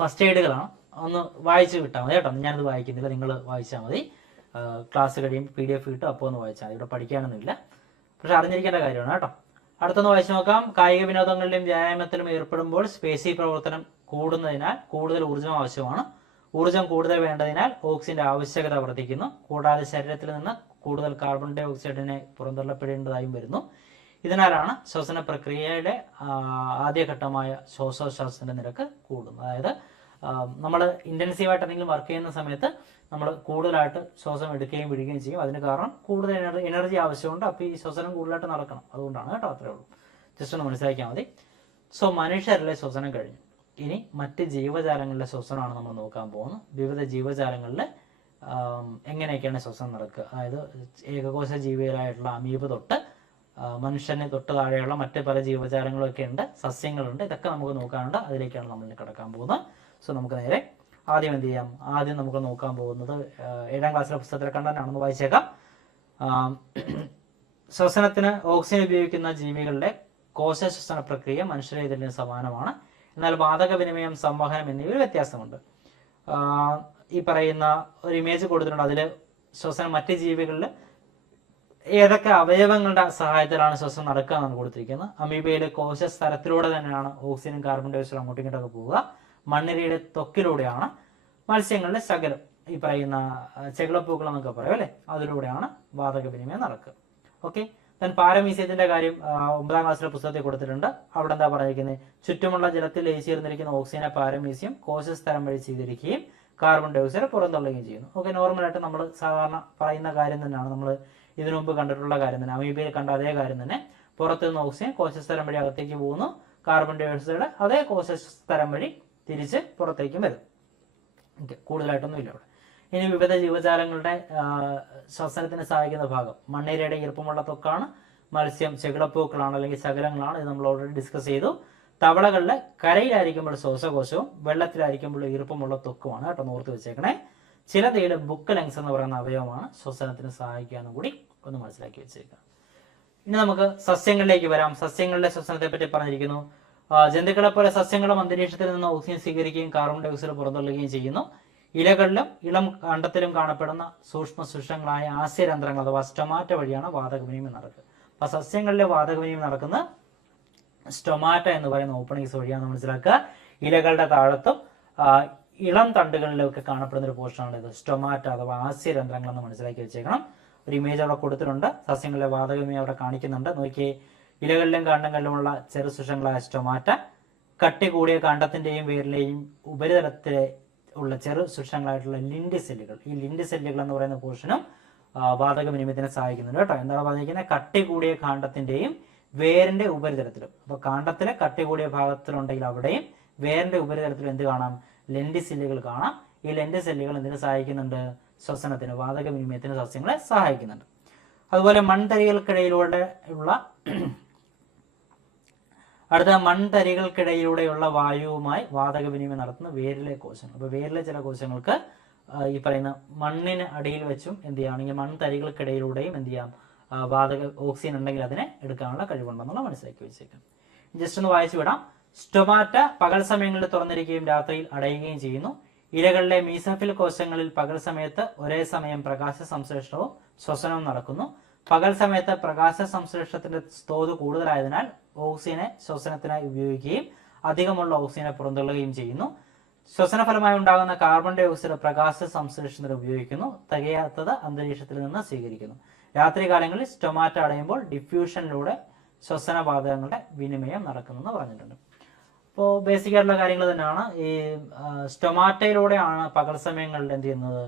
ഫസ്റ്റ് എയ്ഡുകളാണ്. ഒന്ന് വായിച്ച് വിട്ടാൽ മതി കേട്ടോ. ഞാനത് വായിക്കുന്നില്ല, നിങ്ങൾ വായിച്ചാൽ മതി. ക്ലാസ് കഴിയുമ്പോൾ PDF കിട്ടും, അപ്പോൾ ഒന്ന് വായിച്ചാൽ മതി. ഇവിടെ പഠിക്കാനൊന്നുമില്ല, പക്ഷെ അറിഞ്ഞിരിക്കേണ്ട കാര്യമാണ് കേട്ടോ. അടുത്തൊന്ന് വായിച്ചു നോക്കാം. കായിക വിനോദങ്ങളിലും വ്യായാമത്തിലും ഏർപ്പെടുമ്പോൾ സ്പേസി പ്രവർത്തനം കൂടുന്നതിനാൽ കൂടുതൽ ഊർജ്ജം ആവശ്യമാണ്. ഊർജ്ജം കൂടുതൽ വേണ്ടതിനാൽ ഓക്സിജന്റെ ആവശ്യകത വർദ്ധിക്കുന്നു. കൂടാതെ ശരീരത്തിൽ നിന്ന് കൂടുതൽ കാർബൺ ഡൈ ഓക്സൈഡിനെ പുറന്തള്ളപ്പെടേണ്ടതായും വരുന്നു. ഇതിനാലാണ് ശ്വസന പ്രക്രിയയുടെ ആദ്യഘട്ടമായ ശ്വാസോച്ഛ്വാസത്തിന്റെ നിരക്ക് കൂടുന്നത്. അതായത് നമ്മൾ ഇന്റൻസീവായിട്ട് എന്തെങ്കിലും വർക്ക് ചെയ്യുന്ന സമയത്ത് നമ്മൾ കൂടുതലായിട്ട് ശ്വാസം എടുക്കുകയും വിടുകയും ചെയ്യും. അതിന് കാരണം കൂടുതൽ എനർജി ആവശ്യമുണ്ട്. അപ്പോൾ ഈ ശ്വസനം കൂടുതലായിട്ട് നടക്കണം, അതുകൊണ്ടാണ് കേട്ടോ. അത്രേ ഉള്ളൂ, ജസ്റ്റ് ഒന്ന് മനസ്സിലാക്കിയാൽ മതി. സോ മനുഷ്യരിലെ ശ്വസനം കഴിഞ്ഞു. ഇനി മറ്റ് ജീവജാലങ്ങളിലെ ശ്വസനമാണ് നമ്മൾ നോക്കാൻ പോകുന്നത്. വിവിധ ജീവജാലങ്ങളിൽ എങ്ങനെയൊക്കെയാണ് ശ്വസനം നടക്കുക, അതായത് ഏകകോശ ജീവികളായിട്ടുള്ള അമീബ തൊട്ട് മനുഷ്യനെ തൊട്ട് താഴെയുള്ള മറ്റ് പല ജീവജാലങ്ങളൊക്കെ ഉണ്ട്, സസ്യങ്ങളുണ്ട്. ഇതൊക്കെ നമുക്ക് നോക്കാനുണ്ട്. അതിലേക്കാണ് നമ്മൾ കിടക്കാൻ പോകുന്നത്. സോ നമുക്ക് നേരെ ആദ്യം എന്ത് ചെയ്യാം? ആദ്യം നമുക്ക് നോക്കാൻ പോകുന്നത് 7ാം ക്ലാസ്സിലെ പുസ്തകത്തിലെ കണ്ടന്റാണെന്ന് വായിച്ചേക്കാം. ശ്വസനത്തിന് ഓക്സിജൻ ഉപയോഗിക്കുന്ന ജീവികളുടെ കോശ ശ്വസന പ്രക്രിയ മനുഷ്യരെ ഇതിന് സമാനമാണ്. എന്നാൽ വാതക വിനിമയം, സംവഹനം എന്നിവയിൽ വ്യത്യാസമുണ്ട്. ഈ പറയുന്ന ഒരു ഇമേജ് കൊടുത്തിട്ടുണ്ട്. അതിൽ ശ്വസനം മറ്റ് ജീവികളിൽ ഏതൊക്കെ അവയവങ്ങളുടെ സഹായത്തിലാണ് ശ്വസനം നടക്കുക എന്നാണ് കൊടുത്തിരിക്കുന്നത്. അമീബയിലെ കോശ സ്ഥലത്തിലൂടെ തന്നെയാണ് ഓക്സിജനും കാർബൺ ഡൈ ഓക്സൈഡും അങ്ങോട്ടും ഇങ്ങോട്ടൊക്കെ പോവുക. മണ്ണിരയുടെ ത്വക്കിലൂടെയാണ്. മത്സ്യങ്ങളുടെ ശകലം, ഈ പറയുന്ന ചെകിളപ്പൂക്കൾ എന്നൊക്കെ പറയും അല്ലെ, അതിലൂടെയാണ് വാതക വിനിമയം നടക്കുക. ഓക്കെ, ദെൻ പാരമീസ്യത്തിന്റെ കാര്യം 9ാം ക്ലാസ്സിലെ പുസ്തകത്തിൽ കൊടുത്തിട്ടുണ്ട്. അവിടെ എന്താ പറഞ്ഞിരിക്കുന്നത്? ചുറ്റുമുള്ള ജലത്തിൽ ലയിച്ചിരുന്നിരിക്കുന്ന ഓക്സിജനെ പാരമീസ്യം കോശസ്ഥലം വഴി സ്വീകരിക്കുകയും കാർബൺ ഡൈ ഓക്സൈഡ് പുറന്തള്ളുകയും ചെയ്യുന്നു. ഓക്കെ, നോർമലായിട്ട് നമ്മൾ സാധാരണ പറയുന്ന കാര്യം തന്നെയാണ്. നമ്മൾ ഇതിനു മുമ്പ് കണ്ടിട്ടുള്ള കാര്യം തന്നെ, അമീബയിൽ കണ്ട അതേ കാര്യം തന്നെ. പുറത്തു നിന്ന് ഓക്സിജൻ കോശസ്തരം വഴി അകത്തേക്ക് പോകുന്നു, കാർബൺ ഡൈ ഓക്സൈഡ് അതേ കോശസ്തരം വഴി തിരിച്ച് പുറത്തേക്കും വരും. കൂടുതലായിട്ടൊന്നും ഇല്ല അവിടെ. ഇനി വിവിധ ജീവജാലങ്ങളുടെ ശ്വസനത്തിന് സഹായിക്കുന്ന ഭാഗം മണ്ണീരയുടെ ഈർപ്പമുള്ള ത്വക്കാണ്, മത്സ്യം ചെകിളപ്പൂക്കളാണ് അല്ലെങ്കിൽ ശകലങ്ങളാണ്, ഇത് നമ്മൾ ഓൾറെഡി ഡിസ്കസ് ചെയ്തു. തവളകളിലെ കരയിലായിരിക്കുമ്പോൾ ശ്വാസകോശവും വെള്ളത്തിലായിരിക്കുമ്പോൾ ഈർപ്പമുള്ള ത്വക്കുമാണ് കേട്ടോ, ഓർത്ത് വെച്ചേക്കണേ. ചിലതയുടെ ബുക്ക് ലങ്സ് എന്ന് പറയുന്ന അവയവമാണ് ശ്വസനത്തിന് സഹായിക്കുക എന്നും കൂടി ഒന്ന് മനസ്സിലാക്കി വെച്ചേക്കുക. ഇനി നമുക്ക് സസ്യങ്ങളിലേക്ക് വരാം. സസ്യങ്ങളുടെ ശ്വസനത്തെ പറ്റി പറഞ്ഞിരിക്കുന്നു. ജന്തുക്കളെ പോലെ സസ്യങ്ങളും അന്തരീക്ഷത്തിൽ നിന്ന് ഓക്സിജൻ സ്വീകരിക്കുകയും കാർബൺ ഡൈ ഓക്സൈഡ് പുറന്തള്ളുകയും ചെയ്യുന്നു. ഇലകളിലും ഇളം കണ്ടത്തിലും കാണപ്പെടുന്ന സൂക്ഷ്മ സുഷങ്ങളായ ആസ്യരന്ധ്രങ്ങൾ അഥവാ സ്റ്റൊമാറ്റ വഴിയാണ് വാതക വിനിമയം നടക്കുക. അപ്പൊ സസ്യങ്ങളിലെ വാതക വിനിമയം നടക്കുന്ന സ്റ്റൊമാറ്റ എന്ന് പറയുന്ന ഓപ്പണിങ്സ് വഴിയാണ് മനസ്സിലാക്കുക. ഇലകളുടെ താഴത്തും ഇളം തണ്ടുകളിലൊക്കെ കാണപ്പെടുന്ന ഒരു പോർഷനാണ് ഇത് സ്റ്റൊമാറ്റ അഥവാ ആസ്യരന്ധ്രങ്ങൾ എന്ന് മനസ്സിലാക്കി വെച്ചേക്കണം. ഒരു ഇമേജ് അവിടെ കൊടുത്തിട്ടുണ്ട്, സസ്യങ്ങളിലെ വാതക വിനിമയം അവിടെ കാണിക്കുന്നുണ്ട്. നോക്കിയേ, ഇലകളിലും കാണ്ഡങ്ങളിലുമുള്ള ചെറു സുഷങ്ങളായ സ്റ്റൊമാറ്റ, കട്ടി കൂടിയ കാണ്ഡത്തിന്റെയും വേരിലെയും ഉപരിതലത്തിലെ ഉള്ള ചെറു സുഷങ്ങളായിട്ടുള്ള ലിൻഡ് സെല്ലുകൾ. ഈ ലിൻഡ് സെല്ലുകൾ എന്ന് പറയുന്ന പോർഷനും വാതക വിനിമയത്തിന് സഹായിക്കുന്നുണ്ട് കേട്ടോ. എന്താണ് പറഞ്ഞിരിക്കുന്നത്? കട്ടി കൂടിയ കാണ്ഡത്തിന്റെയും വേരിന്റെ ഉപരിതലത്തിലും. അപ്പൊ കാണ്ഡത്തിലെ കട്ടി കൂടിയ ഭാഗത്തിലുണ്ടെങ്കിൽ അവിടെയും വേരിന്റെ ഉപരിതലത്തിലും എന്ത് കാണാം? ലെൻഡ് സെല്ലുകൾ കാണാം. ഈ ലെൻഡ് സെല്ലുകൾ എന്തിനു സഹായിക്കുന്നുണ്ട്? ശ്വസനത്തിന്, വാതക വിനിമയത്തിന് സസ്യങ്ങളെ സഹായിക്കുന്നുണ്ട്. അതുപോലെ മൺതരികൾക്കിടയിലൂടെ ഉള്ള അടുത്ത മൺതരികൾക്കിടയിലൂടെയുള്ള വായുവുമായി വാതക വിനിമയം നടത്തുന്ന വേരിലെ കോശങ്ങൾ. അപ്പൊ വേരിലെ ചില കോശങ്ങൾക്ക് ഈ പറയുന്ന മണ്ണിന് അടിയിൽ വെച്ചും എന്ത് ചെയ്യുകയാണെങ്കിൽ മൺതരികൾക്കിടയിലൂടെയും എന്ത് ചെയ്യാം? വാതക ഓക്സിജൻ ഉണ്ടെങ്കിൽ അതിനെ എടുക്കാനുള്ള കഴിവുണ്ടെന്നുള്ള മനസ്സിലാക്കി വെച്ചേക്കാം. ജസ്റ്റ് ഒന്ന് വായിച്ചു വിടാം. സ്റ്റൊമാറ്റ പകൽ സമയങ്ങളിൽ തുറന്നിരിക്കുകയും രാത്രിയിൽ അടയുകയും ചെയ്യുന്നു. ഇലകളിലെ മീസോഫിൽ കോശങ്ങളിൽ പകൽ സമയത്ത് ഒരേ സമയം പ്രകാശ സംശ്ലേഷണവും ശ്വസനവും നടക്കുന്നു. പകൽ സമയത്ത് പ്രകാശ സംശ്ലേഷണത്തിന്റെ തോത് കൂടുതലായതിനാൽ ഓക്സിജനെ ശ്വസനത്തിനായി ഉപയോഗിക്കുകയും അധികമുള്ള ഓക്സിജനെ പുറന്തള്ളുകയും ചെയ്യുന്നു. ശ്വസന ഫലമായി ഉണ്ടാകുന്ന കാർബൺ ഡൈ ഓക്സൈഡ് പ്രകാശ സംശ്ലേഷണത്തിന് ഉപയോഗിക്കുന്നു, തികയാത്തത് അന്തരീക്ഷത്തിൽ നിന്ന് സ്വീകരിക്കുന്നു. രാത്രി കാലങ്ങളിൽ സ്റ്റൊമാറ്റ അടയുമ്പോൾ ഡിഫ്യൂഷനിലൂടെ ശ്വസനവാതകങ്ങളുടെ വിനിമയം നടക്കുന്നെന്ന് പറഞ്ഞിട്ടുണ്ട്. അപ്പോൾ ബേസിക് ആയിട്ടുള്ള കാര്യങ്ങൾ തന്നെയാണ്. ഈ സ്റ്റൊമാറ്റയിലൂടെയാണ് പകൽ സമയങ്ങളിൽ എന്ത് ചെയ്യുന്നത്?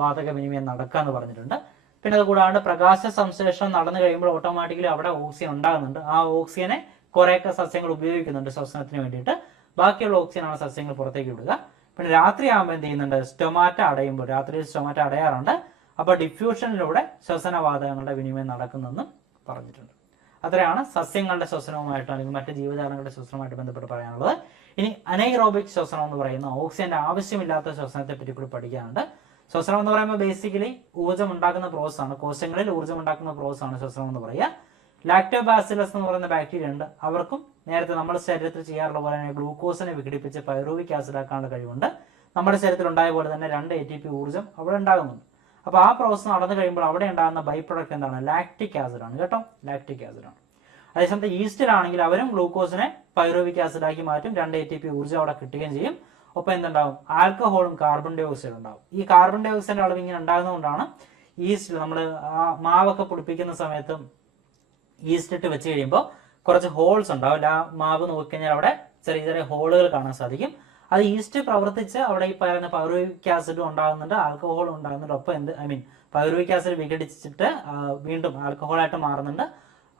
വാതക വിനിമയം നടക്കുക എന്ന് പറഞ്ഞിട്ടുണ്ട്. പിന്നെ അത് കൂടാണ്ട് പ്രകാശ സംശ്ലേഷണം നടന്നു കഴിയുമ്പോൾ ഓട്ടോമാറ്റിക്കലി അവിടെ ഓക്സിജൻ ഉണ്ടാകുന്നുണ്ട്. ആ ഓക്സിജനെ കുറേയൊക്കെ സസ്യങ്ങൾ ഉപയോഗിക്കുന്നുണ്ട് ശ്വസനത്തിന് വേണ്ടിയിട്ട്. ബാക്കിയുള്ള ഓക്സിജനാണ് സസ്യങ്ങൾ പുറത്തേക്ക് വിടുക. പിന്നെ രാത്രി ആകുമ്പോൾ എന്ത് ചെയ്യുന്നുണ്ട്? സ്റ്റൊമാറ്റ അടയുമ്പോൾ, രാത്രിയിൽ സ്റ്റൊമാറ്റ അടയാറുണ്ട്. അപ്പോൾ ഡിഫ്യൂഷനിലൂടെ ശ്വസനവാതകങ്ങളുടെ വിനിമയം നടക്കുന്നെന്നും പറഞ്ഞിട്ടുണ്ട്. അത്രയാണ് സസ്യങ്ങളുടെ ശ്വസനവുമായിട്ട് അല്ലെങ്കിൽ മറ്റ് ജീവജാലങ്ങളുടെ ശ്വസനവുമായിട്ട് ബന്ധപ്പെട്ട് പറയാനുള്ളത്. ഇനി അനൈറോബിക് ശ്വസനം എന്ന് പറയുന്ന ഓക്സിജന്റെ ആവശ്യമില്ലാത്ത ശ്വസനത്തെ പറ്റി കൂടി പഠിക്കാനുണ്ട്. ശ്വസനം എന്ന് പറയുമ്പോൾ ബേസിക്കലി ഊർജ്ജം ഉണ്ടാക്കുന്ന പ്രോസസ് ആണ്, കോശങ്ങളിൽ ഊർജ്ജം ഉണ്ടാക്കുന്ന പ്രോസസ് ആണ് ശ്വസനം എന്ന് പറയുക. ലാക്ടോബാസിലസ് എന്ന് പറയുന്ന ബാക്ടീരിയ ഉണ്ട്. അവർക്കും നേരത്തെ നമ്മുടെ ശരീരത്തിൽ ചെയ്യാറുള്ള പോലെ തന്നെ ഗ്ലൂക്കോസിനെ വിഘടിപ്പിച്ച് പൈറൂവിക് ആസിഡ് ആക്കാനുള്ള കഴിവുണ്ട്. നമ്മുടെ ശരീരത്തിൽ ഉണ്ടായ പോലെ തന്നെ 2 ATP ഊർജ്ജം അവിടെ ഉണ്ടാകുന്നുണ്ട്. അപ്പൊ ആ പ്രോസസ് നടന്നു കഴിയുമ്പോൾ അവിടെ ഉണ്ടാകുന്ന ബൈ പ്രൊഡക്റ്റ് എന്താണ്? ലാക്റ്റിക് ആസിഡ് ആണ് കേട്ടോ, ലാക്റ്റിക് ആസിഡ് ആണ്. അതേസമയത്ത് ഈസ്റ്റിലാണെങ്കിൽ അവരും ഗ്ലൂക്കോസിനെ പൈറൂവിക് ആസിഡ് ആക്കി മാറ്റും, 2 ATP ഊർജ്ജം അവിടെ കിട്ടുകയും ചെയ്യും. ഒപ്പം എന്തുണ്ടാവും? ആൽക്കഹോളും കാർബൺ ഡൈ ഓക്സൈഡ് ഉണ്ടാവും. ഈ കാർബൺ ഡൈ ഓക്സൈഡിന്റെ അളവ് ഇങ്ങനെ ഉണ്ടാകുന്നതുകൊണ്ടാണ് ഈസ്റ്റ് നമ്മൾ ആ മാവൊക്കെ പൊടിപ്പിക്കുന്ന സമയത്ത് ഈസ്റ്റ് ഇട്ട് വെച്ച് കഴിയുമ്പോൾ കുറച്ച് ഹോൾസ് ഉണ്ടാവും. ആ മാവ് നോക്കിക്കഴിഞ്ഞാൽ അവിടെ ചെറിയ ചെറിയ ഹോളുകൾ കാണാൻ സാധിക്കും. അത് ഈസ്റ്റ് പ്രവർത്തിച്ച് അവിടെ ഈ പറയുന്ന പൈറൂവിക് ആസിഡും ഉണ്ടാകുന്നുണ്ട്, ആൽക്കഹോളും ഉണ്ടാകുന്നുണ്ട്. ഒപ്പം പൈറൂവിക് ആസിഡ് വിഘടിച്ചിട്ട് വീണ്ടും ആൽക്കഹോളായിട്ട് മാറുന്നുണ്ട്.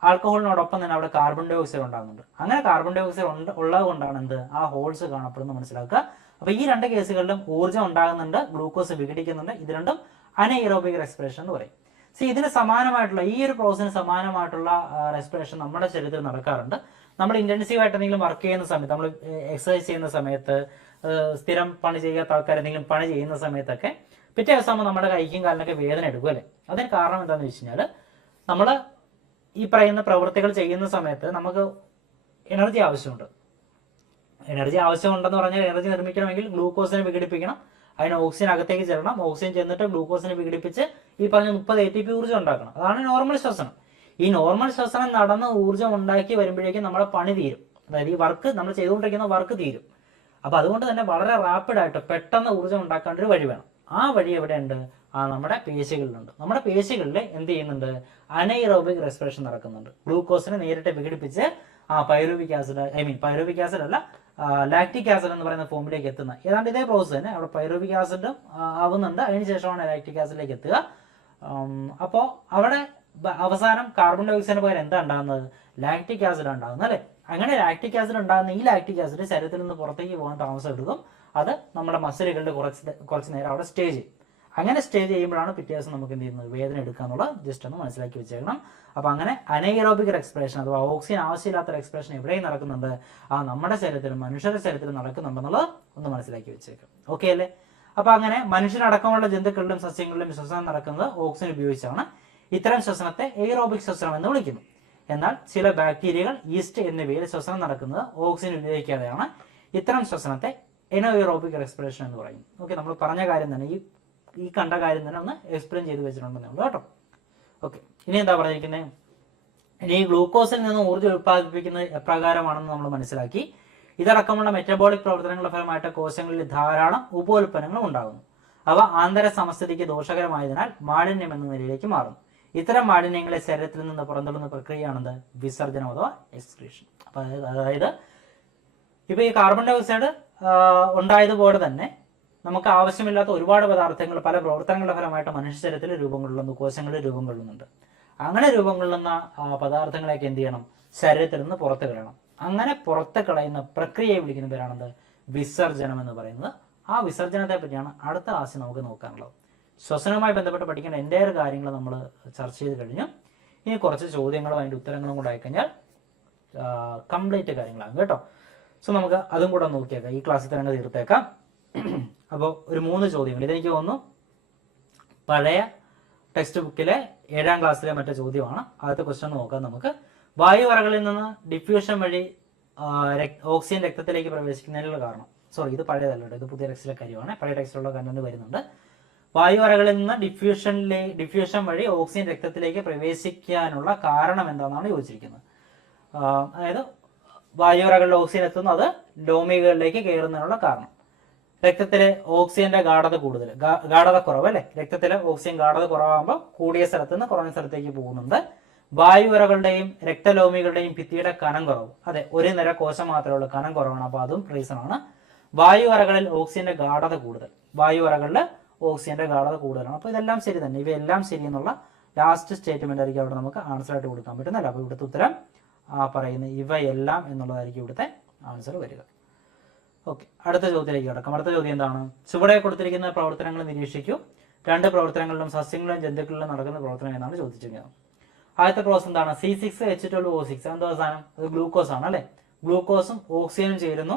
ആൽക്കഹോളിനോടൊപ്പം തന്നെ അവിടെ കാർബൺ ഡൈ ഓക്സൈഡ് ഉണ്ടാകുന്നുണ്ട്. അങ്ങനെ കാർബൺ ഡൈ ഓക്സൈഡ് ഉള്ളത് കൊണ്ടാണ് എന്ത് ആ ഹോൾസ് കാണപ്പെടുന്നത് മനസ്സിലാക്കുക. അപ്പൊ ഈ 2 കേസുകളിലും ഊർജ്ജം ഉണ്ടാകുന്നുണ്ട്, ഗ്ലൂക്കോസ് വിഘടിക്കുന്നുണ്ട്. ഇത് രണ്ടും അനൈറോബിക് റെസ്പിറേഷൻ എന്ന് പറയും. ഇതിന് സമാനമായിട്ടുള്ള ഈ ഒരു പ്രോസസ്സിന് സമാനമായിട്ടുള്ള റെസ്പിറേഷൻ നമ്മുടെ ശരീരത്തിൽ നടക്കാറുണ്ട്. നമ്മൾ ഇന്റൻസീവ് ആയിട്ട് എന്തെങ്കിലും വർക്ക് ചെയ്യുന്ന സമയത്ത്, നമ്മൾ എക്സസൈസ് ചെയ്യുന്ന സമയത്ത്, സ്ഥിരം പണി ചെയ്യാത്ത ആൾക്കാർ എന്തെങ്കിലും പണി ചെയ്യുന്ന സമയത്തൊക്കെ പിറ്റേ ദിവസം നമ്മുടെ കൈക്കും കാലിനൊക്കെ വേദന എടുക്കും അല്ലേ? അതിന് കാരണം എന്താണെന്ന് വെച്ച് കഴിഞ്ഞാൽ നമ്മൾ ഈ പറയുന്ന പ്രവൃത്തികൾ ചെയ്യുന്ന സമയത്ത് നമുക്ക് എനർജി ആവശ്യമുണ്ട്. എനർജി ആവശ്യമുണ്ടെന്ന് പറഞ്ഞാൽ എനർജി നിർമ്മിക്കണമെങ്കിൽ ഗ്ലൂക്കോസിനെ വിഘടിപ്പിക്കണം, അതിന് ഓക്സിജൻ അകത്തേക്ക് ചെല്ലണം, ഓക്സിജൻ ചെന്നിട്ട് ഗ്ലൂക്കോസിനെ വിഘടിപ്പിച്ച് ഈ പറഞ്ഞ 30 ATP ഊർജ്ജം ഉണ്ടാക്കണം. അതാണ് നോർമൽ ശ്വസനം. ഈ നോർമൽ ശ്വസനം നടന്ന് ഊർജ്ജം ഉണ്ടാക്കി വരുമ്പോഴേക്കും നമ്മുടെ പണി തീരും. അതായത് ഈ വർക്ക് നമ്മൾ ചെയ്തുകൊണ്ടിരിക്കുന്ന വർക്ക് തീരും. അപ്പൊ അതുകൊണ്ട് തന്നെ വളരെ റാപ്പിഡായിട്ട് പെട്ടെന്ന് ഊർജ്ജം ഉണ്ടാക്കേണ്ട ഒരു വഴി വേണം. ആ വഴി എവിടെയുണ്ട്? നമ്മുടെ പേശികളിലുണ്ട്. നമ്മുടെ പേശികളിൽ എന്ത് ചെയ്യുന്നുണ്ട്? അനൈറോബിക് റെസ്പിറേഷൻ നടക്കുന്നുണ്ട്. ഗ്ലൂക്കോസിനെ നേരിട്ട് വിഘടിപ്പിച്ച് പൈറൂവിക് ആസിഡ് പൈറൂവിക് ആസിഡ് അല്ല ലാക്റ്റിക് ആസിഡ് എന്ന് പറയുന്ന ഫോമിലേക്ക് എത്തുന്ന ഏതാണ്ട് ഇതേ പ്രോസസ് തന്നെ. അവിടെ പൈറൂവിക് ആസിഡ് ആവുന്നുണ്ട്, അതിനുശേഷമാണ് ലാക്റ്റിക് ആസിഡിലേക്ക് എത്തുക. അപ്പോൾ അവിടെ അവസാനം കാർബൺ ഡൈ ഓക്സൈഡിന് പകരം എന്താ ഉണ്ടാകുന്നത്? ലാക്റ്റിക് ആസിഡ് ഉണ്ടാകുന്നത് അല്ലേ? അങ്ങനെ ലാക്റ്റിക് ആസിഡ് ഉണ്ടാകുന്ന ഈ ലാക്റ്റിക് ആസിഡ് ശരീരത്തിൽ നിന്ന് പുറത്തേക്ക് പോകാൻ താമസം എടുക്കും. അത് നമ്മുടെ മസിലുകളിൽ കുറച്ച് നേരം അവിടെ സ്റ്റേ ചെയ്യും. അങ്ങനെ സ്റ്റേ ചെയ്യുമ്പോഴാണ് പിറ്റേ ദിവസം നമുക്ക് എന്ത് ചെയ്യുന്നത്? വേദന എടുക്കുക എന്നുള്ളത് ജസ്റ്റ് ഒന്ന് മനസ്സിലാക്കി വെച്ചേക്കണം. അപ്പോൾ അങ്ങനെ അനൈറോബിക് എക്സ്പ്രഷൻ അഥവാ ഓക്സിജൻ ആവശ്യമില്ലാത്ത എക്സ്പ്രഷൻ എവിടെയും നടക്കുന്നുണ്ട്? നമ്മുടെ ശരീരത്തിലും മനുഷ്യരുടെ ശരീരത്തിലും നടക്കുന്നുണ്ടെന്നുള്ളത് ഒന്ന് മനസ്സിലാക്കി വെച്ചേക്കാം. ഓക്കെ അല്ലേ? അപ്പോൾ അങ്ങനെ മനുഷ്യനടക്കമുള്ള ജന്തുക്കളിലും സസ്യങ്ങളിലും ശ്വസനം നടക്കുന്നത് ഓക്സിജൻ ഉപയോഗിച്ചാണ്. ഇത്തരം ശ്വസനത്തെ എയ്റോബിക് ശ്വസനം എന്ന് വിളിക്കുന്നു. എന്നാൽ ചില ബാക്ടീരിയകൾ, ഈസ്റ്റ് എന്നിവയിൽ ശ്വസനം നടക്കുന്നത് ഓക്സിജൻ ഉപയോഗിക്കാതെയാണ്. ഇത്തരം ശ്വസനത്തെ എനോഎയ്റോബിക് റെസ്പിറേഷൻ എന്ന് പറയും. ഓക്കെ, നമ്മൾ പറഞ്ഞ കാര്യം തന്നെ ഈ കണ്ട കാര്യം തന്നെ ഒന്ന് എക്സ്പ്ലെയിൻ ചെയ്ത് വെച്ചിട്ടുണ്ടെന്നുള്ളൂ കേട്ടോ. ഓക്കെ, ഇനി എന്താ പറഞ്ഞിരിക്കുന്നത്? ഇനി ഗ്ലൂക്കോസിൽ നിന്ന് ഊർജ്ജം ഉത്പാദിപ്പിക്കുന്നത് എപ്രകാരമാണെന്ന് നമ്മൾ മനസ്സിലാക്കി. ഇതടക്കമുള്ള മെറ്റബോളിക് പ്രവർത്തനങ്ങളുടെ ഫലമായിട്ട് കോശങ്ങളിൽ ധാരാളം ഉപോൽപ്പന്നങ്ങൾ ഉണ്ടാകുന്നു. അവ ആന്തര സമസ്ഥിതിക്ക് ദോഷകരമായതിനാൽ മാലിന്യം എന്ന നിലയിലേക്ക് മാറുന്നു. ഇത്തരം മാലിന്യങ്ങളെ ശരീരത്തിൽ നിന്ന് പുറന്തള്ളുന്ന പ്രക്രിയയാണെന്ത്? വിസർജനം അഥവാ എക്സ്ക്രീഷൻ. അപ്പൊ അതായത് ഇപ്പൊ ഈ കാർബൺ ഡൈ ഓക്സൈഡ് ഉണ്ടായതുപോലെ തന്നെ നമുക്ക് ആവശ്യമില്ലാത്ത ഒരുപാട് പദാർത്ഥങ്ങൾ പല പ്രവർത്തനങ്ങളുടെ ഫലമായിട്ട് മനുഷ്യ ശരീരത്തിൽ രൂപം കൊള്ളുന്നു, കോശങ്ങളിൽ രൂപം കൊള്ളുന്നുണ്ട്. അങ്ങനെ രൂപം കൊള്ളുന്ന പദാർത്ഥങ്ങളെയൊക്കെ എന്ത് ചെയ്യണം? ശരീരത്തിൽ നിന്ന് പുറത്ത് കളയണം. അങ്ങനെ പുറത്ത് കളയുന്ന പ്രക്രിയയെ വിളിക്കുന്ന പേരാണെന്ത്? വിസർജനം എന്ന് പറയുന്നത്. ആ വിസർജനത്തെ പറ്റിയാണ് അടുത്ത ക്ലാസ്സിൽ നമുക്ക് നോക്കാനുള്ളത്. ശ്വസനവുമായി ബന്ധപ്പെട്ട് പഠിക്കേണ്ട എൻ്റെ കാര്യങ്ങൾ നമ്മൾ ചർച്ച ചെയ്ത് കഴിഞ്ഞു. ഇനി കുറച്ച് ചോദ്യങ്ങളും അതിൻ്റെ ഉത്തരങ്ങളും കൂടെ ആയിക്കഴിഞ്ഞാൽ കംപ്ലീറ്റ് കാര്യങ്ങളാണ് കേട്ടോ. സോ നമുക്ക് അതും കൂടെ നോക്കിയേക്കാം. ഈ ക്ലാസ്സിൽ തന്നെ തീർത്തേക്കാം. അപ്പോൾ ഒരു 3 ചോദ്യങ്ങൾ ഇതെനിക്ക് തോന്നുന്നു പഴയ ടെക്സ്റ്റ് ബുക്കിലെ 7ാം ക്ലാസ്സിലെ മറ്റേ ചോദ്യമാണ്. ആദ്യത്തെ ക്വസ്റ്റ്യൻ നോക്കാം നമുക്ക്. വായുവറകളിൽ നിന്ന് ഡിഫ്യൂഷൻ വഴി ഓക്സിജൻ രക്തത്തിലേക്ക് പ്രവേശിക്കുന്നതിനുള്ള കാരണം. സോറി, ഇത് പഴയതല്ല കേട്ടോ, ഇത് പുതിയ ടെക്സ്റ്റിലെ കാര്യമാണ്. പഴയ ടെക്സ്റ്റിലുള്ള കണ്ടന്റ് വരുന്നുണ്ട്. വായുവറകളിൽ നിന്ന് ഡിഫ്യൂഷൻ വഴി ഓക്സിജൻ രക്തത്തിലേക്ക് പ്രവേശിക്കാനുള്ള കാരണം എന്താണെന്നാണ് ചോദിച്ചിരിക്കുന്നത്. അതായത് വായുവറകളിൽ ഓക്സിജൻ എത്തുന്നു, അത് ലോമികളിലേക്ക് കയറുന്നതിനുള്ള കാരണം. രക്തത്തിലെ ഓക്സിജന്റെ ഗാഢത കുറവ് അല്ലെ? രക്തത്തിലെ ഓക്സിജൻ ഗാഢത കുറവാകുമ്പോൾ കൂടിയ സ്ഥലത്ത് നിന്ന് കുറഞ്ഞ സ്ഥലത്തേക്ക് പോകുന്നുണ്ട്. വായുവറകളുടെയും രക്തലോമികളുടെയും ഭിത്തിയുടെ കനം കുറവ്. അതെ, ഒരു നിര കോശം മാത്രമേ ഉള്ളൂ, കനം കുറവാണ്. അപ്പൊ അതും റീസൺ ആണ്. വായുവറകളിൽ ഓക്സിജന്റെ ഗാഢത കൂടുതൽ. വായുവറകളിൽ ഓക്സിജന്റെ ഗാഢത കൂടുതലാണ്. അപ്പൊ ഇതെല്ലാം ശരി തന്നെ. ഇവയെല്ലാം ശരി എന്നുള്ള ലാസ്റ്റ് സ്റ്റേറ്റ്മെന്റ് ആയിരിക്കും അവിടെ നമുക്ക് ആൻസർ ആയിട്ട് കൊടുക്കാൻ പറ്റുന്നില്ല. അപ്പൊ ഇവിടുത്തെ ഉത്തരം പറയുന്ന ഇവയെല്ലാം എന്നുള്ളതായിരിക്കും ഇവിടുത്തെ ആൻസർ വരിക. ഓക്കെ, അടുത്ത ചോദ്യത്തിലേക്ക് കിടക്കാം. അടുത്ത ചോദ്യം എന്താണ്? ചുവടെ കൊടുത്തിരിക്കുന്ന പ്രവർത്തനങ്ങൾ നിരീക്ഷിക്കൂ. 2 പ്രവർത്തനങ്ങളിലും സസ്യങ്ങളിലും ജന്തുക്കളിലും നടക്കുന്ന പ്രവർത്തനം എന്നാണ് ചോദിച്ചിരിക്കുന്നത്. ആദ്യത്തെ പ്രോസസ് എന്താണ്? C6H12O6. എന്താ സാധനം? അത് ഗ്ലൂക്കോസ് ആണ് അല്ലെ? ഗ്ലൂക്കോസും ഓക്സിജനും ചേരുന്നു.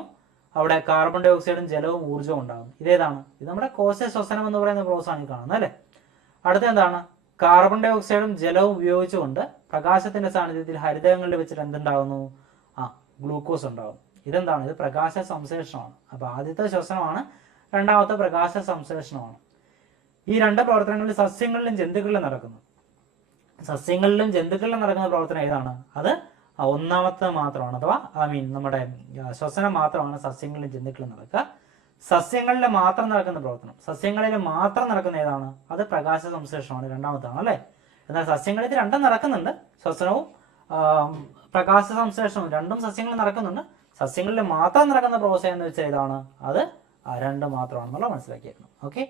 അവിടെ കാർബൺ ഡൈ ഓക്സൈഡും ജലവും ഊർജ്ജവും ഉണ്ടാകും. ഇതേതാണ്? ഇത് നമ്മുടെ കോശ ശ്വസനം എന്ന് പറയുന്ന പ്രോസസ് ആണ് ഈ കാണുന്നത് അല്ലെ? അടുത്ത എന്താണ്? കാർബൺ ഡൈ ഓക്സൈഡും ജലവും ഉപയോഗിച്ചുകൊണ്ട് പ്രകാശത്തിന്റെ സാന്നിധ്യത്തിൽ ഹരിതകങ്ങളിൽ വെച്ചിട്ട് എന്തുണ്ടാകുന്നു? ഗ്ലൂക്കോസ് ഉണ്ടാകും. ഇതെന്താണ്? ഇത് പ്രകാശ സംശ്ലേഷണമാണ്. അപ്പൊ ആദ്യത്തെ ശ്വസനമാണ്, രണ്ടാമത്തെ പ്രകാശ സംശ്ലേഷണമാണ്. ഈ 2 പ്രവർത്തനങ്ങളിൽ സസ്യങ്ങളിലും ജന്തുക്കളിലും നടക്കുന്നു. സസ്യങ്ങളിലും ജന്തുക്കളിലും നടക്കുന്ന പ്രവർത്തനം ഏതാണ്? അത് ഒന്നാമത്തെ മാത്രമാണ്. അഥവാ നമ്മുടെ ശ്വസനം മാത്രമാണ് സസ്യങ്ങളിലും ജന്തുക്കളിലും നടക്കുക. സസ്യങ്ങളിൽ മാത്രം നടക്കുന്ന പ്രവർത്തനം, സസ്യങ്ങളിൽ മാത്രം നടക്കുന്ന ഏതാണ്? അത് പ്രകാശ സംശ്ലേഷണമാണ്, രണ്ടാമത്താണ് അല്ലെ? എന്നാൽ സസ്യങ്ങളിൽ 2 നടക്കുന്നുണ്ട്. ശ്വസനവും പ്രകാശ സംശ്ലേഷണവും രണ്ടും സസ്യങ്ങളിൽ നടക്കുന്നുണ്ട്. സസ്യങ്ങളിൽ മാത്രം നടക്കുന്ന പ്രോസസ് എന്ന് വെച്ചാൽ ഏതാണ്? അത് 2 മാത്രമാണെന്നുള്ള മനസ്സിലാക്കിയിരുന്നു. ഓക്കെ,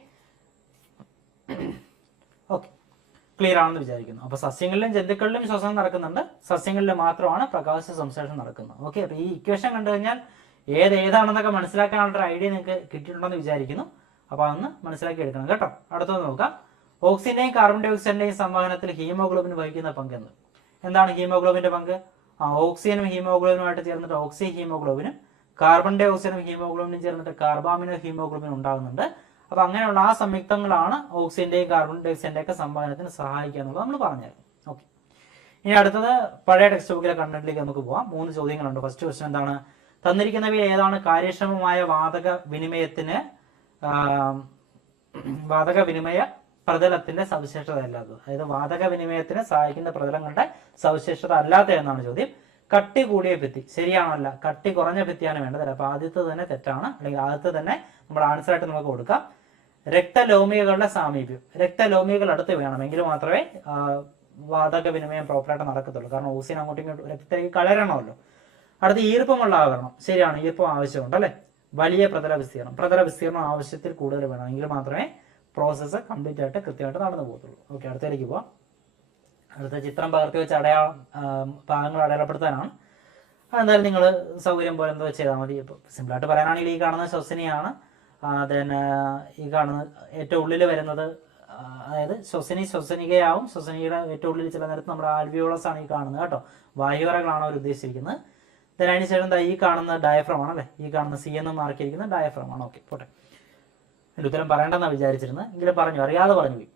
ക്ലിയർ ആണെന്ന് വിചാരിക്കുന്നു. അപ്പൊ സസ്യങ്ങളിലും ജന്തുക്കളിലും ശ്വസനം നടക്കുന്നുണ്ട്, സസ്യങ്ങളിൽ മാത്രമാണ് പ്രകാശ സംശ്ലേഷണം നടക്കുന്നത്. ഓക്കെ, അപ്പൊ ഈ ഇക്വേഷൻ കണ്ടു കഴിഞ്ഞാൽ ഏതാണെന്നൊക്കെ മനസ്സിലാക്കാനുള്ള ഒരു ഐഡിയ നിങ്ങൾക്ക് കിട്ടിയിട്ടുണ്ടെന്ന് വിചാരിക്കുന്നു. അപ്പൊ അതൊന്ന് മനസ്സിലാക്കി എടുക്കണം കേട്ടോ. അടുത്തത് നോക്കാം. ഓക്സിജന്റെയും കാർബൺ ഡൈ ഓക്സൈഡിന്റെയും സംവഹനത്തിൽ ഹീമോഗ്ലോബിൻ വഹിക്കുന്ന പങ്ക് എന്താണ്? ഹീമോഗ്ലോബിന്റെ പങ്ക് ഓക്സിജനും ഹീമോഗ്ലോബിനുമായിട്ട് ചേർന്നിട്ട് ഓക്സി ഹീമോഗ്ലോബിനും, കാർബൺ ഡൈ ഓക്സൈഡും ഹീമോഗ്ലോബിനും ചേർന്നിട്ട് കാർബാമിനോ ഹീമോഗ്ലോബിനും ഉണ്ടാകുന്നുണ്ട്. അപ്പൊ അങ്ങനെയുള്ള ആ സംയുക്തങ്ങളാണ് ഓക്സിജന്റെയും കാർബൺ ഡൈ ഓക്സൈഡിന്റെയും ഒക്കെ സംവഹനത്തിന് സഹായിക്കുക എന്നുള്ളത് നമ്മൾ പറഞ്ഞായിരുന്നു. ഓക്കെ, ഇനി അടുത്തത് പഴയ ടെക്സ്റ്റ് ബുക്കിലെ കണ്ടന്റിലേക്ക് നമുക്ക് പോവാം. 3 ചോദ്യങ്ങളുണ്ട്. ഫസ്റ്റ് ക്വസ്റ്റ്യൻ എന്താണ്? തന്നിരിക്കുന്നവയിൽ ഏതാണ് കാര്യക്ഷമമായ വാതക വിനിമയ പ്രതലത്തിന്റെ സവിശേഷത അല്ലാത്തത്? അതായത് വാതക വിനിമയത്തിന് സഹായിക്കുന്ന പ്രതലങ്ങളുടെ സവിശേഷത അല്ലാത്ത എന്നാണ് ചോദ്യം. കട്ടി കൂടിയ ഭിത്തി ശരിയാണല്ല, കട്ടി കുറഞ്ഞ ഭിത്തിയാണ് വേണ്ടത്. അപ്പൊ ആദ്യത്തെ തന്നെ തെറ്റാണ്, അല്ലെങ്കിൽ ആദ്യത്തെ തന്നെ നമ്മുടെ ആൻസർ ആയിട്ട് നമുക്ക് കൊടുക്കാം. രക്തലോമികകളുടെ സാമീപ്യം, രക്തലോമികൾ അടുത്ത് വേണമെങ്കിൽ മാത്രമേ വാതക വിനിമയം പ്രോപ്പറായിട്ട് നടക്കത്തുള്ളൂ. കാരണം ഓക്സിജൻ അങ്ങോട്ടും ഇങ്ങോട്ടും രക്തത്തിലേക്ക് കലരണമല്ലോ. അടുത്ത ഈർപ്പമുള്ള ആവരണം, ശരിയാണ്, ഈർപ്പം ആവശ്യമുണ്ട് അല്ലെ? വലിയ പ്രതല വിസ്തീർണം ആവശ്യത്തിൽ കൂടുതൽ വേണം, എങ്കിൽ മാത്രമേ പ്രോസസ്സ് കംപ്ലീറ്റ് ആയിട്ട് കൃത്യമായിട്ട് നടന്നു പോകത്തുള്ളൂ. ഓക്കെ, അടുത്തേക്ക് പോവാം. അടുത്ത ചിത്രം പകർത്തി വെച്ച് ഭാഗങ്ങൾ അടയാളപ്പെടുത്താനാണ്. അതെന്തായാലും നിങ്ങൾ സൗകര്യം പോലെ എന്തോ ചെയ്താൽ മതി. ഇപ്പോൾ സിമ്പിളായിട്ട് പറയാനാണെങ്കിൽ ഈ കാണുന്നത് ശ്വസനിയാണ്. ദെൻ ഈ കാണുന്നത് ഏറ്റവും ഉള്ളിൽ വരുന്നത് അതായത് ശ്വസനികയാവും. ശ്വസനികയുടെ ഏറ്റവും ഉള്ളിൽ ചില നേരത്ത് നമ്മുടെ ആൽവിയോളസ് ആണ് ഈ കാണുന്നത് കേട്ടോ. വായുവറകളാണ് അവർ ഉദ്ദേശിച്ചിരിക്കുന്നത്. ദെൻ അതിന് ശേഷം ഈ കാണുന്ന ഡയഫ്രം ആണ് അല്ലേ, ഈ കാണുന്ന സി എന്ന് മാർക്കിയിരിക്കുന്ന ഡയഫ്രം ആണ്. ഓക്കെ, പോട്ടെ. എൻ്റെ ഉത്തരം പറയേണ്ടെന്നാണ് വിചാരിച്ചിരുന്നത്, എങ്കിലും പറഞ്ഞു, അറിയാതെ പറഞ്ഞു പോയി.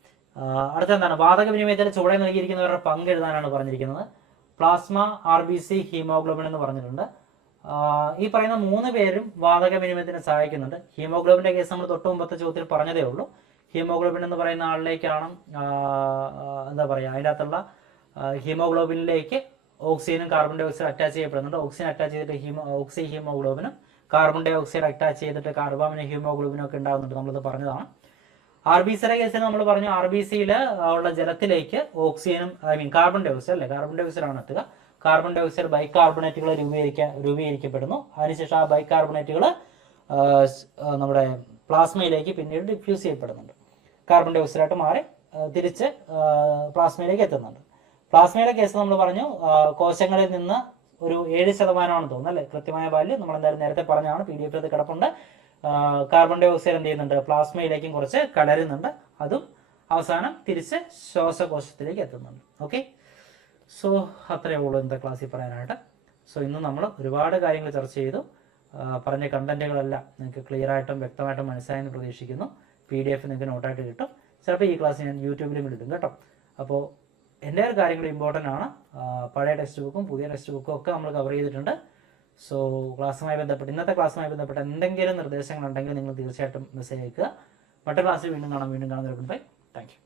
അടുത്ത എന്താണ്, വാതക വിനിമയത്തിൽ ചുവടെ നൽകിയിരിക്കുന്നവരുടെ പങ്ക് എഴുതാനാണ് പറഞ്ഞിരിക്കുന്നത്. പ്ലാസ്മ, RBC, ഹീമോഗ്ലോബിൻ എന്ന് പറഞ്ഞിട്ടുണ്ട്. ഈ പറയുന്ന 3 പേരും വാതക വിനിമയത്തിന് സഹായിക്കുന്നുണ്ട്. ഹീമോഗ്ലോബിന്റെ കേസ് നമ്മൾ തൊട്ട് മുമ്പത്തെ ചോദ്യത്തിൽ പറഞ്ഞതേ ഉള്ളൂ. ഹീമോഗ്ലോബിൻ എന്ന് പറയുന്ന ആളിലേക്കാണ് എന്താ പറയുക, അതിൻ്റെ അകത്തുള്ള ഹീമോഗ്ലോബിനിലേക്ക് ഓക്സിജനും കാർബൺ ഡൈ ഓക്സൈഡ് അറ്റാച്ച് ചെയ്യപ്പെടുന്നുണ്ട്. ഓക്സിജൻ അറ്റാച്ച് ചെയ്തിട്ട് ഓക്സി ഹീമോഗ്ലോബിനും കാർബൺ ഡൈ ഓക്സൈഡ് അറ്റാച്ച് ചെയ്തിട്ട് കാർബാമിനും ഹീമോഗ്ലോബിനും ഒക്കെ ഉണ്ടാകുന്നുണ്ട്. നമ്മളിത് പറഞ്ഞതാണ്. RBCയുടെ കേസിൽ നമ്മൾ പറഞ്ഞു, RBCയിൽ ഉള്ള ജലത്തിലേക്ക് ഓക്സിജനും കാർബൺ ഡൈ ഓക്സൈഡ് അല്ലേ, കാർബൺ ഡൈ ഓക്സൈഡ് ആണ് എത്തുക. കാർബൺ ഡൈ ഓക്സൈഡ് ബൈകാർബണേറ്റുകൾ രൂപീകരിക്കപ്പെടുന്നു. അതിനുശേഷം ആ ബൈകാർബണേറ്റുകൾ നമ്മുടെ പ്ലാസ്മയിലേക്ക് പിന്നീട് ഡിഫ്യൂസ് ചെയ്യപ്പെടുന്നുണ്ട്. കാർബൺ ഡൈ ഓക്സൈഡായിട്ട് മാറി തിരിച്ച് പ്ലാസ്മയിലേക്ക് എത്തുന്നുണ്ട്. പ്ലാസ്മയുടെ കേസ് നമ്മൾ പറഞ്ഞു, കോശങ്ങളിൽ നിന്ന് ഒരു 7% തോന്നുന്നു അല്ലേ കൃത്യമായ വാല്യൂ. നമ്മൾ എന്തായാലും നേരത്തെ പറഞ്ഞാണ്, PDF ഇത് കിടപ്പുണ്ട്. കാർബൺ ഡൈ ഓക്സൈഡ് എന്ത് ചെയ്യുന്നുണ്ട്, പ്ലാസ്മയിലേക്കും കുറച്ച് കലരുന്നുണ്ട്. അതും അവസാനം തിരിച്ച് ശ്വാസകോശത്തിലേക്ക് എത്തുന്നുണ്ട്. ഓക്കെ, സോ അത്രയേ ഉള്ളൂ ഇന്നത്തെ ക്ലാസ്സിൽ പറയാനായിട്ട്. സോ ഇന്ന് നമ്മൾ ഒരുപാട് കാര്യങ്ങൾ ചർച്ച ചെയ്തു. പറഞ്ഞ കണ്ടന്റുകളെല്ലാം നിങ്ങൾക്ക് ക്ലിയർ ആയിട്ടും വ്യക്തമായിട്ടും മനസ്സിലായെന്ന് പ്രതീക്ഷിക്കുന്നു. PDF നിങ്ങൾക്ക് നോട്ടായിട്ട് കിട്ടും. ചിലപ്പോൾ ഈ ക്ലാസ് ഞാൻ യൂട്യൂബിലും ഇടും കേട്ടോ. അപ്പോൾ എൻ്റെ കാര്യങ്ങൾ ഇമ്പോർട്ടൻ്റ് ആണ്. പഴയ ടെക്സ്റ്റ് ബുക്കും പുതിയ ടെക്സ്റ്റ് ബുക്കും ഒക്കെ നമ്മൾ കവർ ചെയ്തിട്ടുണ്ട്. സോ ക്ലാസ്സുമായി ബന്ധപ്പെട്ട് ഇന്നത്തെ ക്ലാസ്സുമായി ബന്ധപ്പെട്ട് എന്തെങ്കിലും നിർദ്ദേശങ്ങളുണ്ടെങ്കിൽ നിങ്ങൾ തീർച്ചയായിട്ടും മെസ്സേജ് അയക്കുക. മറ്റു ക്ലാസ്സിൽ വീണ്ടും കാണാം. ബൈ. Thank you.